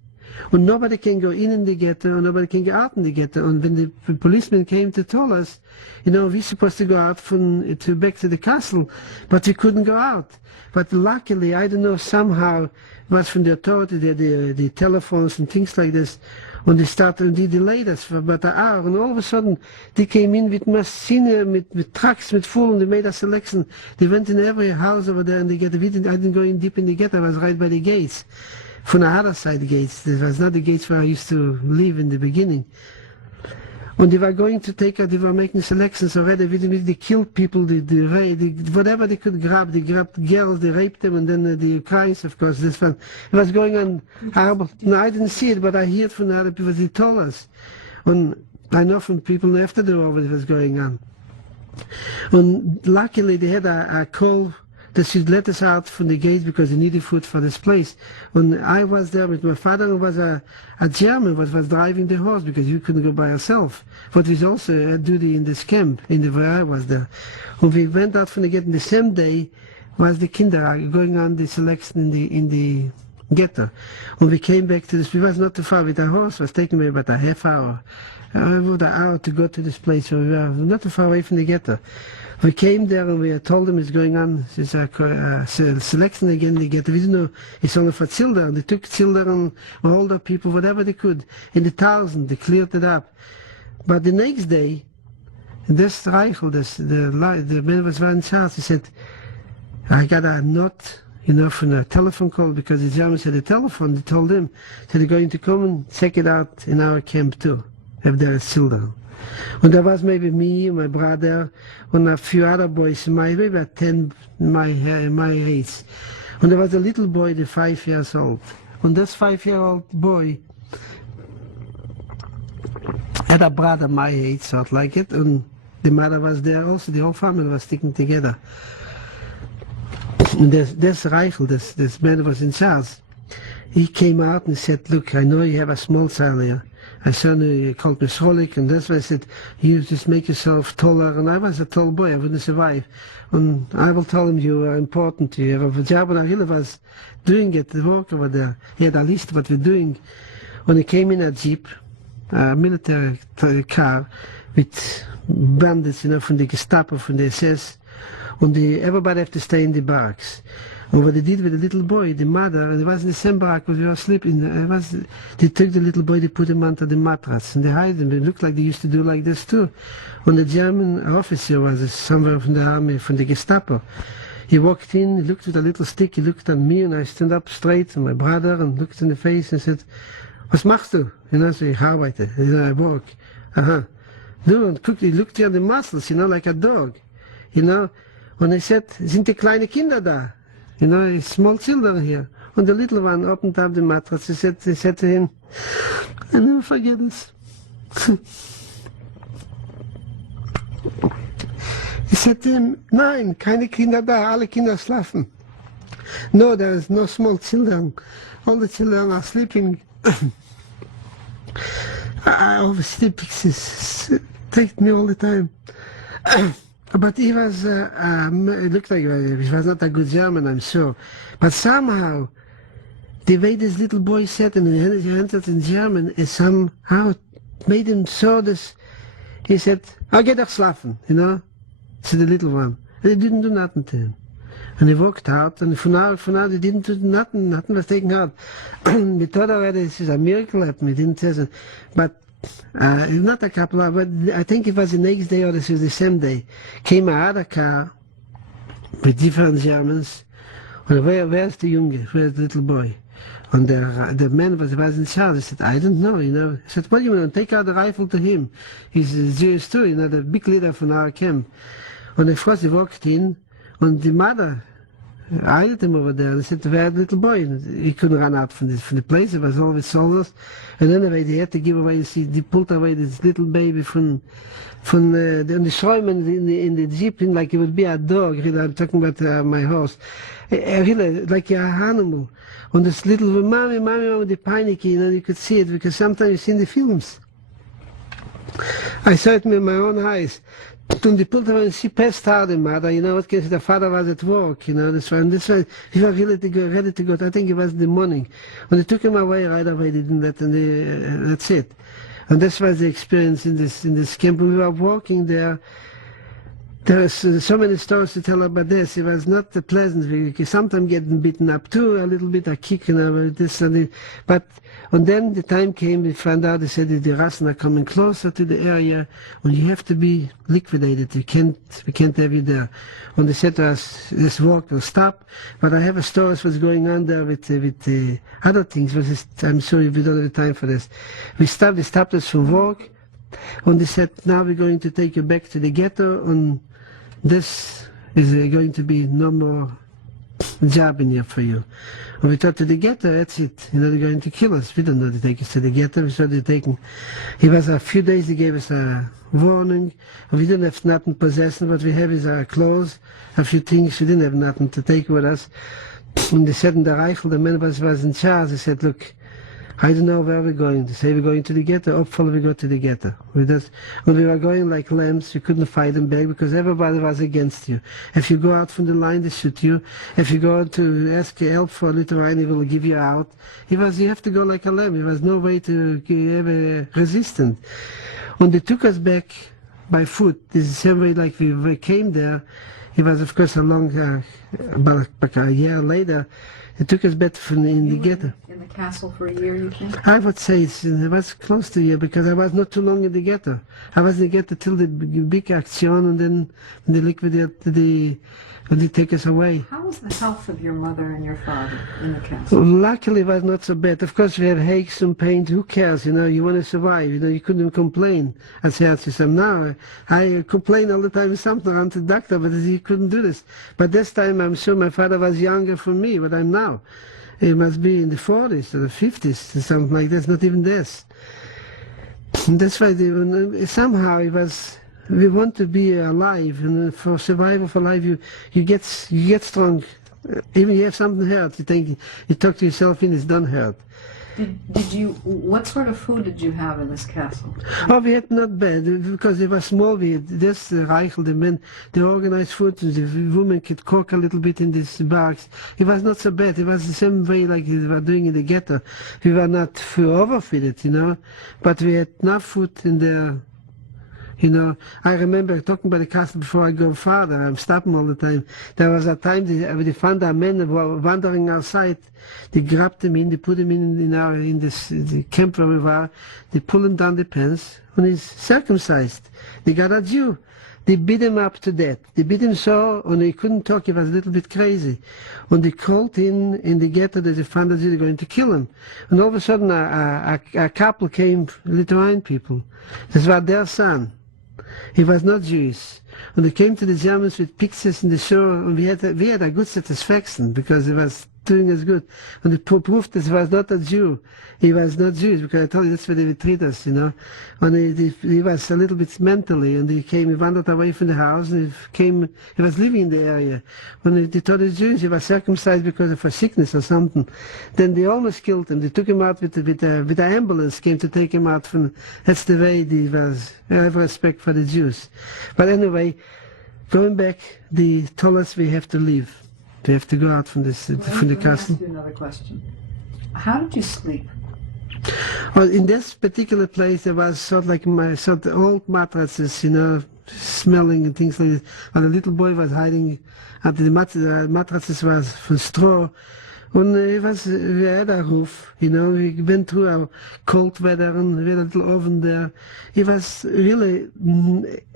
and nobody can go in the ghetto, and nobody can go out in the ghetto. And when the policemen came to tell us, you know, we're supposed to go out back to the castle, but we couldn't go out. But luckily, I don't know, somehow, it was from the authority, the telephones and things like this, and they delayed us for about an hour, and all of a sudden, they came in with machine, with trucks, with full, and they made a selection. They went in every house over there in the ghetto. I didn't go in deep in the ghetto, I was right by the gates. From the other side gates. This was not the gates where I used to live in the beginning. And they were going to they were making selections already. They killed people, whatever they could grab. They grabbed girls, they raped them, and then the Ukrainians, of course. This one, it was going on horrible. No, I didn't see it, but I heard from the other people. They told us. And I know from people after the war what was going on. And luckily they had a call that should let us out from the gates because they needed food for this place. And I was there with my father, who was a German, who was driving the horse because you couldn't go by yourself. But we also had duty in this camp, where I was there. And we went out from the gate, and the same day was the kindergarten going on the selection in the ghetto. When we came back to this, we was not too far with the horse, it was taking me about a half hour. About an hour to go to this place, so we were not too far away from the ghetto. We came there and we told them it's going on, it's a selection again, the ghetto. We didn't know it's only for children. They took children, older people, whatever they could, in the thousands, they cleared it up. But the next day, this Reichel, the man was in charge, he said, I got a note, you know, from a telephone call, because the Germans had a telephone. They told him, so they're going to come and check it out in our camp too, if there is children. And there was maybe me, my brother, and a few other boys, maybe about 10 my age. And there was a little boy, 5 years old. And this 5-year-old boy had a brother my age, sort like it, and the mother was there also, the whole family was sticking together. And this Reichel, this man was in charge. He came out and said, look, I know you have a small child here. I saw you called me Scholik, and that's why I said, you just make yourself taller. And I was a tall boy, I wouldn't survive. And I will tell him you are important to you. But Jabon really was doing it, the work over there. He had a list what we're doing. When he came in a jeep, a military car, with bandits, you know, from the Gestapo, from the SS, and everybody had to stay in the barracks. And what they did with the little boy, the mother, and it was in the same barrack because we were sleeping, they took the little boy, they put him under the mattress, and they hid him. It looked like they used to do like this too. And the German officer was somewhere from the army, from the Gestapo. He walked in, he looked with a little stick, he looked at me, and I stood up straight, and my brother, and looked in the face and said, was machst du? You know, so ich arbeite. You know, I work. Do, and quickly looked at the muscles, you know, like a dog. You know, and I said, sind die kleine Kinder da? You know, small children here. And the little one opened up the mattress. He said to him, I never forget this. He said to him, nein, keine Kinder da, alle Kinder schlafen. No, there is no small children. All the children are sleeping. I always see pictures. It takes me all the time. But he was, it looked like he was not a good German, I'm sure. But somehow, the way this little boy said and he answered in German, it somehow made him so this. He said, "Oh, geh doch schlafen," you know, to the little one. And he didn't do nothing to him. And he walked out, and for now, they didn't do nothing was taken out. We thought already this is a miracle happened, we didn't say so. But not a couple of, but I think it was the next day or this was the same day, came another car with different Germans. And where's the Junge? Where's the little boy? And the man was in charge. He said, I don't know, you know. He said, what do you mean? Take out the rifle to him. He's Jewish too, you know, the big leader from our camp. And of course he walked in, and the mother eyed him over there and said, where's the little boy? And he couldn't run out from the place. It was always soldiers. And anyway, they had to give away, they pulled away this little baby from the Schäumen in the jeep, like it would be a dog. Really, I'm talking about my horse. Really, like a animal. And this little, mommy, the panic, you know, you could see it, because sometimes you see in the films. I saw it with my own eyes. And they pulled her and she passed out, the mother, you know what case, the father was at work, you know, this one, he was ready to go, I think it was in the morning. When they took him away right away, they didn't let him, that's it. And this was the experience in this camp. We were walking there. There was so many stories to tell about this. It was not pleasant. We sometimes getting beaten up too, a little bit, a kick, this and it. And then the time came, we found out, they said that the Russians are coming closer to the area, and you have to be liquidated. We can't have you there. And they said to us, this walk will stop. But I have a story of what's going on there with other things. I'm sorry, we don't have time for this. They stopped us from walk, and they said, now we're going to take you back to the ghetto, and this is going to be no more job in here for you. And we thought to the ghetto, that's it. You know, they're going to kill us. We don't know to take us to the ghetto. We thought they're taking. It was a few days they gave us a warning. And we didn't have nothing possession. What we have is our clothes, a few things. We didn't have nothing to take with us. And they said in the rifle, the man was in charge. They said, look, I don't know where we're going. They say we're going to the ghetto. Hopefully we go to the ghetto. When we were going like lambs, you couldn't fight them back because everybody was against you. If you go out from the line, they shoot you. If you go to ask help for a little while, they will give you out. You have to go like a lamb. There was no way to have a resistance. When they took us back by foot, this is the same way like we came there. It was, of course, about a year later. It took us back in the ghetto. In the castle for a year, you think? I would say it was close to a year because I was not too long in the ghetto. I was in the ghetto till the big action, and then they liquidated when they take us away. How was the health of your mother and your father in the castle? Luckily, it was not so bad. Of course, we have aches and pains. Who cares? You know, you want to survive. You know, you couldn't complain. I said to some now. I complain all the time with something. I'm the doctor, but he couldn't do this. But this time, I'm sure my father was younger from me, but I'm now. He must be in the 40s or the 50s or something like that. Not even this. And that's why somehow it was. We want to be alive, and for survival for life, you get strong. Even if you have something hurt, you talk to yourself in, it's done hurt. What sort of food did you have in this castle? Oh, we had not bad, because it was small. We had this Reichel, the men, they organized food, and the women could cook a little bit in these barracks. It was not so bad. It was the same way like they were doing in the ghetto. We were not overfeeded, you know, but we had enough food in there. You know, I remember talking about the castle before I go farther. I'm stopping all the time. There was a time they found our men who were wandering outside. They grabbed them in, they put them in the camp where we were. They pulled him down the pants. When he's circumcised, they got a Jew. They beat him up to death. They beat him so, and he couldn't talk. He was a little bit crazy. When they called in the ghetto, they found that they were going to kill him. And all of a sudden, a couple came, Lithuanian people. This was their son. He was not Jewish. When they came to the Germans with pictures in the show, and we had a good satisfaction because it was doing us good. And they proved that he was not a Jew. He was not Jewish because I told you that's where they would treat us, you know. And he was a little bit mentally, and he wandered away from the house, and he was living in the area. When they told us Jews, he was circumcised because of a sickness or something. Then they almost killed him. They took him out with the ambulance, came to take him out from. That's the way he was. I have respect for the Jews. But anyway, going back, they told us we have to leave. We have to go out from the castle. Let me ask you another question. How did you sleep? Well, in this particular place, there was sort of old mattresses, you know, smelling and things like that. And the little boy was hiding, and the mattresses was from straw. And we had a roof, you know, we went through our cold weather, and we had a little oven there. It was really,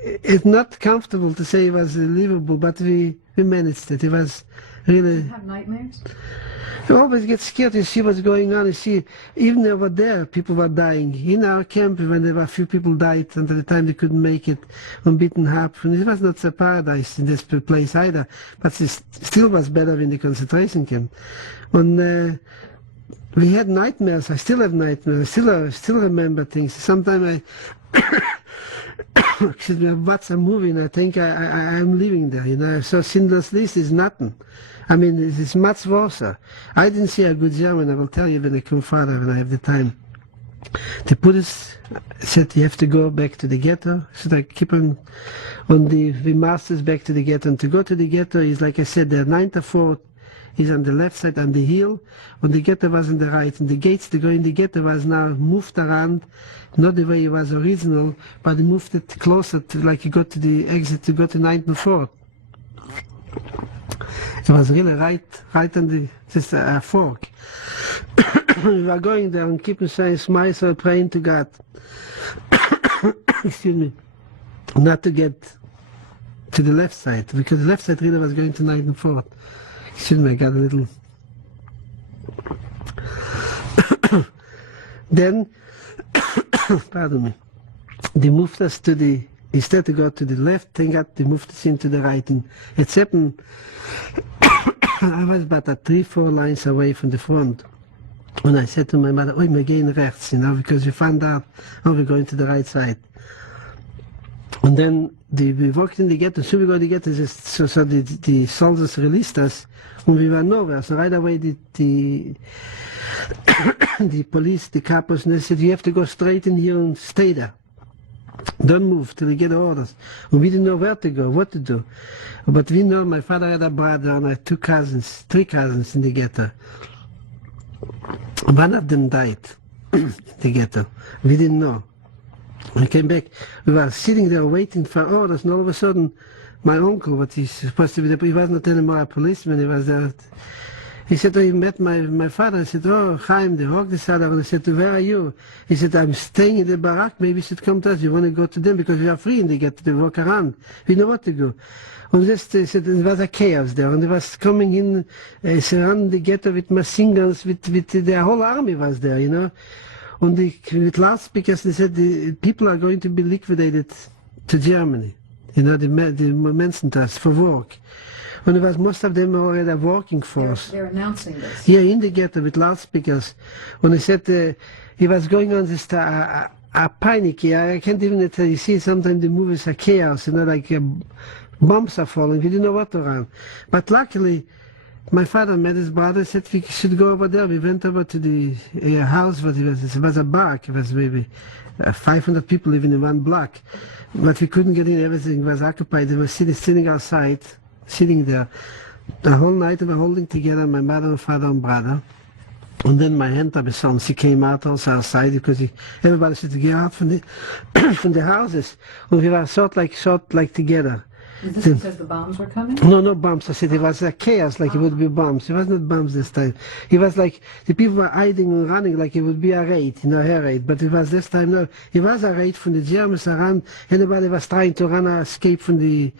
it's not comfortable to say it was livable, but we managed it. It was really. Did you have nightmares? You always get scared. You see what's going on. You see, even over there, people were dying. In our camp, when there were a few people died until the time they couldn't make it, unbeaten half. And it was not a paradise in this place either, but it still was better in the concentration camp. And we had nightmares. I still have nightmares. I still remember things. Sometimes excuse me, I watch a movie and I think I'm living there. You know, so Schindler's List is nothing. I mean, it's much worse. I didn't see a good German, I will tell you when I come further, when I have the time. The police said you have to go back to the ghetto. So I keep on the masters back to the ghetto. And to go to the ghetto is, like I said, the 9th Fort is on the left side on the hill, and the ghetto was on the right. And the gates to go in the ghetto was now moved around, not the way it was original, but they moved it closer to, like you go to the exit to go to 9th Fort. It was really right on the just a fork. We were going there and keeping saying smile, so praying to God. Excuse me, not to get to the left side, because the left side really was going to 9th Fort. Excuse me, I got a little. Then, pardon me, they moved us to the, instead to go to the left, thank God they moved us into the right. And it's happened, I was about 3-4 lines away from the front. And I said to my mother, oh, we're going rechts, you know, because we found out, oh, we're going to the right side. And then we walked in the ghetto, so we go to the ghetto, so the soldiers released us, and we were nowhere. So right away the the police, the capos, and they said, you have to go straight in here and stay there. Don't move till you get orders. And we didn't know where to go, what to do. But we know my father had a brother and I had 3 cousins in the ghetto. One of them died in the ghetto. We didn't know. I came back, we were sitting there waiting for orders, and all of a sudden my uncle, what he's supposed to be, he was not anymore a policeman, he was there. He said, oh, he met my father. I said, oh, Chaim, the Hogdesaler. And I said, where are you? He said, I'm staying in the barrack, maybe you should come to us, you want to go to them, because we are free in the ghetto to walk around. We know what to do. And just, he said, there was a chaos there, and they was coming in, surrounding the ghetto with machine guns, with the whole army was there, you know. And with loudspeakers, they said the people are going to be liquidated to Germany, you know, the Menschentas for work. And it was most of them already a working force. They're announcing this. Yeah, in the ghetto with loudspeakers. When he said he was going on just a panic. I can't even tell you. See, sometimes the movies are chaos, you know, like bombs are falling. We didn't know what to run. But luckily, my father met his brother, said we should go over there. We went over to the house, it was a barrack. It was maybe 500 people living in one block. But we couldn't get in, everything was occupied. They were sitting outside, sitting there. The whole night we were holding together, my mother and father and brother. And then my aunt, son, she came out also outside because everybody said to get out from the from the houses. And we were shot like together. Is this because the bombs were coming? No, no bombs. I said it was a chaos, like it would be bombs. It was not bombs this time. It was like the people were hiding and running like it would be a raid, you know, air raid. But it was this time, no. It was a raid from the Germans around. Anybody was trying to run or escape from the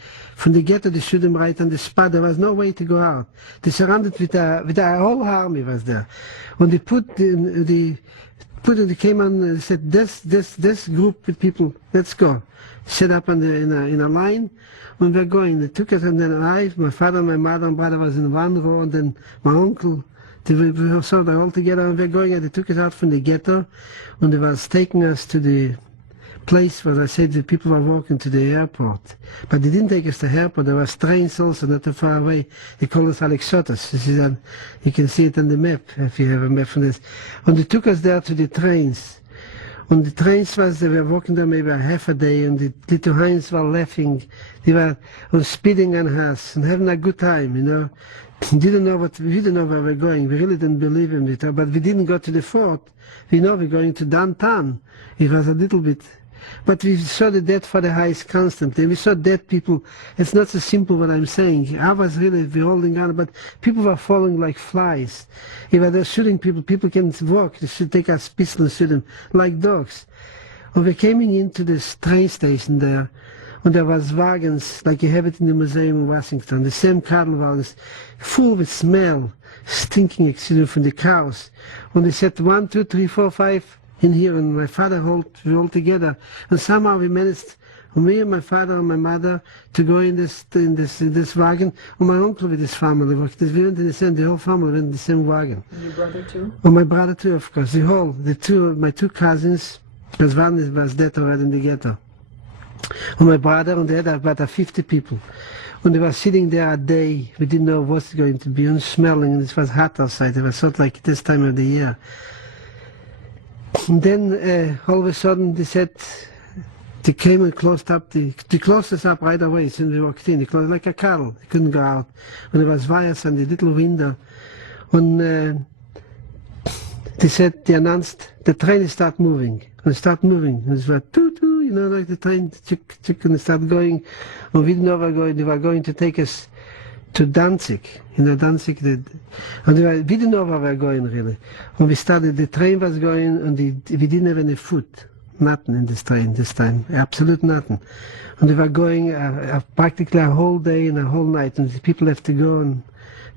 ghetto, they shoot them right on the spot. There was no way to go out. They surrounded with a whole army was there. When they they came on and said, this group with people, let's go. Set up in a line. When we're going, they took us, and then my father, my mother, and brother was in one row, and then my uncle, we were sort of all together, and we're going, and they took us out from the ghetto, and they was taking us to the place where I said the people were walking to the airport. But they didn't take us to the airport, there was trains also not too far away. They called us Alexotas. You can see it on the map, if you have a map from this. And they took us there to the trains. And the trains they were walking there maybe a half a day, and the little Heinz were laughing. They were speeding on us and having a good time, you know. We didn't know where we're going. We really didn't believe in it. But we didn't go to the fort. We know we're going to downtown. It was a little bit. But we saw the death for the highest constantly. We saw dead people. It's not so simple what I'm saying. I was really holding on, but people were falling like flies. If they're shooting people, people can't walk. They should take a pistol and shoot them like dogs. And we're coming into this train station there, and there was wagons like you have it in the museum in Washington, the same cattle wagons, full with smell, stinking from the cows. And they said 1, 2, 3, 4, 5 in here, and my father we all together, and somehow we managed, me and my father and my mother, to go in this wagon, and my uncle with his family. We went in the whole family went in the same wagon. And your brother too? And my brother too, of course. My 2 cousins, because one was dead already in the ghetto. And my brother, and they had about 50 people. When they were sitting there a day, we didn't know what's going to be, and smelling, and it was hot outside. It was sort of like this time of the year. And then all of a sudden they said, they came and closed us up right away as soon as we walked in. They closed like a cattle. They couldn't go out. And there was wires on the little window. And they said, they announced the train start moving. And it started moving. And it was toot, you know, like the train, and start going. And we didn't know they were going to take us to Danzig. You know, Danzig, we didn't know where we were going really. When we started, the train was going and we didn't have any food. Nothing in this train this time, absolute nothing. And we were going practically a whole day and a whole night, and the people have to go and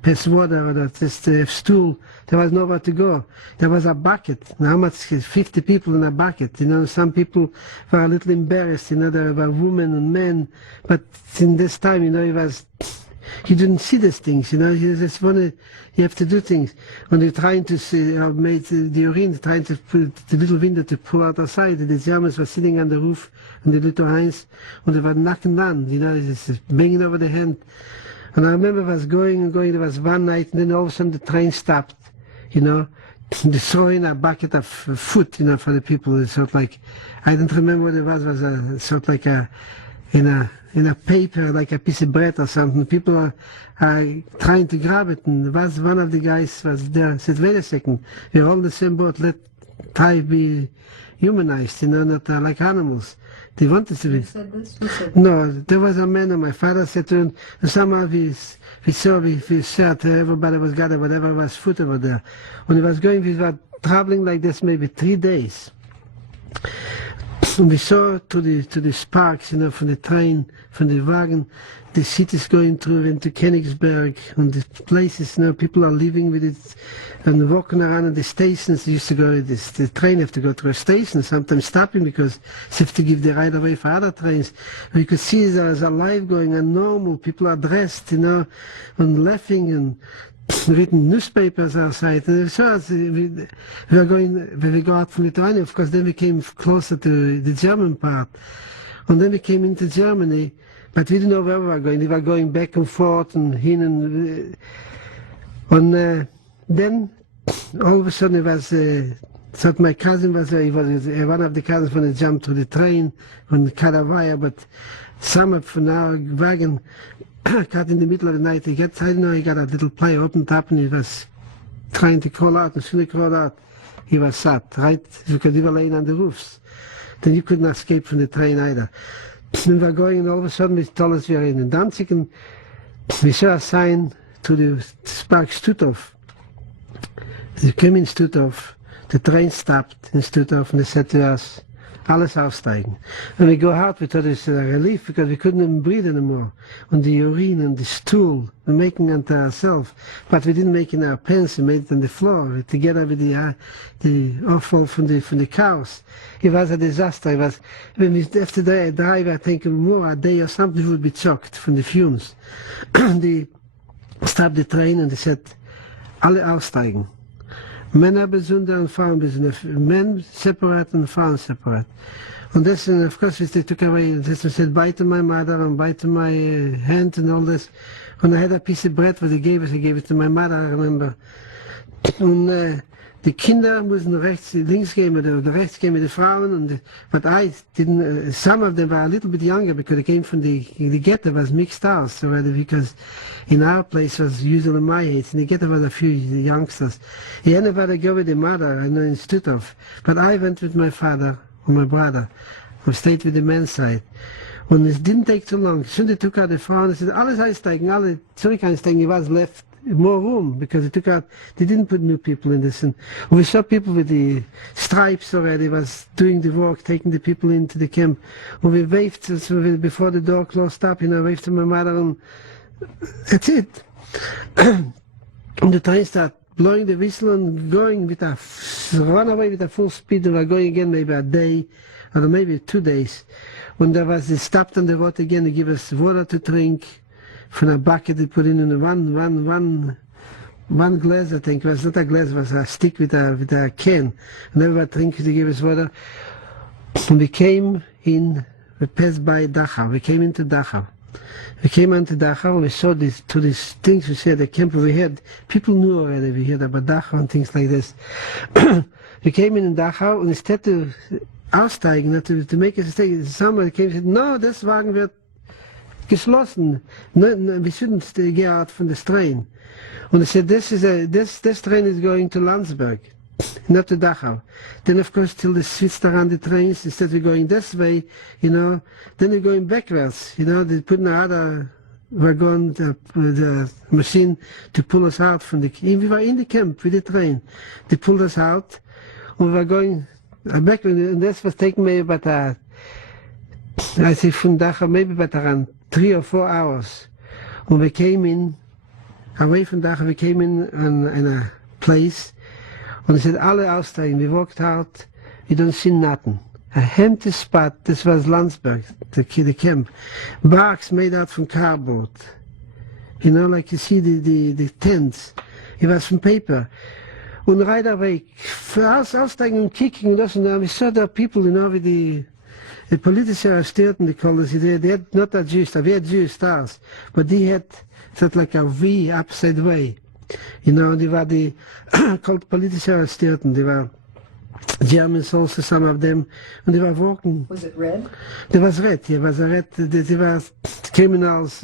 pass water or just stool. There was nowhere to go. There was a bucket. And how much? 50 people in a bucket. You know, some people were a little embarrassed. You know, there were women and men. But in this time, you know, you didn't see these things, you know, you just you have to do things. When you're trying to see, made the urine, trying to put the little window to pull out outside, the Germans were sitting on the roof, and the little Heinz, and they were knocking down, you know, just banging over the hand. And I remember I was going and going, there was one night, and then all of a sudden the train stopped, you know, they throw in a bucket of food, you know, for the people. It's sort of like, I don't remember what it was a sort of like in a paper, like a piece of bread or something. People are trying to grab it, and one of the guys was there, said, wait a second, we're all in the same boat, let Thai be humanized, you know, not like animals. They wanted to be. Who said this? Who said No, there was a man, and my father said to him, somehow we shared, everybody was gathered, whatever was food over there. When he was going, we were traveling like this maybe 3 days. And we saw to the sparks, you know, from the train, from the wagon, the cities going through into Königsberg, and the places, you know, people are living with it and walking around in the stations. Used to go, the train have to go through a station, sometimes stopping because they have to give the right away for other trains. And you could see there's a life going on normal. People are dressed, you know, and laughing and reading newspapers outside. And so we were going, when we go out from Lithuania, of course, then we came closer to the German part. And then we came into Germany, but we didn't know where we were going. We were going back and forth and in and then all of a sudden it was, so my cousin was there, he was one of the cousins when he jumped to the train, when the cut a wire, but some from our wagon cut in the middle of the night. I don't know, he got a little play opened up and he was trying to crawl out. As soon as he crawled out, he was shot, right? Because we were laying on the roofs. Then you couldn't escape from the train either. We were going, and all of a sudden they told us we were in Danzig, and we saw a sign to the Spark Stutthof. They came in Stutthof, the train stopped in Stutthof, and they said to us, alles aussteigen. And we go out, we thought it was a relief because we couldn't even breathe anymore. On the urine and the stool, we're making it unto ourselves. But we didn't make it in our pants, we made it on the floor, together with the offal from the cows. It was a disaster. It was, when we have to drive, I think more a day or something, we would be choked from the fumes. They stopped the train and they said, alle aussteigen. Männerbesunder and Frauenbesunder, men separate and Frauen separate. And this, and of course, they took away, this said, bite to my mother and bite to my hand and all this. And I had a piece of bread, what they gave us, I gave it to my mother, I remember. And die Kinder mussten links gehen oder rechts gehen mit den Frauen. But I didn't, some of them were a little bit younger because they came from the ghetto, was mixed house. So because in our place was usually my age, in the ghetto was a few youngsters. He ended up to go with the mother, I know, in Stutthof. But I went with my father and my brother. I stayed with the men's side. And it didn't take too long. Soon they took out the Frauen and said, alles einsteigen, alle zurück einsteigen. It was left more room because they took out, they didn't put new people in this. And we saw people with the stripes already, was doing the work, taking the people into the camp. And we waved, so before the door closed up, you know, waved to my mother and that's it. And the train started blowing the whistle and going with a, run away with a full speed, and we're going again maybe a day, or maybe 2 days. When there was, they stopped on the road again, they give us water to drink. From a bucket they put in one glass, I think. It was not a glass, it was a stick with a can. And everybody drinks, they gave us water. And we came in, we passed by Dachau. We came into Dachau. We came into Dachau, we saw these things, we said the camp we had, people knew already, we heard about Dachau and things like this. We came in Dachau and instead to aussteigen, to make us stay, somebody came and said, no, this Wagen wird geschlossen. No, we shouldn't get out from this train. And they said, this train is going to Landsberg, not to Dachau. Then of course till they switched around the trains, instead of going this way, then they're going backwards, they put another wagon, the machine to pull us out from the camp. We were in the camp with the train. They pulled us out and we were going back, and this was taking maybe about I say from Dachau maybe about around 3 or 4 hours. When we came in, away from Dachau, we came in a place, and they said, alle aussteigen. We walked out, we don't see nothing. A empty spot, this was Landsberg, the camp. Barks made out from cardboard. Like you see the tents. It was from paper. And right away, aussteigen and kicking, and we saw there people, with the politische Arrestierten, they call us, they had not a Jewish star, we had Jewish stars, but they had sort of like a V upside way. They were the called politische Arrestierten, they were Germans also, some of them, and they were walking. Was it red? There was red, yeah, was a red, they were criminals,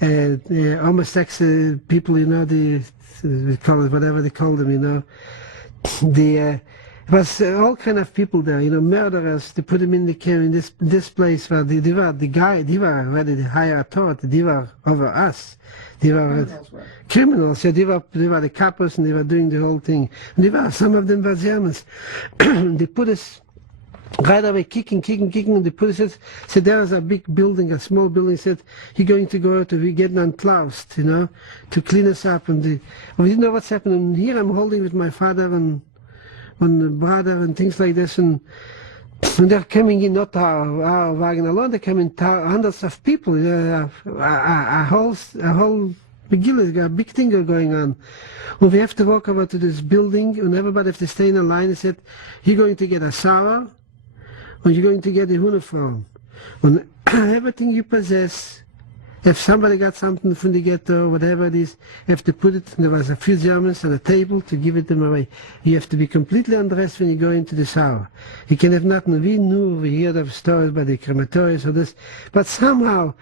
homosexual people, we call it whatever they call them, it was all kind of people there, murderers. They put them in the camp in this place where they were already the higher authority. They were over us. They were criminals. Yeah, they were the capos, and they were doing the whole thing. And some of them were Germans. They put us right away kicking, and they put us. Said there was a big building, a small building. Said you're going to go out, we get unclaused, to clean us up. And we didn't know what's happening. And here I'm holding with my father and brother and things like this, and they're coming in, not our wagon alone, they're coming hundreds of people, a whole a big thing going on. And we have to walk over to this building, and everybody have to stay in a line. They said, you're going to get a sour, or you're going to get a uniform. And everything you possess, if somebody got something from the ghetto, whatever it is, you have to put it, and there was a few Germans on a table to give it them away. You have to be completely undressed when you go into the shower. You can have nothing. We heard of stories by the crematoriums or this, but somehow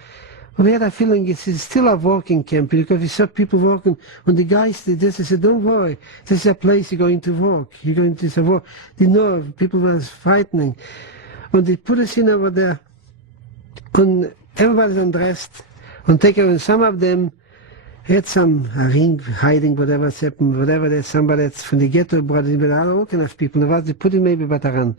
we had a feeling it's still a walking camp, because we saw people walking, and the guys did this, they said, don't worry, this is a place you're going to walk. You're going to walk. People were frightening. And they put us in over there, and everybody's undressed. And some of them had some ring hiding, whatever's happened, whatever there's somebody that's from the ghetto brought in, but all kind of people. They put in maybe about around.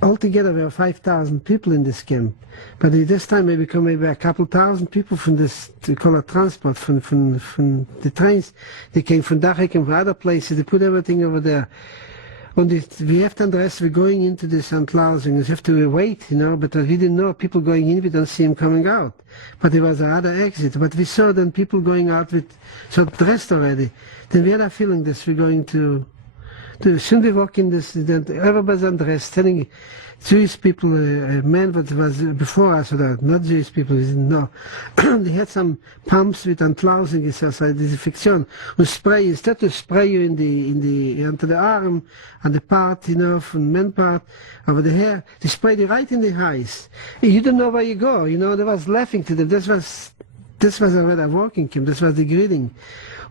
Altogether there were 5,000 people in this camp. But at this time maybe a couple thousand people from this, to call it transport, from the trains. They came from Dachau and from other places. They put everything over there. And we have to undress, we're going into this unclausing, we have to wait, but we didn't know people going in, we don't see them coming out. But there was another exit, but we saw then people going out with, dressed already. Then we had a feeling this, we're going to soon we walk in this, then everybody's undressed, telling Jewish people, a man that was before us, not Jewish people, we didn't know. They had some pumps with unclausing, disinfection, and spray, instead of spray you onto the arm, and the part, from men part, over the hair, they sprayed you right in the eyes. You don't know where you go, they was laughing to them. This was already a walking camp, this was the greeting.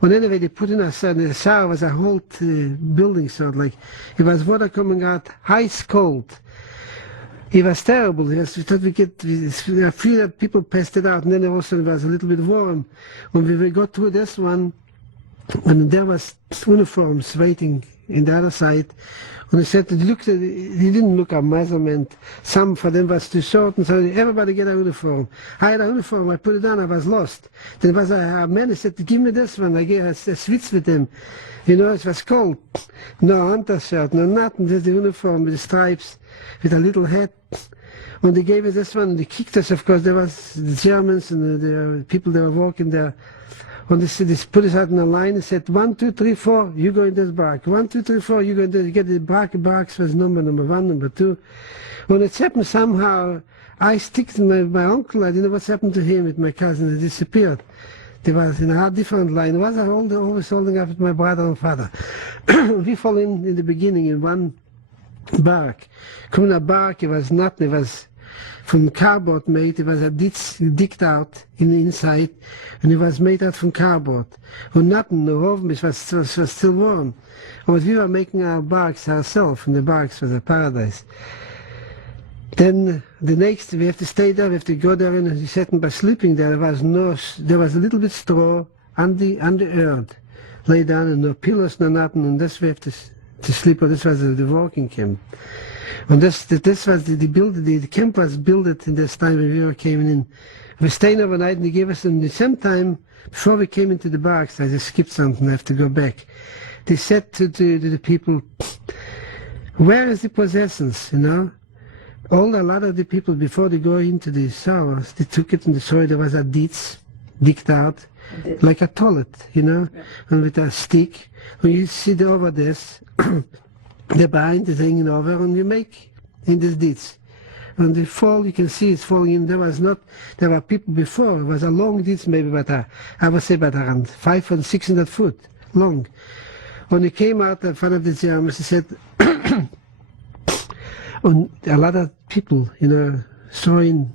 And anyway, they put in the shower was a whole building, it was water coming out, ice cold. It was terrible. We thought a few people passed it out, and then also it was a little bit warm. When we got through this one, and there was uniforms waiting in the other side, and they said, he didn't look at measurement. Some for them was too short, and so everybody get a uniform. I had a uniform, I put it on, I was lost. Then there was a man who said, give me this one. I switched with him. It was cold. No undershirt, no nothing, just the uniform with the stripes, with a little hat. When they gave us this one, they kicked us, of course. There was the Germans and the people that were walking there. When they put us out in a line and said, 1, 2, 3, 4, you go in this barrack. 1, 2, 3, 4, you go in this. You get the barracks was number 1, number 2. When it happened somehow, I stick to my uncle. I didn't know what's happened to him with my cousin. He disappeared. They was in a different line. It was always holding up with my brother and father. We fall in the beginning in one bark. Coming a bark, it was nothing. It was from cardboard made. It was a ditch digged out in the inside, and it was made out from cardboard. And nothing, no oven, it was still warm. But we were making our barks ourselves, and the barks was a paradise. Then the next, we have to stay there, we have to go there, and we sat by sleeping there. There was a little bit straw on the earth, lay down, and no pillows, no nothing, and this we have to sleep. Or this was the walking camp, and this was the camp was built in this time when we were came in. We stayed overnight, and they gave us in the same time before we came into the barracks. I just skipped something. I have to go back. They said to the people, "Where is the possessions?" You know. A lot of the people, before they go into the showers, they took it in the soil. There was a ditch digged out, like a toilet, you know, and with a stick. When you sit over this, the bind is hanging over, and you make in this ditch. When they fall, you can see it's falling in. There were people before. It was a long ditch, maybe I would say about around 500 and 600 foot long. When he came out in front of the Germans, he said, and a lot of people, you know, throwing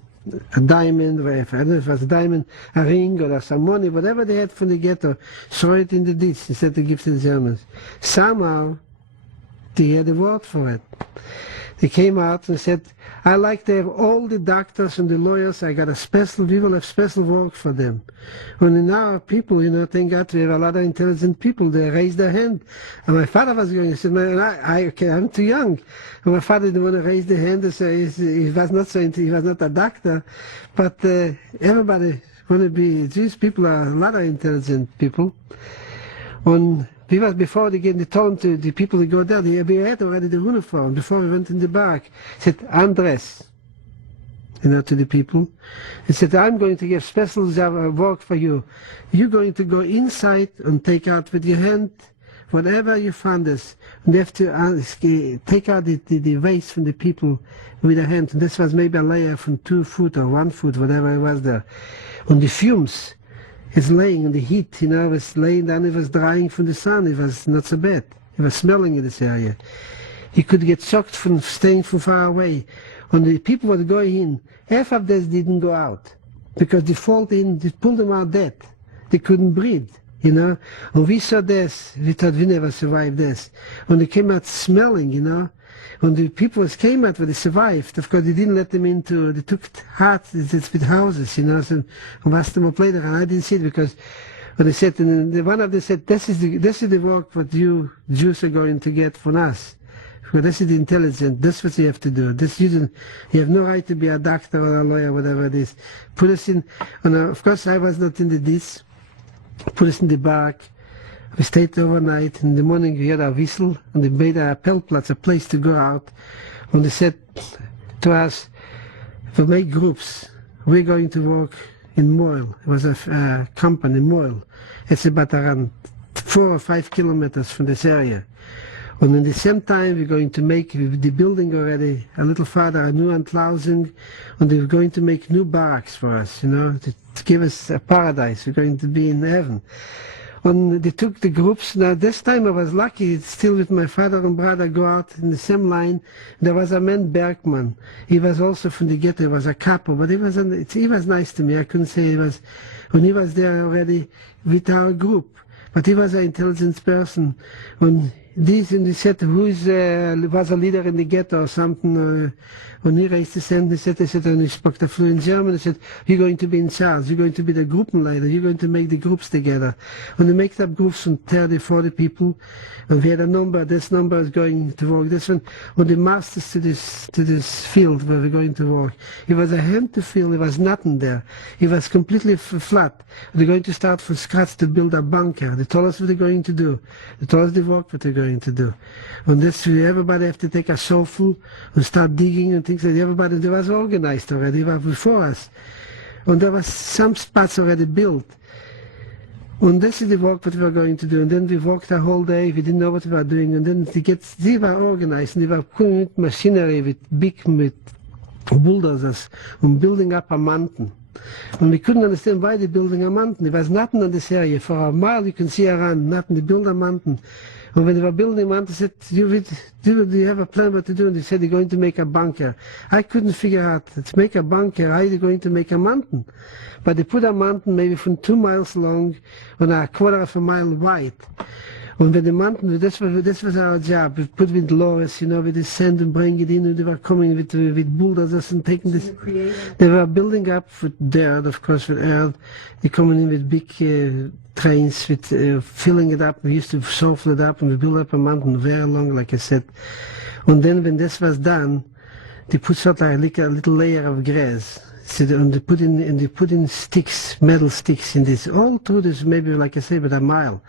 a diamond, or I don't know if it was a diamond, a ring, or some money, whatever they had from the ghetto, throw it in the ditch instead to give to the Germans. Somehow, they had a word for it. They came out and said, "I like to have all the doctors and the lawyers. We will have special work for them." When now people, you know, thank God we have a lot of intelligent people. They raised their hand. And my father was going, he said, "Man, I'm too young." And my father didn't want to raise the hand. So he was not a doctor. But everybody want to be, these people are a lot of intelligent people. And before they told to the people to go there, we had already the uniform before we went in the barrack. He said, "Undress," you know, to the people. He said, "I'm going to give special work for you. You're going to go inside and take out with your hand whatever you find us. And you have to take out the waste from the people with a hand." And this was maybe a layer from 2 foot or 1 foot, whatever it was there. And the fumes, it's laying in the heat, you know, it was laying down, it was drying from the sun, it was not so bad. It was smelling in this area. You could get shocked from staying from far away. When the people were going in, half of this didn't go out, because they fall in, they pulled them out dead. They couldn't breathe, you know. And we saw this, we thought we never survived this. When they came out smelling, you know, when the people came out, when they survived, of course they didn't let them into, they took huts with houses, you know, so, and asked them up later, and I didn't see it because when they said, and one of them said, this is the work what you Jews are going to get from us. Because this is the intelligent, this is what you have to do. You have no right to be a doctor or a lawyer, whatever it is. Put us in, and of course I was not into this, put us in the barrack. We stayed overnight. In the morning we had a whistle, and they made a Peltplatz, a place to go out. And they said to us, "We make groups. We're going to work in Moyle." It was a company in Moyle. It's about around 4 or 5 kilometers from this area. And at the same time we're going to make the building already a little farther, a new enclosing, and they're going to make new barracks for us, you know, to give us a paradise. We're going to be in heaven. And they took the groups. Now this time I was lucky, still with my father and brother go out in the same line. There was a man, Bergman. He was also from the ghetto, he was a capo, but he was nice to me. I couldn't say he was, when he was there already with our group. But he was an intelligent person. And he said, who was a leader in the ghetto or something? When he raised his hand, he said, and he spoke the fluent German, he said, "You're going to be in charge, you're going to be the Gruppenleiter, you're going to make the groups together." When they make up groups from 30, 40 people, and we had a number, this number is going to work, this one, when they marched us to this field where we're going to work, it was a hand to feel, it was nothing there. It was completely flat. They're going to start from scratch to build a bunker. They told us what they're going to do. They told us the work what they're going to do. And this, everybody have to take a shovel and start digging and things like that. Everybody, they was organized already, they were before us. And there was some spots already built. And this is the work that we were going to do. And then we worked the whole day, we didn't know what we were doing. And then they were organized, and they were putting machinery with bulldozers and building up a mountain. And we couldn't understand why they're building a mountain. There was nothing on this area. For a mile you can see around, nothing. They build a mountain. And when they were building a mountain, I said, do you have a plan what to do? And they said, they're going to make a bunker. I couldn't figure out, to make a bunker, how are they going to make a mountain? But they put a mountain maybe from 2 miles long and a quarter of a mile wide. And when the mountain, this was our job. We put with lorries, with the sand and bring it in, and they were coming with bulldozers and taking this. They were building up with dirt, of course, with earth. They coming in with big trains, with filling it up. We used to shovel it up, and we built up a mountain very long, like I said. And then when this was done, they put sort of like a little layer of grass. So they put in sticks, metal sticks in this. All through this, maybe like I say, about a mile.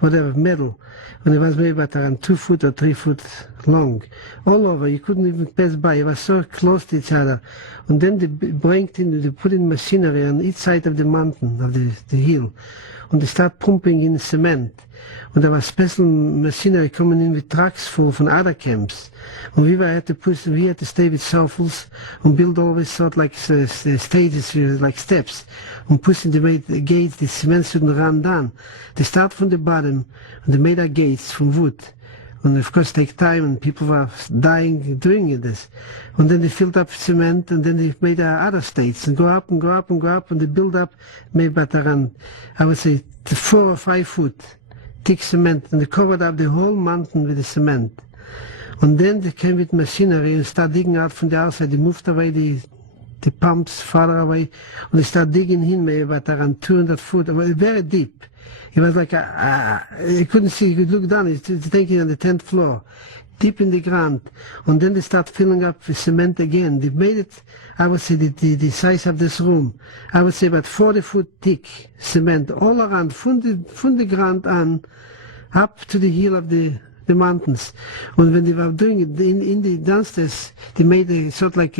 Whatever, metal, and it was maybe about around 2 foot or 3 foot long. All over, you couldn't even pass by, it was so close to each other. And then they put in machinery on each side of the mountain, of the hill, and they start pumping in cement. And there was special machinery coming in with trucks full from other camps. And we had to stay with shovels and build always sort of like stages, like steps. And pushing the gates, the cement shouldn't run down. They start from the bottom, and they made our gates from wood. And of course take time, and people were dying doing this. And then they filled up cement, and then they made other states, and go up and go up and go up, and they build up maybe about around, I would say, 4 or 5 foot thick cement, and they covered up the whole mountain with the cement. And then they came with machinery and started digging out from the outside. They moved away the pumps farther away, and they started digging in maybe about around 200 foot, very deep. It was like you couldn't see, you could look down, it's taking on the 10th floor, deep in the ground. And then they start filling up with cement again. They made it, I would say, the size of this room. I would say about 40 foot thick cement all around, from the ground on, up to the heel of the mountains. And when they were doing it in the downstairs, they made a sort of like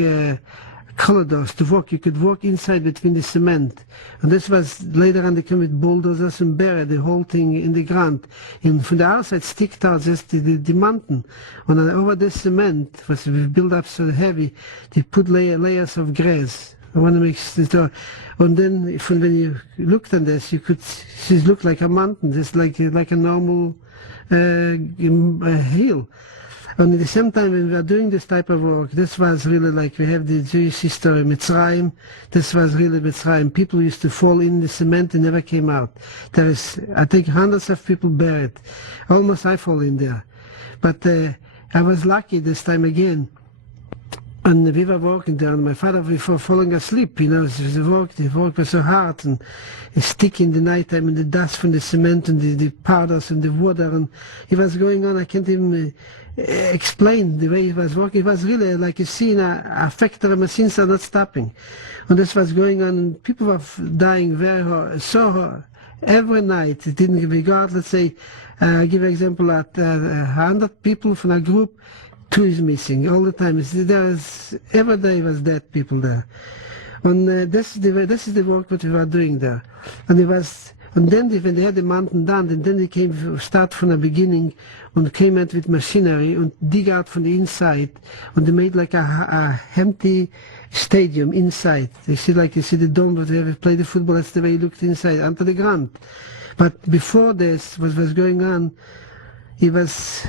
corridors to walk. You could walk inside between the cement. And this was later on they came with bulldozers and buried the whole thing in the ground. And from the outside sticked out just the mountain. And over this cement was built up so heavy, they put layers of grass. I want to make this door. And then when you looked at this, you could see it looked like a mountain, just like a normal hill. And at the same time, when we were doing this type of work, this was really like, we have the Jewish history, Mitzrayim, this was really Mitzrayim. People used to fall in the cement and never came out. There is, I think, hundreds of people buried. Almost I fall in there. But I was lucky this time again. And we were working there, and my father, before falling asleep, the work was so hard, and sticky in the nighttime, and the dust from the cement, and the powders, and the water, and it was going on, I can't even explain the way he was working. It was really like you see in a factory, machines are not stopping. And this was going on, and people were dying very hard, so hard. Every night, it didn't regard, let's say, I'll give an example, at 100 people from a group, 2 is missing all the time. Every day was dead people there. And this is the work that we were doing there. And then when they had the mountain done, and then they start from the beginning and came out with machinery and dig out from the inside, and they made like a empty stadium inside. You see the dome where they play the football, that's the way it looked inside, under the ground. But before this, what was going on, it was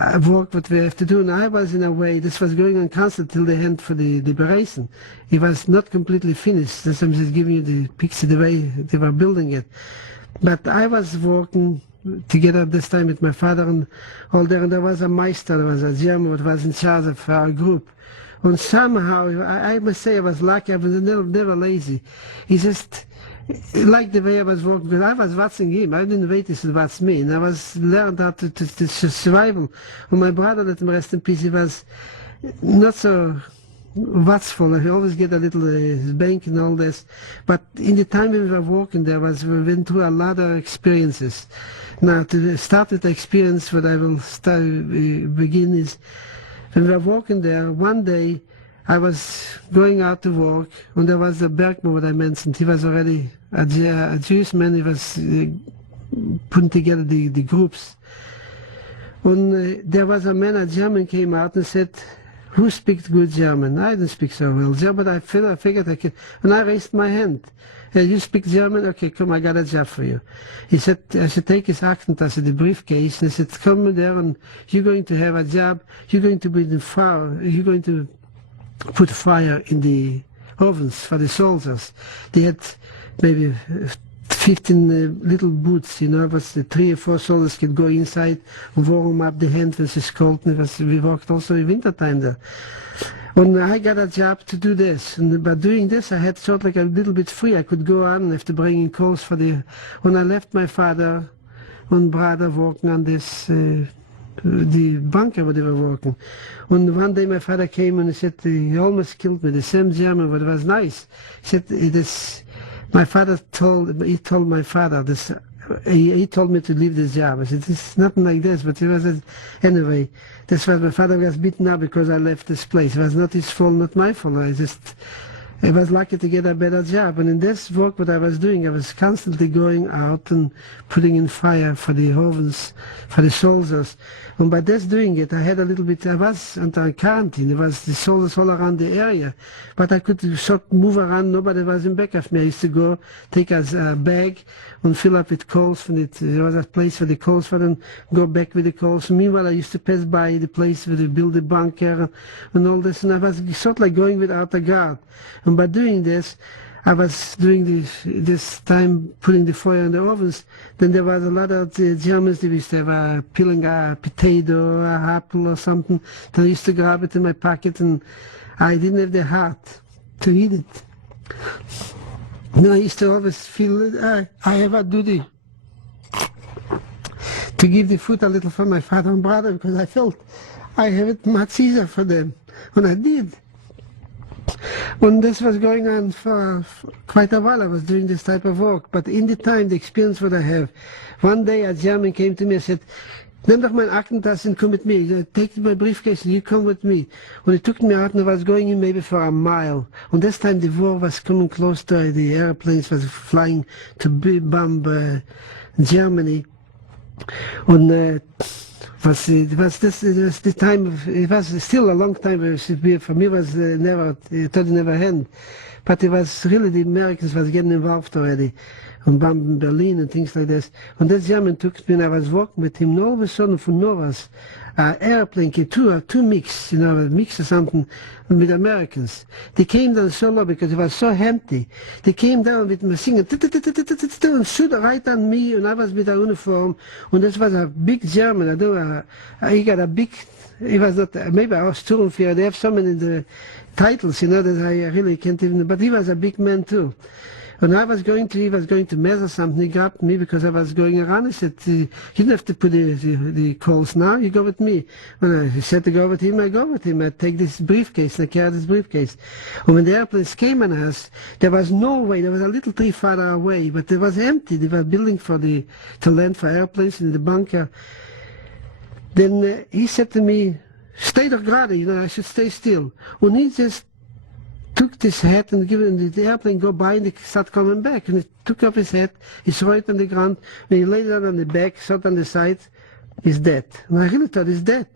a work that we have to do, and I was in a way, this was going on constantly till the end for the liberation. It was not completely finished. I'm just giving you the picture, the way they were building it. But I was working together this time with my father and all there, and there was a meister, there was a German that was in charge of our group. And somehow, I must say I was lucky, I was never lazy. He just liked the way I was working, because I was watching him. I didn't wait to watch me, and I was learned how to survival. And my brother, let him rest in peace, he was not so watchful. He always get a little bank and all this. But in the time we were working there, we went through a lot of experiences. Now, to start with the experience, what I will begin is, when we were working there, one day I was going out to work, and there was the Bergman that I mentioned. He was already a Jewish man. He was putting together the groups. And there was a man, a German, came out and said, who speaks good German? I don't speak so well German, but I figured I could, and I raised my hand. You speak German? Okay, come, I got a job for you. He said, I should take his Aktentasche, the briefcase, and he said, come there and you're going to have a job, you're going to be the fire, you're going to put fire in the ovens for the soldiers. They had maybe 15 little booths, but the 3 or 4 soldiers could go inside and warm up the hand when it's cold. And we worked also in winter time there. And I got a job to do this, and by doing this I had sort of like a little bit free. I could go on after bringing coals for the... When I left my father and brother working on this, the bunker where they were working. And one day my father came and he said, he almost killed me, the same German, but it was nice. He said, my father told my father this, he told me to leave this job. I said, it's nothing like this, but it was, anyway, that's why my father was beaten up because I left this place. It was not his fault, not my fault. I was lucky to get a better job. And in this work what I was doing, I was constantly going out and putting in fire for the ovens, for the soldiers. And by this doing it, I had a little bit, I was under quarantine. There was the soldiers all around the area. But I could sort of move around, nobody was in back of me. I used to go, take a bag and fill up with coals from it. There was a place for the coals for them, go back with the coals. Meanwhile, I used to pass by the place where they build the bunker and all this. And I was sort of like going without a guard. And by doing this, I was doing this time putting the fire in the ovens. Then there was a lot of the Germans, they used to have peeling a potato, a apple or something. Then I used to grab it in my pocket, and I didn't have the heart to eat it. No, I used to always feel I have a duty to give the food a little for my father and brother, because I felt I have it much easier for them. And I did. When this was going on for quite a while, I was doing this type of work. But in the time, the experience what I have, one day a German came to me and said, nimm doch mein Aktentasche and come with me. Take my briefcase and you come with me. When he took me out, and I was going in maybe for a mile. And this time the war was coming close to the airplanes was flying to bomb Germany. And it was the time, it was still a long time, for me it was never, it totally never end. But it was really, the Americans was getting involved already, and bombing Berlin and things like this. And this German took me, and I was walking with him, and all of a sudden from Novas, an airplane came, two mix, mix or something, with Americans. They came down so low because it was so empty. They came down with machine gun, and shoot right on me, and I was with a uniform, and this was a big German. He got a big, he was not, maybe I was Sturmführer, they have so many the titles, that I really can't even, but he was a big man too. When he was going to measure something, he grabbed me because I was going around. He said, you don't have to put the coals now, you go with me. When I said to go with him, I go with him. I take this briefcase, and I carry this briefcase. And when the airplanes came on us, there was no way, there was a little tree farther away, but it was empty. They were building to land for airplanes in the bunker. Then he said to me, stay doch gerade, I should stay still. And he just took this hat and the airplane go by, and he started coming back. And he took up his hat, he threw it on the ground, and he laid it on the back, sat on the side, he's dead. And I really thought he's dead.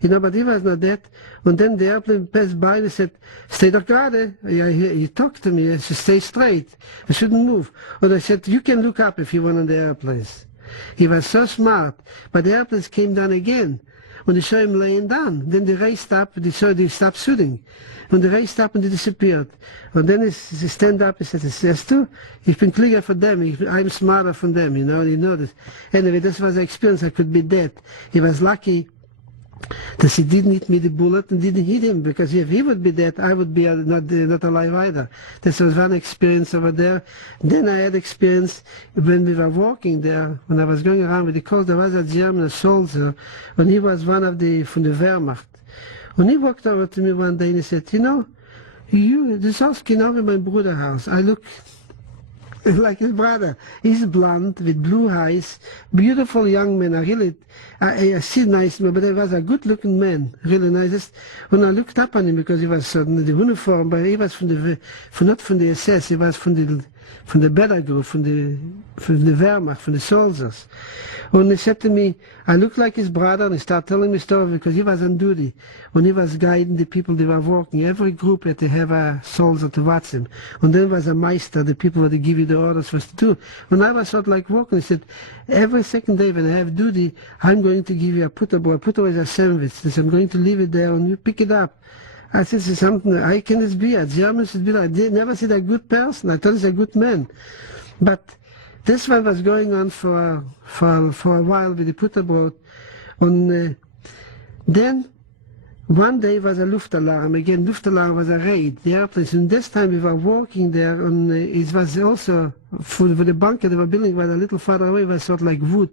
But he was not dead. And then the airplane passed by and he said, stay doch gerade. He talked to me, I said, stay straight, I shouldn't move. And I said, you can look up if you want on the airplanes. He was so smart, but the airplanes came down again. When they saw him laying down, then they raised up, they stopped shooting. When they raised up and they disappeared. And then he stand up, he said, siehst du, ich bin klüger von dem, I'm smarter from them, you know this. Anyway, this was the experience, I could be dead. He was lucky that he didn't hit me the bullet and didn't hit him, because if he would be dead, I would be not alive either. This was one experience over there. Then I had experience when we were walking there, when I was going around with the coals, there was a German soldier, and he was one of from the Wehrmacht. And he walked over to me one day and he said, this house genau wie mein Bruderhaus. I look like his brother. He's blonde with blue eyes, beautiful young man. I see nice man, but he was a good-looking man, really nice. When I looked up on him, because he was the uniform, but he was not from the SS, he was from the von der Better Group, von der Wehrmacht, von den soldiers. And he said to me, I look like his brother, and he started telling me story because he was on duty. When he was guiding the people that were working, every group had to have a soldier to watch him. And then was a meister, the people that give you the orders what to do. When I was sort of like working, he said, every second day when I have duty, I'm going to give you a putter. Putter is a sandwich. He said, I'm going to leave it there and you pick it up. I said, it's something, I can this be? A German should be like, they never said a good person. I thought he's a good man. But this one was going on for a while with the Putterbrot. And then one day was a Luftalarm. Again, Luftalarm was a raid. The airplanes. And this time we were walking there, and it was also for the bunker they were building was a little farther away. It was sort of like wood,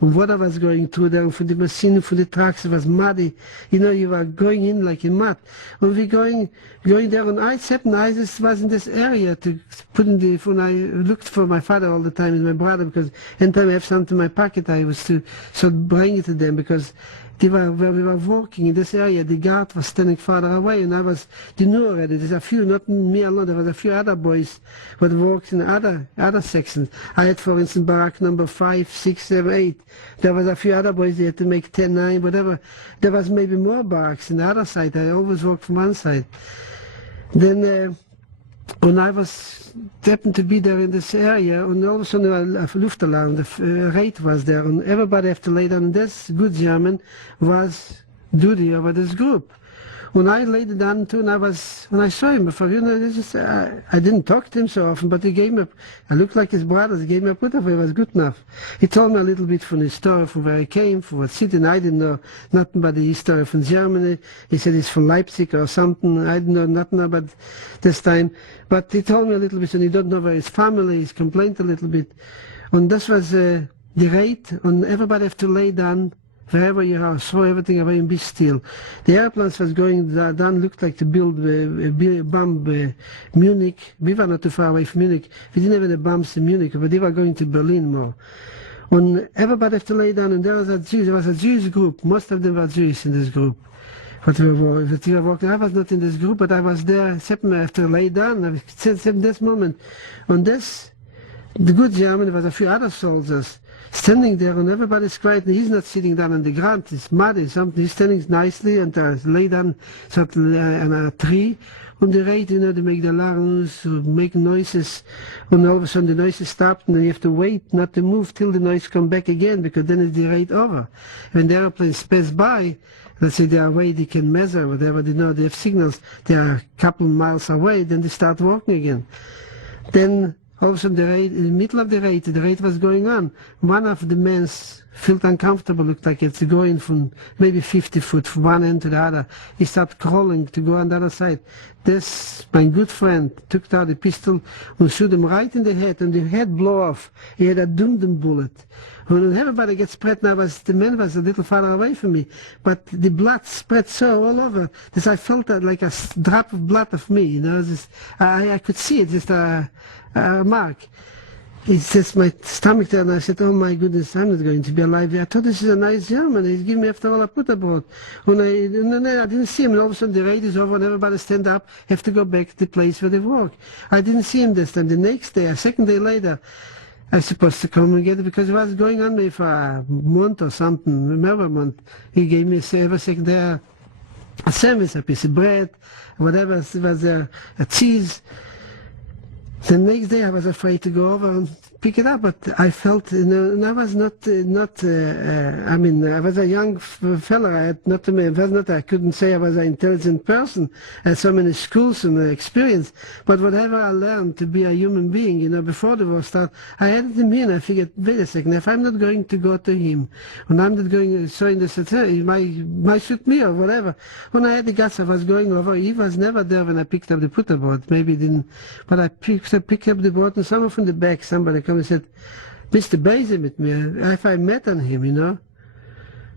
and water was going through there. And for the machine, for the trucks, it was muddy. You know, you were going in like in mud. And we going there, and I said, and I just was in this area to put in the. When I looked for my father all the time and my brother, because anytime I have something in my pocket, I was to sort of bring it to them because. Where we were walking in this area, the guard was standing farther away, and they knew already. There's a few, not me alone, there was a few other boys who worked in other sections. I had, for instance, barrack number 5, 6, 7, 8. There was a few other boys, they had to make 10, 9, whatever. There was maybe more barracks in the other side. I always worked from one side. Then, when I happened to be there in this area, and all of a sudden a Luftalarm, the raid was there, and everybody had to lay down. And this good German was duty over this group. When I laid it down too, and when I saw him before, you know, I didn't talk to him so often, but he gave me, I looked like his brothers, he gave me a put up, it was good enough. He told me a little bit from his story, from where he came, from what city, and I didn't know nothing but the history from Germany. He said he's from Leipzig or something, I didn't know nothing about this time, but he told me a little bit, and he don't know where his family is, complained a little bit. And this was the raid, and everybody have to lay down. Wherever you are, throw everything away and be still. The airplanes was going down, looked like to build a bomb Munich. We were not too far away from Munich. We didn't have any bombs in Munich, but they were going to Berlin more. And everybody had to lay down, and there was a Jewish group. Most of them were Jews in this group. But we were walking. I was not in this group, but I was there. Except I have to lay down. Except this moment. On this, the good German, there was a few other soldiers. Standing there and everybody's quiet and he's not sitting down on the ground, it's muddy, something. He's standing nicely and lay down sort of on a tree. On the raid, you know, they make the alarms, make noises, and all of a sudden the noises stop and you have to wait not to move till the noise come back again because then it's the raid over. When the airplanes pass by, let's say they are away, they can measure whatever they know, they have signals, they are a couple of miles away, then they start walking again. Then all of a sudden, in the middle of the raid was going on. One of the men felt uncomfortable, looked like it's going from maybe 50 foot from one end to the other. He started crawling to go on the other side. This, my good friend, took out a pistol and shoot him right in the head, and the head blew off. He had a dum-dum bullet. When everybody gets spread, now the man was a little farther away from me, but the blood spread so all over that I felt like a drop of blood of me. You know, I could see it, just a mark. It's just my stomach there, and I said, oh my goodness, I'm not going to be alive. I thought this is a nice German. He's giving me after all a Butterbrot. When I didn't see him, and all of a sudden the raid is over, and everybody stand up, have to go back to the place where they work. I didn't see him this time. The next day, a second day later, I was supposed to come and get it because it was going on me for a month or something, remember a month. He gave me every second day a sandwich, a piece of bread, whatever it was there, a cheese. The next day I was afraid to go over and pick it up, but I felt, you know, and I was I mean, I was a young fella. I couldn't say I was an intelligent person. I had so many schools and experience, but whatever I learned to be a human being, you know, before the war started, I had it in me, and I figured, wait a second, if I'm not going to go to him, and I'm not going, so in this, he might shoot me or whatever. When I had the guts, I was going over. He was never there when I picked up the putter board. Maybe he didn't, but I picked up the board, and someone from the back, somebody come and said, Mr. Basie with me, if I met on him, you know.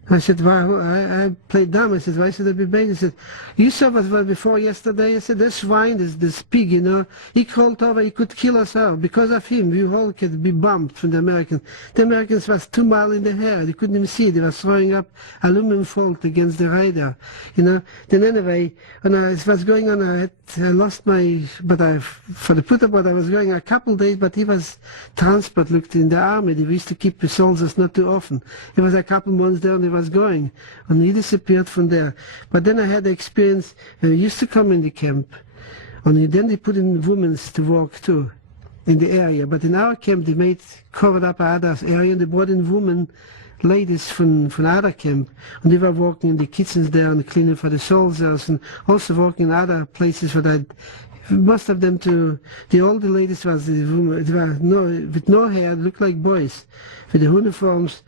I said, well, I played dumb. I said, why should I be Basie? He said, you saw what was before yesterday? I said, this swine, this pig, you know, he crawled over, he could kill us all. Because of him, we all could be bombed from the Americans. The Americans was 2 miles in the air. They couldn't even see. They were throwing up aluminum foil against the radar, you know. Then anyway, when it was going on, I had I lost my, for the Putterbot I was going a couple days, but he was transport, looked in the army. They used to keep the soldiers not too often. He was a couple months there and he was going, and he disappeared from there. But then I had the experience, he used to come in the camp, and then they put in women to work too, in the area. But in our camp they covered up other area, and they brought in women, ladies from other camp, and they were working in the kitchens there and cleaning for the soldiers, and also working in other places where that most of them the older ladies was the women, they were with no hair, looked like boys with the uniforms,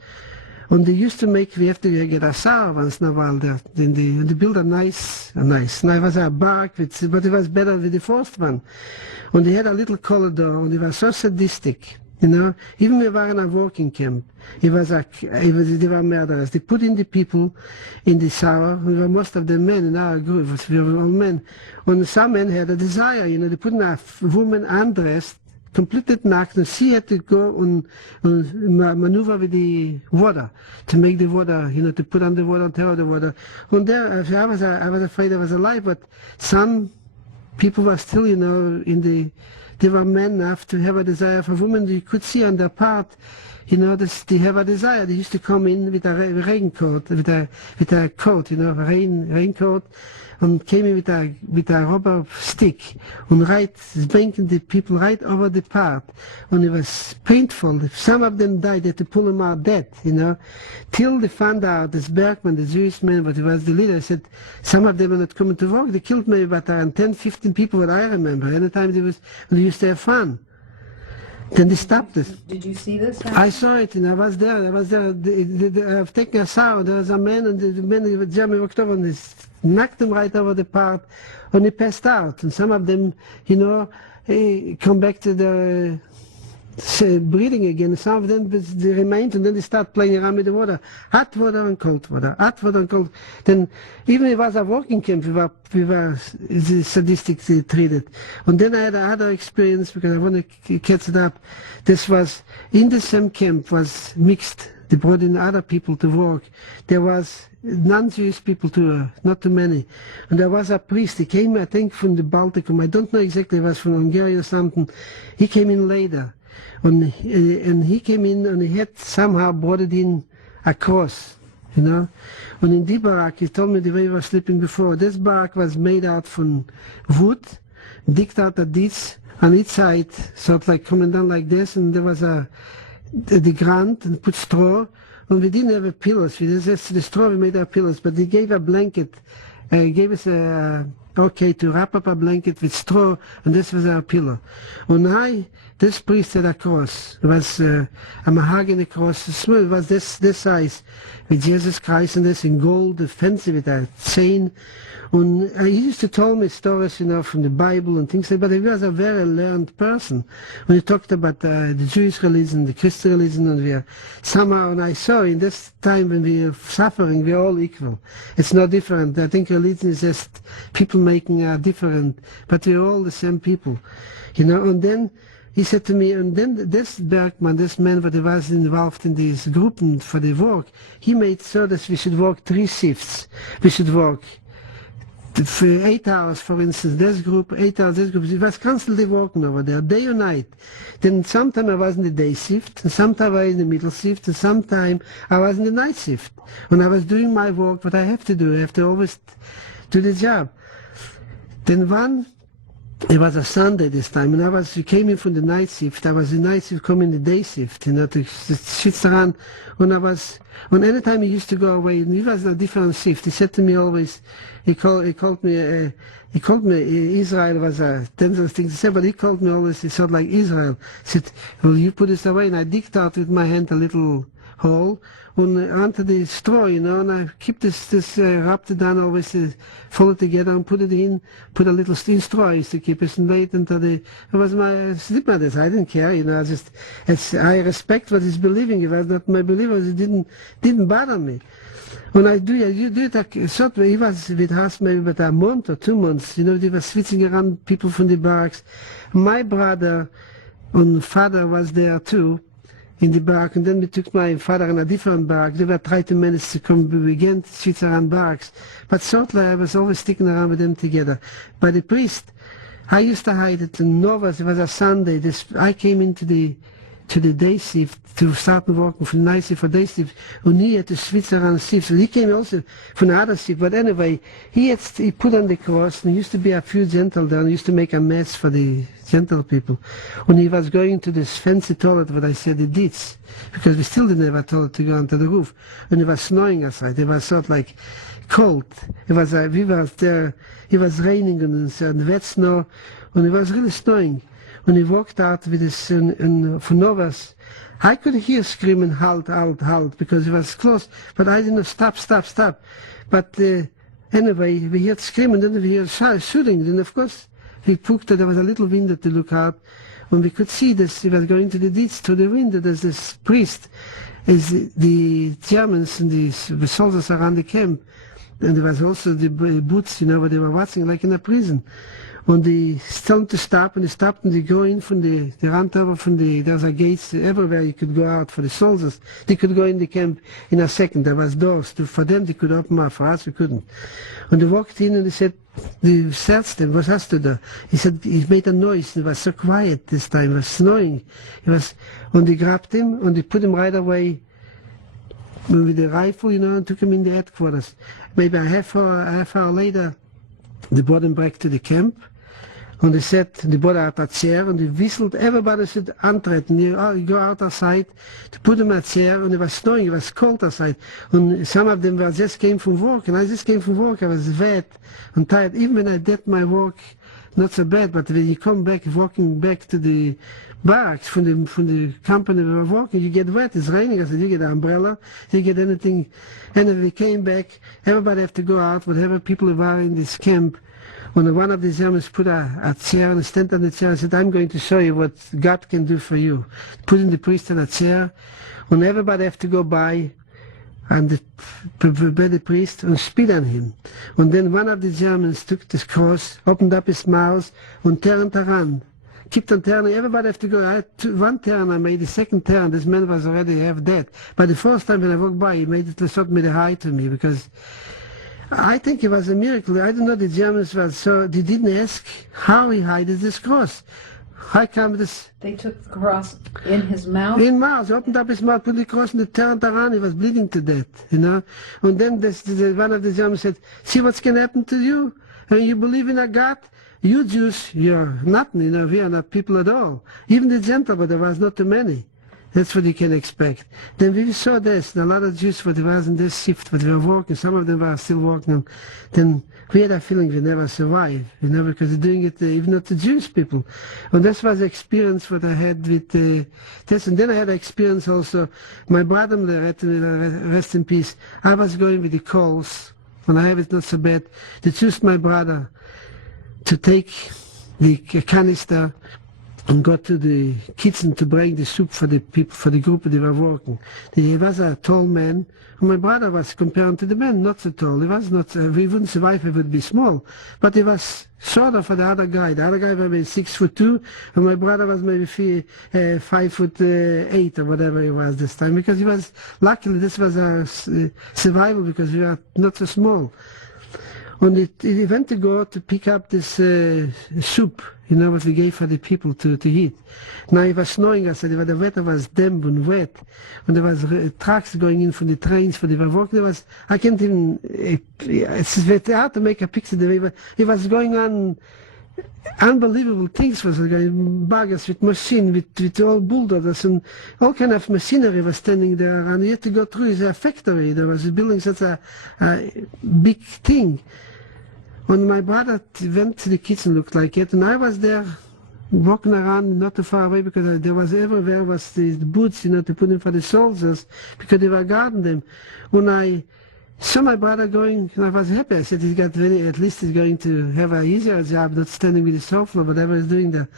and they used to we have to get a sour once in a while there, and they built a nice, and it was a bark, but it was better with the first one, and they had a little corridor, and they were so sadistic. Even we were in a working camp, they were murderers. They put in the people in the sour. We were most of the men in our group. We were all men. And some men had a desire, they put in a woman undressed, completely naked, and she had to go and maneuver with the water, to make the water, to put on the water and tear out the water. And there, I was afraid I was alive, but some people were still, they were men enough to have a desire for women. You could see on their part, they have a desire. They used to come in with a raincoat, with a coat, a raincoat, and came in with a rubber stick, and banking the people right over the part. And it was painful. If some of them died, they had to pull them out dead, till they found out this Bergman, the Jewish man, but he was the leader, said some of them were not coming to work. They killed maybe about 10, 15 people, what I remember. Anytime they used to have fun. Then they stopped it. Did you see this? I saw it, and I was there. I've taken a sow. There was a man, and the man with German walked over, and he knocked him right over the part, and he passed out. And some of them, come back to the breathing again. Some of them, they remained, and then they start playing around with the water. Hot water and cold water. Hot water and cold. Then, even if it was a working camp, we were sadistically treated. And then I had another experience, because I want to catch it up. This was, in the same camp was mixed. They brought in other people to work. There was non-Jewish people too, not too many. And there was a priest, he came, I think, from the Balticum. I don't know exactly, it was from Hungary or something. He came in later. And he came in, and he had somehow brought it in a cross, And in the barrack, he told me the way he was sleeping before, this barrack was made out from wood, digged out a ditch on each side, sort of like coming down like this, and there was the ground, and put straw, and we didn't have a pillows. The straw, we made our pillows, but they gave a blanket, gave us okay to wrap up a blanket with straw, and this was our pillow. And this priest had a cross. It was a mahogany cross, small. It was this size, with Jesus Christ and this in gold, fancy with a chain. And he used to tell me stories, from the Bible and things like that, but he was a very learned person. When he talked about the Jewish religion, the Christian religion, and I saw in this time when we are suffering, we are all equal. It's no different. I think religion is just people making a different, but we're all the same people, and then he said to me, and then this Bergman, this man that was involved in this group for the work, he made so that we should work 3 shifts. We should work for 8 hours, for instance, this group, 8 hours, this group. It was constantly working over there, day or night. Then sometime I was in the day shift, and sometime I was in the middle shift, and sometime I was in the night shift. When I was doing my work, what I have to do, I have to always do the job. Then it was a Sunday this time, and we came in from the night shift. I was in the night shift, coming in the day shift, to switch around. When anytime he used to go away, and he was in a different shift, he said to me always, he called me Israel was a dangerous thing to say, but he called me always, he said like Israel. He said, will you put this away? And I digged out with my hand a little hole, and onto the straw, and I keep this wrapped it down, always fold it together and put it in, put a little straw I used to keep it, and lay it it was my sleep matters. I didn't care, I respect what he's believing. It was not my belief, it didn't bother me. When you do it short way, he was with us maybe about a month or 2 months, they were switching around people from the barracks. My brother and father was there too. in the barrack, and then we took my father in a different barrack. They were trying to manage to come again to Switzerland barracks. But shortly I was always sticking around with them together. But the priest, I used to hide it in Novas. It was a Sunday. I came into the day shift to start working for the night shift for day shift, and he had the Switzerland shift. So he came also from the other shift. But anyway, he put on the cross, and there used to be a few gentle there, and used to make a mess for the gentle people. When he was going to this fancy toilet, what I said he did, because we still didn't have a toilet to go onto the roof, and it was snowing outside. It was sort of like cold. It was we were there. It was raining and wet snow, and it was really snowing. When he walked out with his from Novas, I could hear screaming, halt, halt, halt, because it was close. But I didn't know, stop, stop, stop. But anyway, we heard screaming, then we heard shooting. Then, of course, he took there was a little window to look out. When we could see this, he was going to the ditch, to the window. There's this priest, as the Germans and the soldiers around the camp. And there was also the boots, where they were watching, like in a prison. And they told him to stop, and they stopped, and they go in from they ran over from there's a gates everywhere you could go out for the soldiers. They could go in the camp in a second. There was doors. For them, they could open up. For us, we couldn't. And they walked in, and they said, they searched him, what hast du da? He said, he made a noise. It was so quiet this time. It was snowing. And they grabbed him, and they put him right away with the rifle, and took him in the headquarters. Maybe a half hour later, they brought him back to the camp. And they brought out a chair, and they whistled. Everybody said, antreten, you go out outside. To put him in a chair, and it was snowing, it was cold outside. And some of them just came from work, and I just came from work. I was wet and tired. Even when I did my work, not so bad, but when you come back, walking back to the barracks from the company we were working, you get wet, it's raining. I said, you get an umbrella, you get anything. And when we came back, everybody had to go out, whatever people were in this camp. When one of the Germans put a chair and a stand on the chair and said, I'm going to show you what God can do for you. Putting the priest in a chair, and everybody have to go by and the priest and spit on him. And then one of the Germans took this cross, opened up his mouth, and turned around. Kept on turning, everybody have to go. I had one turn, I made the second turn, this man was already half dead. But the first time when I walked by, he made a hi to me, because I think it was a miracle. I don't know, the Germans were so, they didn't ask how he hid this cross. How come this? They took the cross in his mouth? In mouth, opened up his mouth, put the cross and turned around, he was bleeding to death, And then one of the Germans said, see what's going to happen to you? And you believe in a God? You Jews, you're nothing, we are not people at all. Even the gentle, but there was not too many. That's what you can expect. Then we saw this, and a lot of Jews, what was in this shift, what they were working, some of them were still working, then we had a feeling we never survive, because they're doing it even not the Jewish people. And this was the experience what I had with this. And then I had an experience also, my brother, rest in peace, I was going with the calls, and I have it not so bad. They chose my brother to take the canister and go to the kitchen to bring the soup for the people, for the group they were working. He was a tall man, and my brother was compared to the man, not so tall. He was not, we wouldn't survive if he would be small, but he was shorter for the other guy. The other guy was maybe 6'2", and my brother was maybe 5'8" or whatever he was this time, because he was, luckily this was a survival, because we were not so small. And he went to go to pick up this soup, what we gave for the people to eat. Now it was snowing, I said, the weather was damp and wet, and there was trucks going in from the trains for the work. There was, I can't even, it's very hard to make a picture. It was going on, unbelievable things was going, buggers with machine, with all bulldozers, and all kind of machinery was standing there, and you had to go through. It's a factory. There was a building, such a big thing. When my brother went to the kitchen, looked like it, and I was there walking around not too far away, because there was everywhere was the boots, to put in for the soldiers, because they were guarding them. When I saw my brother going, and I was happy. I said, at least he's going to have an easier job, not standing with his sofa or whatever he's doing there.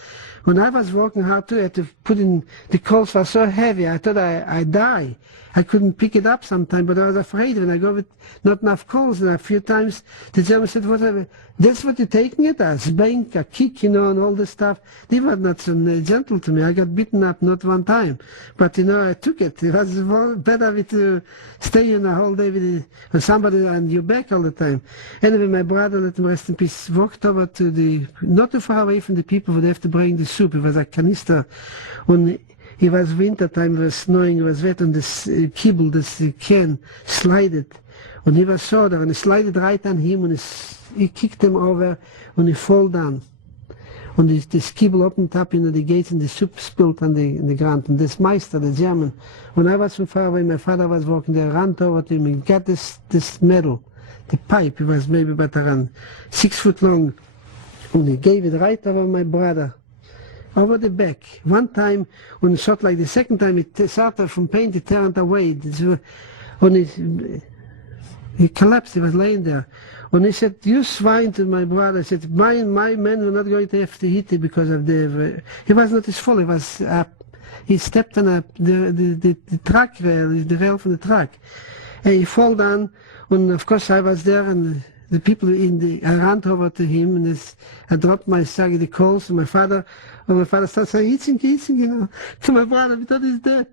When I was working hard too, I had to put in, the coals were so heavy, I thought I'd die. I couldn't pick it up sometimes, but I was afraid when I go with not enough coals. And a few times the German said, whatever, that's what you're taking it as, bank, a kick, and all this stuff. They were not so gentle to me. I got beaten up not one time. But, I took it. It was better to stay in a whole day with somebody on your back all the time. Anyway, my brother, let him rest in peace, walked over to not too far away from the people who have to bring the soup. It was a canister. And it was winter time, it was snowing, it was wet, and this kibble, this can, slided. And he was so there, and he slided right on him, and he kicked him over, and he fall down. And this kibble opened up in the gates, and the soup spilled on the ground. And this Meister, the German, when I was from far away, my father was walking there, ran over to him, and got this metal, the pipe. It was maybe about around 6 foot long, and he gave it right over my brother, over the back. One time, when it shot like the second time, it started from pain, it turned away. When he collapsed, he was laying there. When he said, you swine, to my brother, he said, my men were not going to have to hit it because of the... It was not his fault, it was... he stepped on the truck rail, the rail from the truck. And he fell down, and of course I was there, and the people I ran over to him, and I dropped my sack of the coals to my father, and my father started saying, eating, to my brother, we thought he's dead.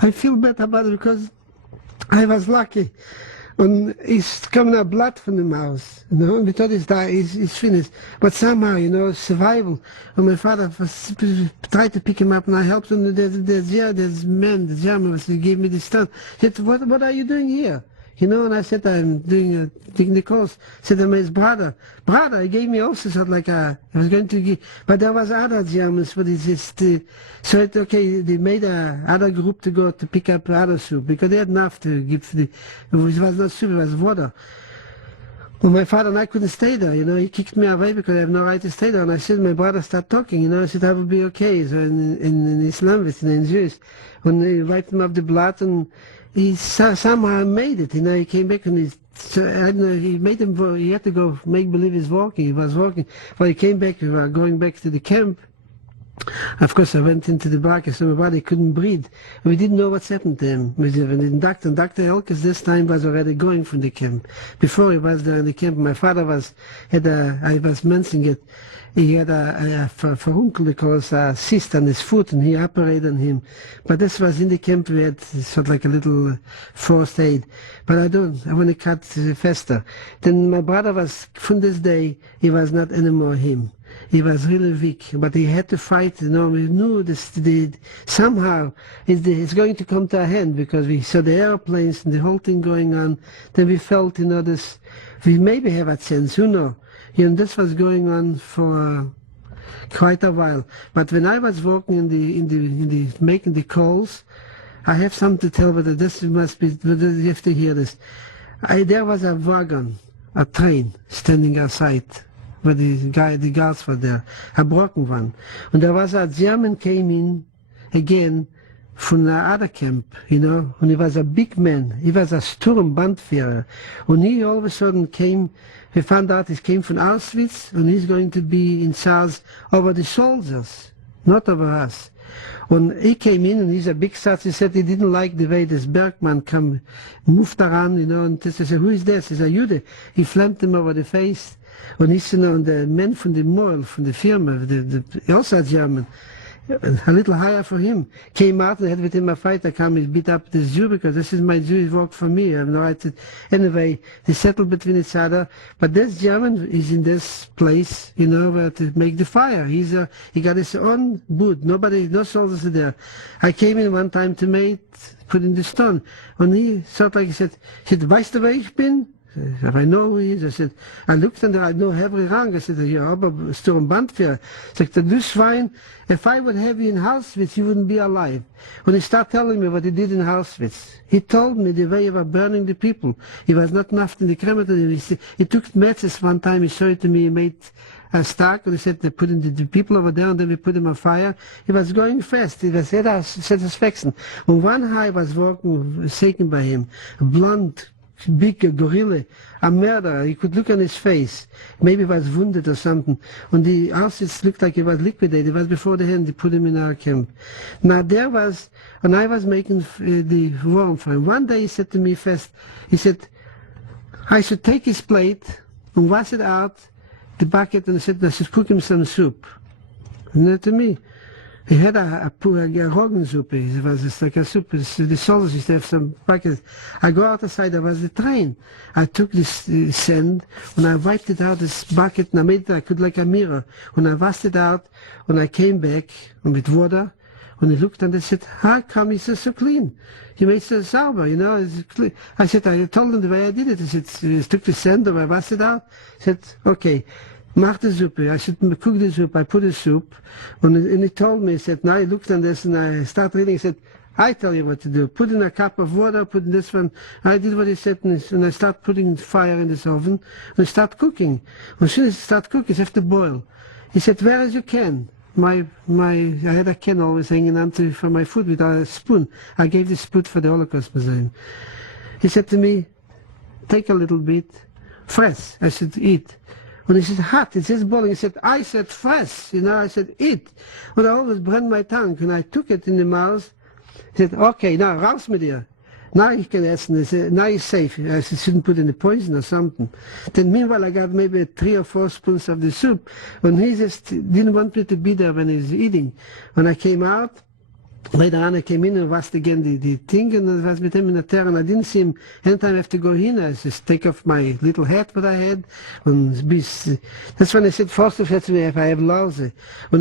I feel bad about it because I was lucky. And he's coming out blood from the mouth, we thought he's finished. But somehow, survival. And my father tried to pick him up, and I helped him. There's men, the German, he gave me this stand. He said, what are you doing here? And I said, I'm taking the course. I said, I'm his brother. Brother, he gave me also sort of like I was going to give, but there was other Germans, but it's just, so they made other group to go to pick up other soup, because they had enough to give it was not soup, it was water. Well, my father and I couldn't stay there, he kicked me away because I have no right to stay there, and I said, my brother started talking, I said, I will be okay, so in Islam, in Jewish, when they wiped him up the blood, and he somehow made it, he came back, and he made him, he had to go make believe he's walking, he was walking, well, he came back, we were going back to the camp. Of course, I went into the back, so my body couldn't breathe. We didn't know what's happened to him. Dr. Elkes this time was already going from the camp. Before he was there in the camp, my father I was mentioning it, he had a furunkel, because a cyst on his foot, and he operated on him. But this was in the camp, we had sort of like a little first aid. But I want to cut faster. Then my brother was, from this day, he was not anymore him. He was really weak, but he had to fight. We knew somehow it's going to come to a end, because we saw the airplanes and the whole thing going on. Then we felt, this, we maybe have a chance, this was going on for quite a while. But when I was working in the making the calls, I have something to tell, but this must be, you have to hear this. There was a wagon, a train standing outside, where the guards were there, a broken one. And there was a German came in again from the other camp, and he was a big man. He was a Sturmbandführer. And he all of a sudden we found out he came from Auschwitz, and he's going to be in charge over the soldiers, not over us. When he came in, and he's a big such, he said he didn't like the way this Bergman moved around, and he said, who is this? He's a Jude. He flamed him over the face. And he's, the men from the mall, from the firma, also a German, a little higher for him, came out and had with him a fight. I come and beat up this Jew, because this is my Jewish work for me. I have no right to... Anyway, they settled between each other. But this German is in this place, where to make the fire. He got his own boot. No soldiers are there. I came in one time to put in the stone. And he sort like he said, weißt du, wer ich bin? I know who he is. I said, I looked and I know every rang. I said, you're aber Sturmbandführer. I said, du Schwein, if I would have you in Auschwitz, you wouldn't be alive. When he started telling me what he did in Auschwitz, he told me the way he was burning the people. He was not enough in the crematorium. He took matches one time, he showed it to me, he made a stack, and he said they put in the people over there, and then we put him on fire. He was going fast. It was satisfaction. And one eye was shaken by him, blonde, big gorilla, a murderer. You could look on his face. Maybe he was wounded or something. And the Auschwitz looked like he was liquidated. It was before the end. They put him in our camp. Now there was, when I was making the worm for him, one day he said to me first, he said, I should take his plate and wash it out, the bucket, and I said, I should cook him some soup. And that to me. He had a Roggensoup. It was just like a soup. The soldiers used to have some buckets. I go outside, there was the train. I took this sand, and I wiped it out, this bucket, and I made it, I could like a mirror. When I washed it out, when I came back, and with water, when I looked and I said, how come it's so clean? You made it so sober, you know. It's clean. I said, I told them the way I did it. I said, I took the sand, and I washed it out. I said, okay. Mach the soup. I should cook the soup. I put the soup. And he told me, he said, now I looked on this and I started reading. He said, I tell you what to do. Put in a cup of water, put in this one. I did what he said and I start putting fire in this oven and start cooking. As soon as I start cooking, you have to boil. He said, where is your can? I had a can always hanging onto for my food with a spoon. I gave the spoon for the Holocaust Museum. He said to me, take a little bit, fresh. I should eat. When he said hot, it says boiling. He said, I said fresh, you know, I said eat. And I always burned my tongue, and I took it in the mouth. He said, okay, now raus mit dir. Now you can essen. He said, now you're safe. I said, shouldn't put in the poison or something. Then meanwhile I got maybe 3 or 4 spoons of the soup. And he just didn't want me to be there when he was eating. When I came out, later on I came in and washed again the thing, and I was with him in the terror, and I didn't see him. Anytime I have to go in, I just take off my little hat what I had. And that's when I said, first of all, to me, if I have lause. And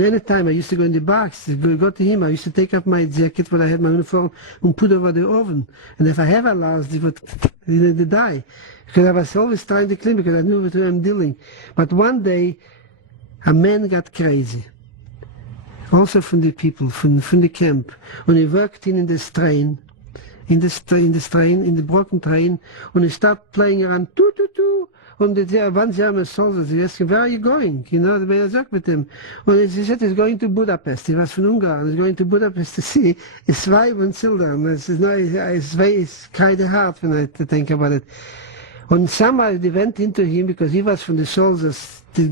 anytime I used to go in the box, go to him, I used to take off my jacket what I had, my uniform, and put over the oven. And if I have a louse, they would die. Because I was always trying to clean, because I knew with who I'm dealing. But one day, a man got crazy. Also from the people, from the camp. When he worked in this train, in the broken train, when he started playing around, and one German soldier, he asked him, where are you going? You know, the man was with him. And he said he's going to Budapest. He was from Ungarn. He's going to Budapest to see his wife and children. It's kind of hard when I think about it. And somehow they went into him because he was from the soldiers, the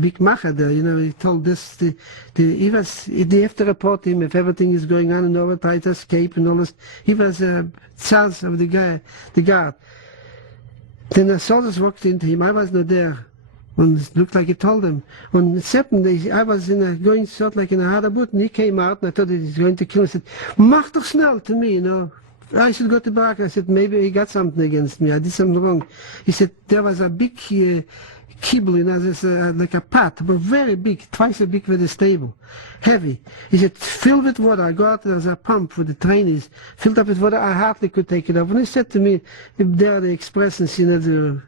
big macher there, you know, he told this, they have to report him if everything is going on and over, try to escape and all this. He was a charge of the guard. Then the soldiers walked into him, I was not there. And it looked like he told them. And certainly I was going sort of like in a harder boot, and he came out and I thought he was going to kill him. He said, mach doch schnell to me, you know. I should go to back. I said, maybe he got something against me. I did something wrong. He said, there was a big kibble, you know, like a pot, but very big, twice as big as the stable, heavy. He said, fill with water. I go out, there's a pump where the train is, filled up with water. I hardly could take it off. And he said to me, if there are the expressions, you know,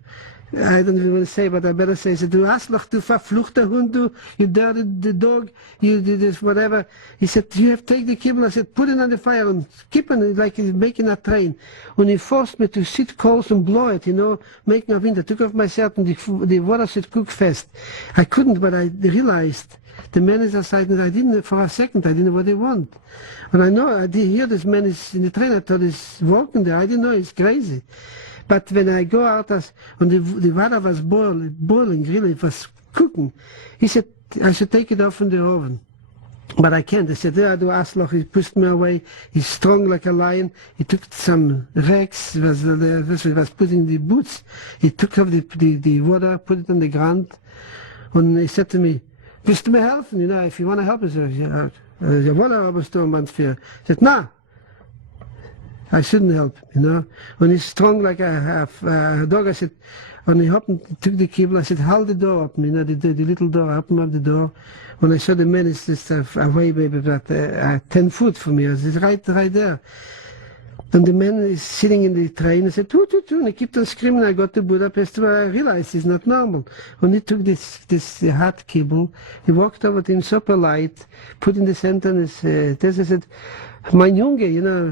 I don't even want to say, but I better say, he said, du Arschloch, du verfluchter Hund, you dirty the dog, you did this, whatever. He said, you have to take the kibble. I said, put it on the fire and keep it like he's making a train. When he forced me to sit close and blow it, you know, making a wind, I took off my shirt and the water should cook fast. I couldn't, but I realized the man is aside, and I didn't, for a second, I didn't know what they want. And I know, I did hear this man is in the train, I thought he's walking there, I didn't know he's crazy. But when I go out, and the water was boiling, really, it was cooking, he said, I should take it off from the oven. But I can't. I said, yeah, du Arschloch. He pushed me away. He's strong like a lion. He took some rags, he was putting the boots. He took off the water, put it on the ground. And he said to me, willst du mir helfen? You know, if you want to help us. Jawohl, aber du ein Mann für. I said, nah. I shouldn't help, you know. When he's strong like a dog, I said, when he hopped and took the cable, I said, hold the door open, you know, the little door, open up the door. When I saw the man, it's just away, maybe about 10 foot from me, it's right there. And the man is sitting in the train, I said, toot, and he kept on screaming. I got to Budapest where I realized it's not normal. When he took this hot cable, he walked over to him so polite, put in the center and I said, mein Junge, you know,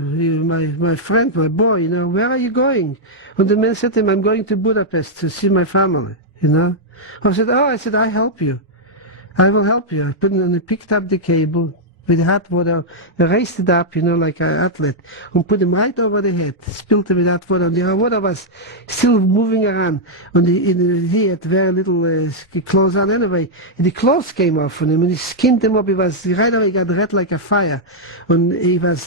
my friend, my boy, you know, where are you going? And the man said to him, I'm going to Budapest to see my family, you know. I said, I help you. I will help you. I picked up the cable, with the hot water, raised it up, like an athlete, and put him right over the head, spilled him with hot water, and the water was still moving around, and he had very little clothes on anyway, and the clothes came off on him, and he skinned him up. He was right away, he got red like a fire, and he was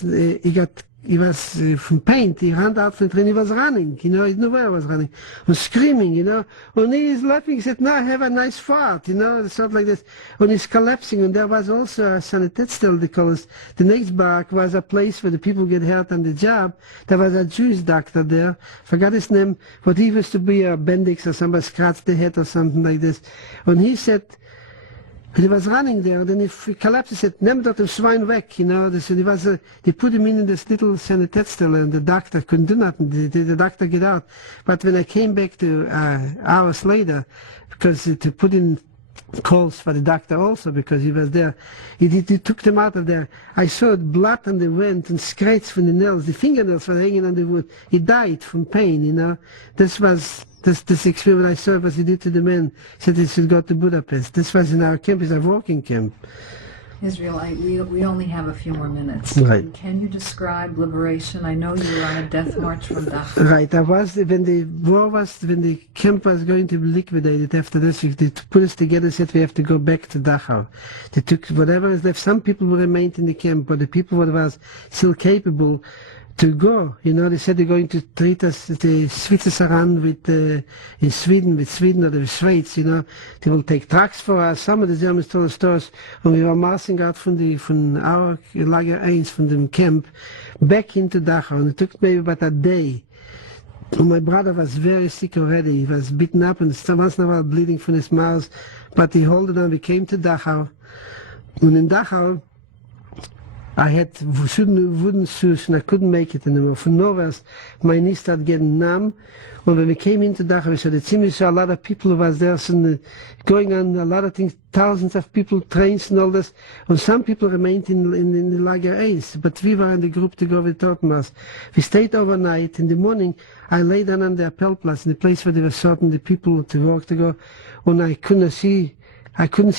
from pain. He ran out from the train. He was running, he didn't know where he was running, and screaming, and he's laughing. He said, "No, I have a nice fart," sort of like this. And he's collapsing, and there was also a sanitetstelle, because the next barak was a place where the people get hurt on the job. There was a Jewish doctor there, forgot his name, but he used to be a Bendix or somebody scratched the head or something like this. And he said, he was running there, then he collapsed. He said, "Nimm doch das Schwein weg," They put him in this little sanitetstelle, and the doctor couldn't do nothing. The doctor get out. But when I came back to hours later, because to put in calls for the doctor also, because he was there, he took them out of there. I saw blood on the wind and scratches from the nails. The fingernails were hanging on the wood. He died from pain, This was this experiment I saw, what he did to the men. He said he should go to Budapest. This was in our camp. It's a working camp. Israel, we only have a few more minutes. Right. Can you describe liberation? I know you were on a death march from Dachau. Right. I was, when the camp was going to be liquidated after this, they put us together and said we have to go back to Dachau. They took whatever is left. Some people remained in the camp, but the people who was still capable to go, they said they're going to treat us, the Switzers around in Sweden, with Sweden or the Schweiz, they will take trucks for us. Some of the Germans told us stores, and we were marching out from our Lager 1, from the camp, back into Dachau, and it took maybe about a day. And my brother was very sick already. He was beaten up and once in a while bleeding from his mouth, but he held it on. We came to Dachau, and in Dachau, I had wooden shoes and I couldn't make it anymore. From nowhere, my knees started getting numb. And when we came into Dachau, we saw the Zimmer, saw a lot of people who was there, going on a lot of things, thousands of people, trains and all this. And some people remained in the Lager 1, but we were in the group to go with Tortmas. We stayed overnight. In the morning, I lay down on the Appellplatz, in the place where they were sorting the people to work to go, and I couldn't see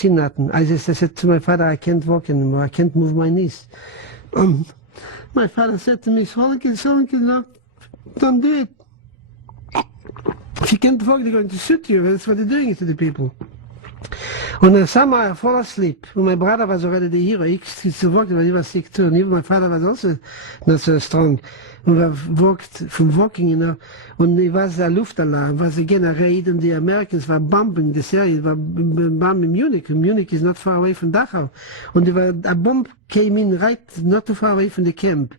nothing. I said to my father, "I can't walk anymore. I can't move my knees." My father said to me, Solonkin, don't do it. If you can't walk, they're going to shoot you. That's what they're doing to the people. And somehow I fall asleep. And my brother was already the hero. He still walked, but he was sick too. And even my father was also not so strong. And we walked from walking, and it was a Luftalarm. It was again a raid, and the Americans were bombing this area. They were bombing Munich. And Munich is not far away from Dachau. And a bomb came in right not too far away from the camp.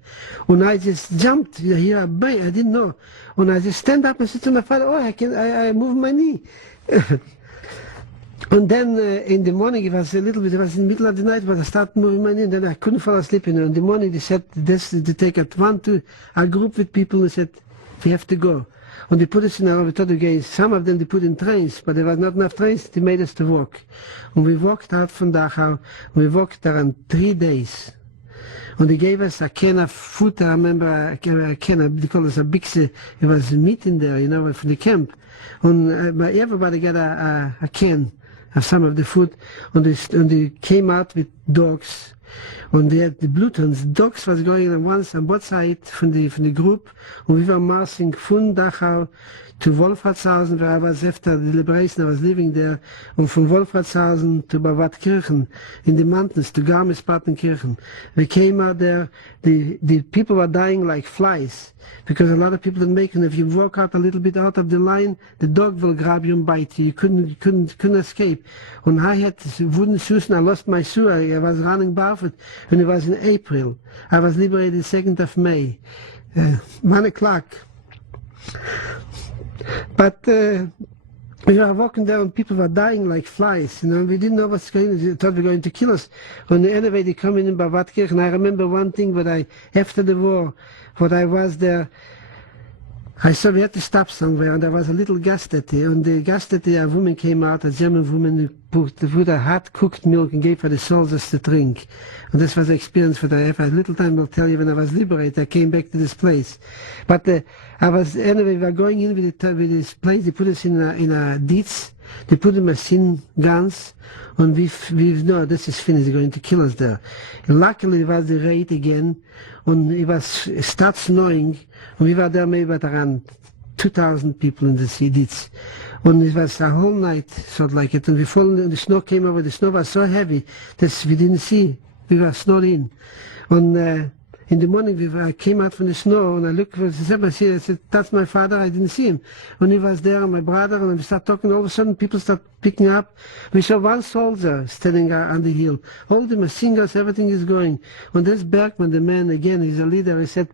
And I just jumped. Here I didn't know. And I just stand up and said to my father, "Oh, I moved my knee." And then in the morning, it was in the middle of the night, but I started moving my knee, and then I couldn't fall asleep. And in the morning, they said they take a group with people, and said, "We have to go." And they put us in our again. Some of them they put in trains, but there was not enough trains. They made us to walk. And we walked out from Dachau. We walked around 3 days. And they gave us a can of food. I remember a can, they call us a bikse. It was meat in there, from the camp. And everybody got a can of some of the food, and they came out with dogs, and they had the Bluetons. Dogs was going on both sides from the group, and we were marching from Dachau to Wolfratshausen, where I was after the liberation. I was living there, and from Wolfratshausen to Bavatkirchen in the mountains to Garmisch-Partenkirchen. We came out there. The people were dying like flies because a lot of people didn't make it. And if you walk out a little bit out of the line, the dog will grab you and bite you. You couldn't escape. And I had wooden shoes, and I lost my shoe. I was running barefoot, and it was in April. I was liberated 2nd of May, 1 o'clock. But we were walking there and people were dying like flies. We didn't know what's going on. They thought they were going to kill us. And anyway, they come in Bavatkirchen. I remember one thing, after the war, when I was there, I saw we had to stop somewhere, and there was a little Gaststätte. And the Gaststätte, a woman came out, a German woman, who put a hot cooked milk and gave for the soldiers to drink. And this was the experience that I have. A little time I'll tell you, when I was liberated, I came back to this place. But anyway, we were going in with this place. They put us in a ditch, They put the machine guns, and we know this is finished, they're going to kill us there. Luckily, it was the raid again, and it was start snowing, and we were there maybe at around 2,000 people in the city. And it was a whole night, sort of like it, and we fall, and the snow came over, the snow was so heavy that we didn't see, we were snowed in. And in the morning, I came out from the snow, and I looked for the I said, that's my father, I didn't see him. When he was there, and my brother, and we started talking, all of a sudden, people start picking up. We saw one soldier standing on the hill. All the machine guns, everything is going. And this Bergman, the man, again, he's a leader, he said,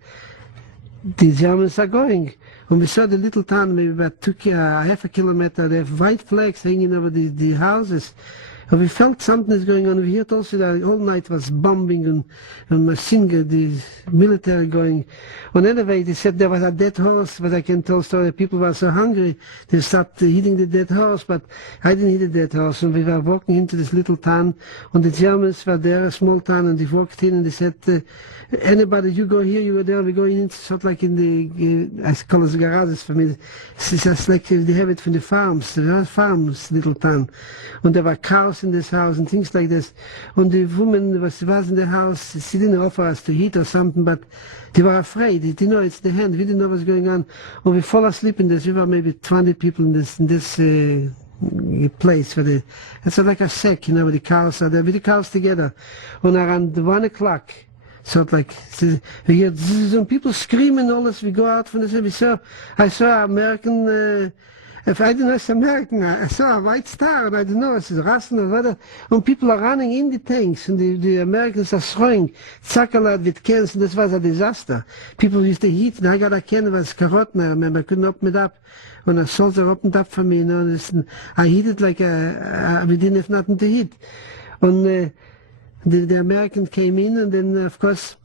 the Germans are going. When we saw the little town, maybe about half a kilometer, they have white flags hanging over the houses. And we felt something is going on. We heard also that all night was bombing and machine gun, the military going. And anyway, they said there was a dead horse, but I can tell story. People were so hungry, they started eating the dead horse, but I didn't eat the dead horse. And we were walking into this little town, and the Germans were there, a small town, and they walked in and they said, anybody, you go here, you go there, we go in, sort of like in the, I call it garages for me. It's just like they have it from the farms. There are farms, little town. And there were cows in this house and things like this. And the woman was in the house, she didn't offer us to eat or something, but they were afraid. They didn't know it's the hand. We didn't know what's going on. And we fall asleep in this. We were maybe 20 people in this place. It's like a sack, with the cows are there, with the cows together. And around 1 o'clock, sort of like, we hear some people screaming all this. We go out from this, I saw American, if I didn't know it's American, I saw a white star, and I didn't know it's Russian or whatever, and people are running in the tanks, and the Americans are throwing chocolate with cans, and this was a disaster. People used to eat, and I got a can, it was karotten, I remember, I couldn't open it up, and a soldier opened up for me, and I hit it like we didn't have nothing to eat. And the American came in, and then, of course,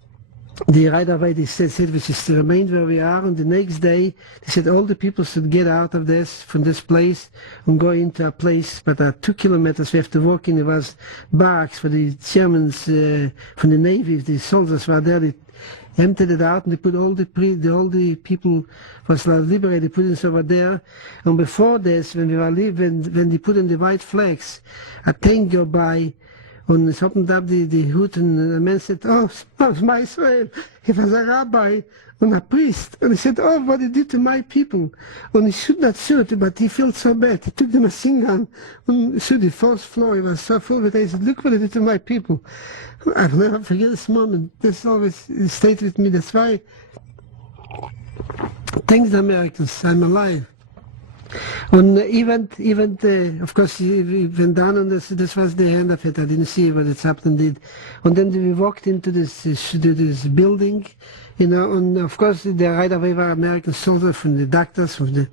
right away they said we just remain where we are, and the next day they said all the people should get out of from this place and go into a place, but 2 kilometers we have to walk in. It was barracks for the Germans from the Navy. The soldiers were there. They emptied it out, and they put all the people was liberated, put it over there. And before this, when we were leaving, when they put in the white flags, a tank go by. And it opened up the hood, and the man said, oh, my Israel. He was a rabbi and a priest. And he said, oh, what he did to my people. And he should not shoot, but he felt so bad. He took the machine gun and shoot the first floor. He was so full with it. He said, look what he did to my people. I'll never forget this moment. This always stayed with me. That's why, thanks the Americans, I'm alive. And even of course, we went down, and this was the end of it. I didn't see what it's happened did. And then we walked into this building, and of course, right away were American soldiers from the doctors, and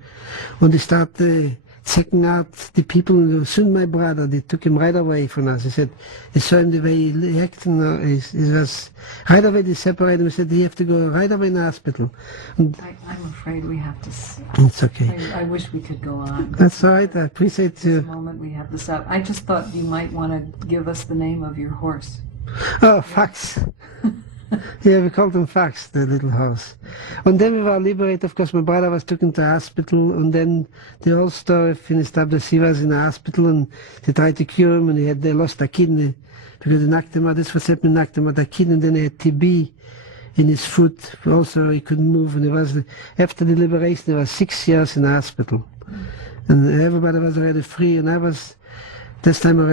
they started checking out the people. Soon my brother, they took him right away from us. He said, they saw him the way he acted, it was, right away they separated him. He said, you have to go right away in the hospital. And I'm afraid we have to it's okay. I wish we could go on. That's all right, I appreciate you. This moment we have to stop. I just thought you might want to give us the name of your horse. Oh, Fax. Yeah, we called him Fax, the little horse. And then we were liberated. Of course, my brother was taken to hospital, and then the whole story finished up that he was in the hospital, and they tried to cure him, and they lost a kidney because they knocked him out. This was happening, knocked him out a kidney, and then he had TB in his foot. Also, he couldn't move, and he was, after the liberation, he was 6 years in the hospital. And everybody was already free, and I was, this time already.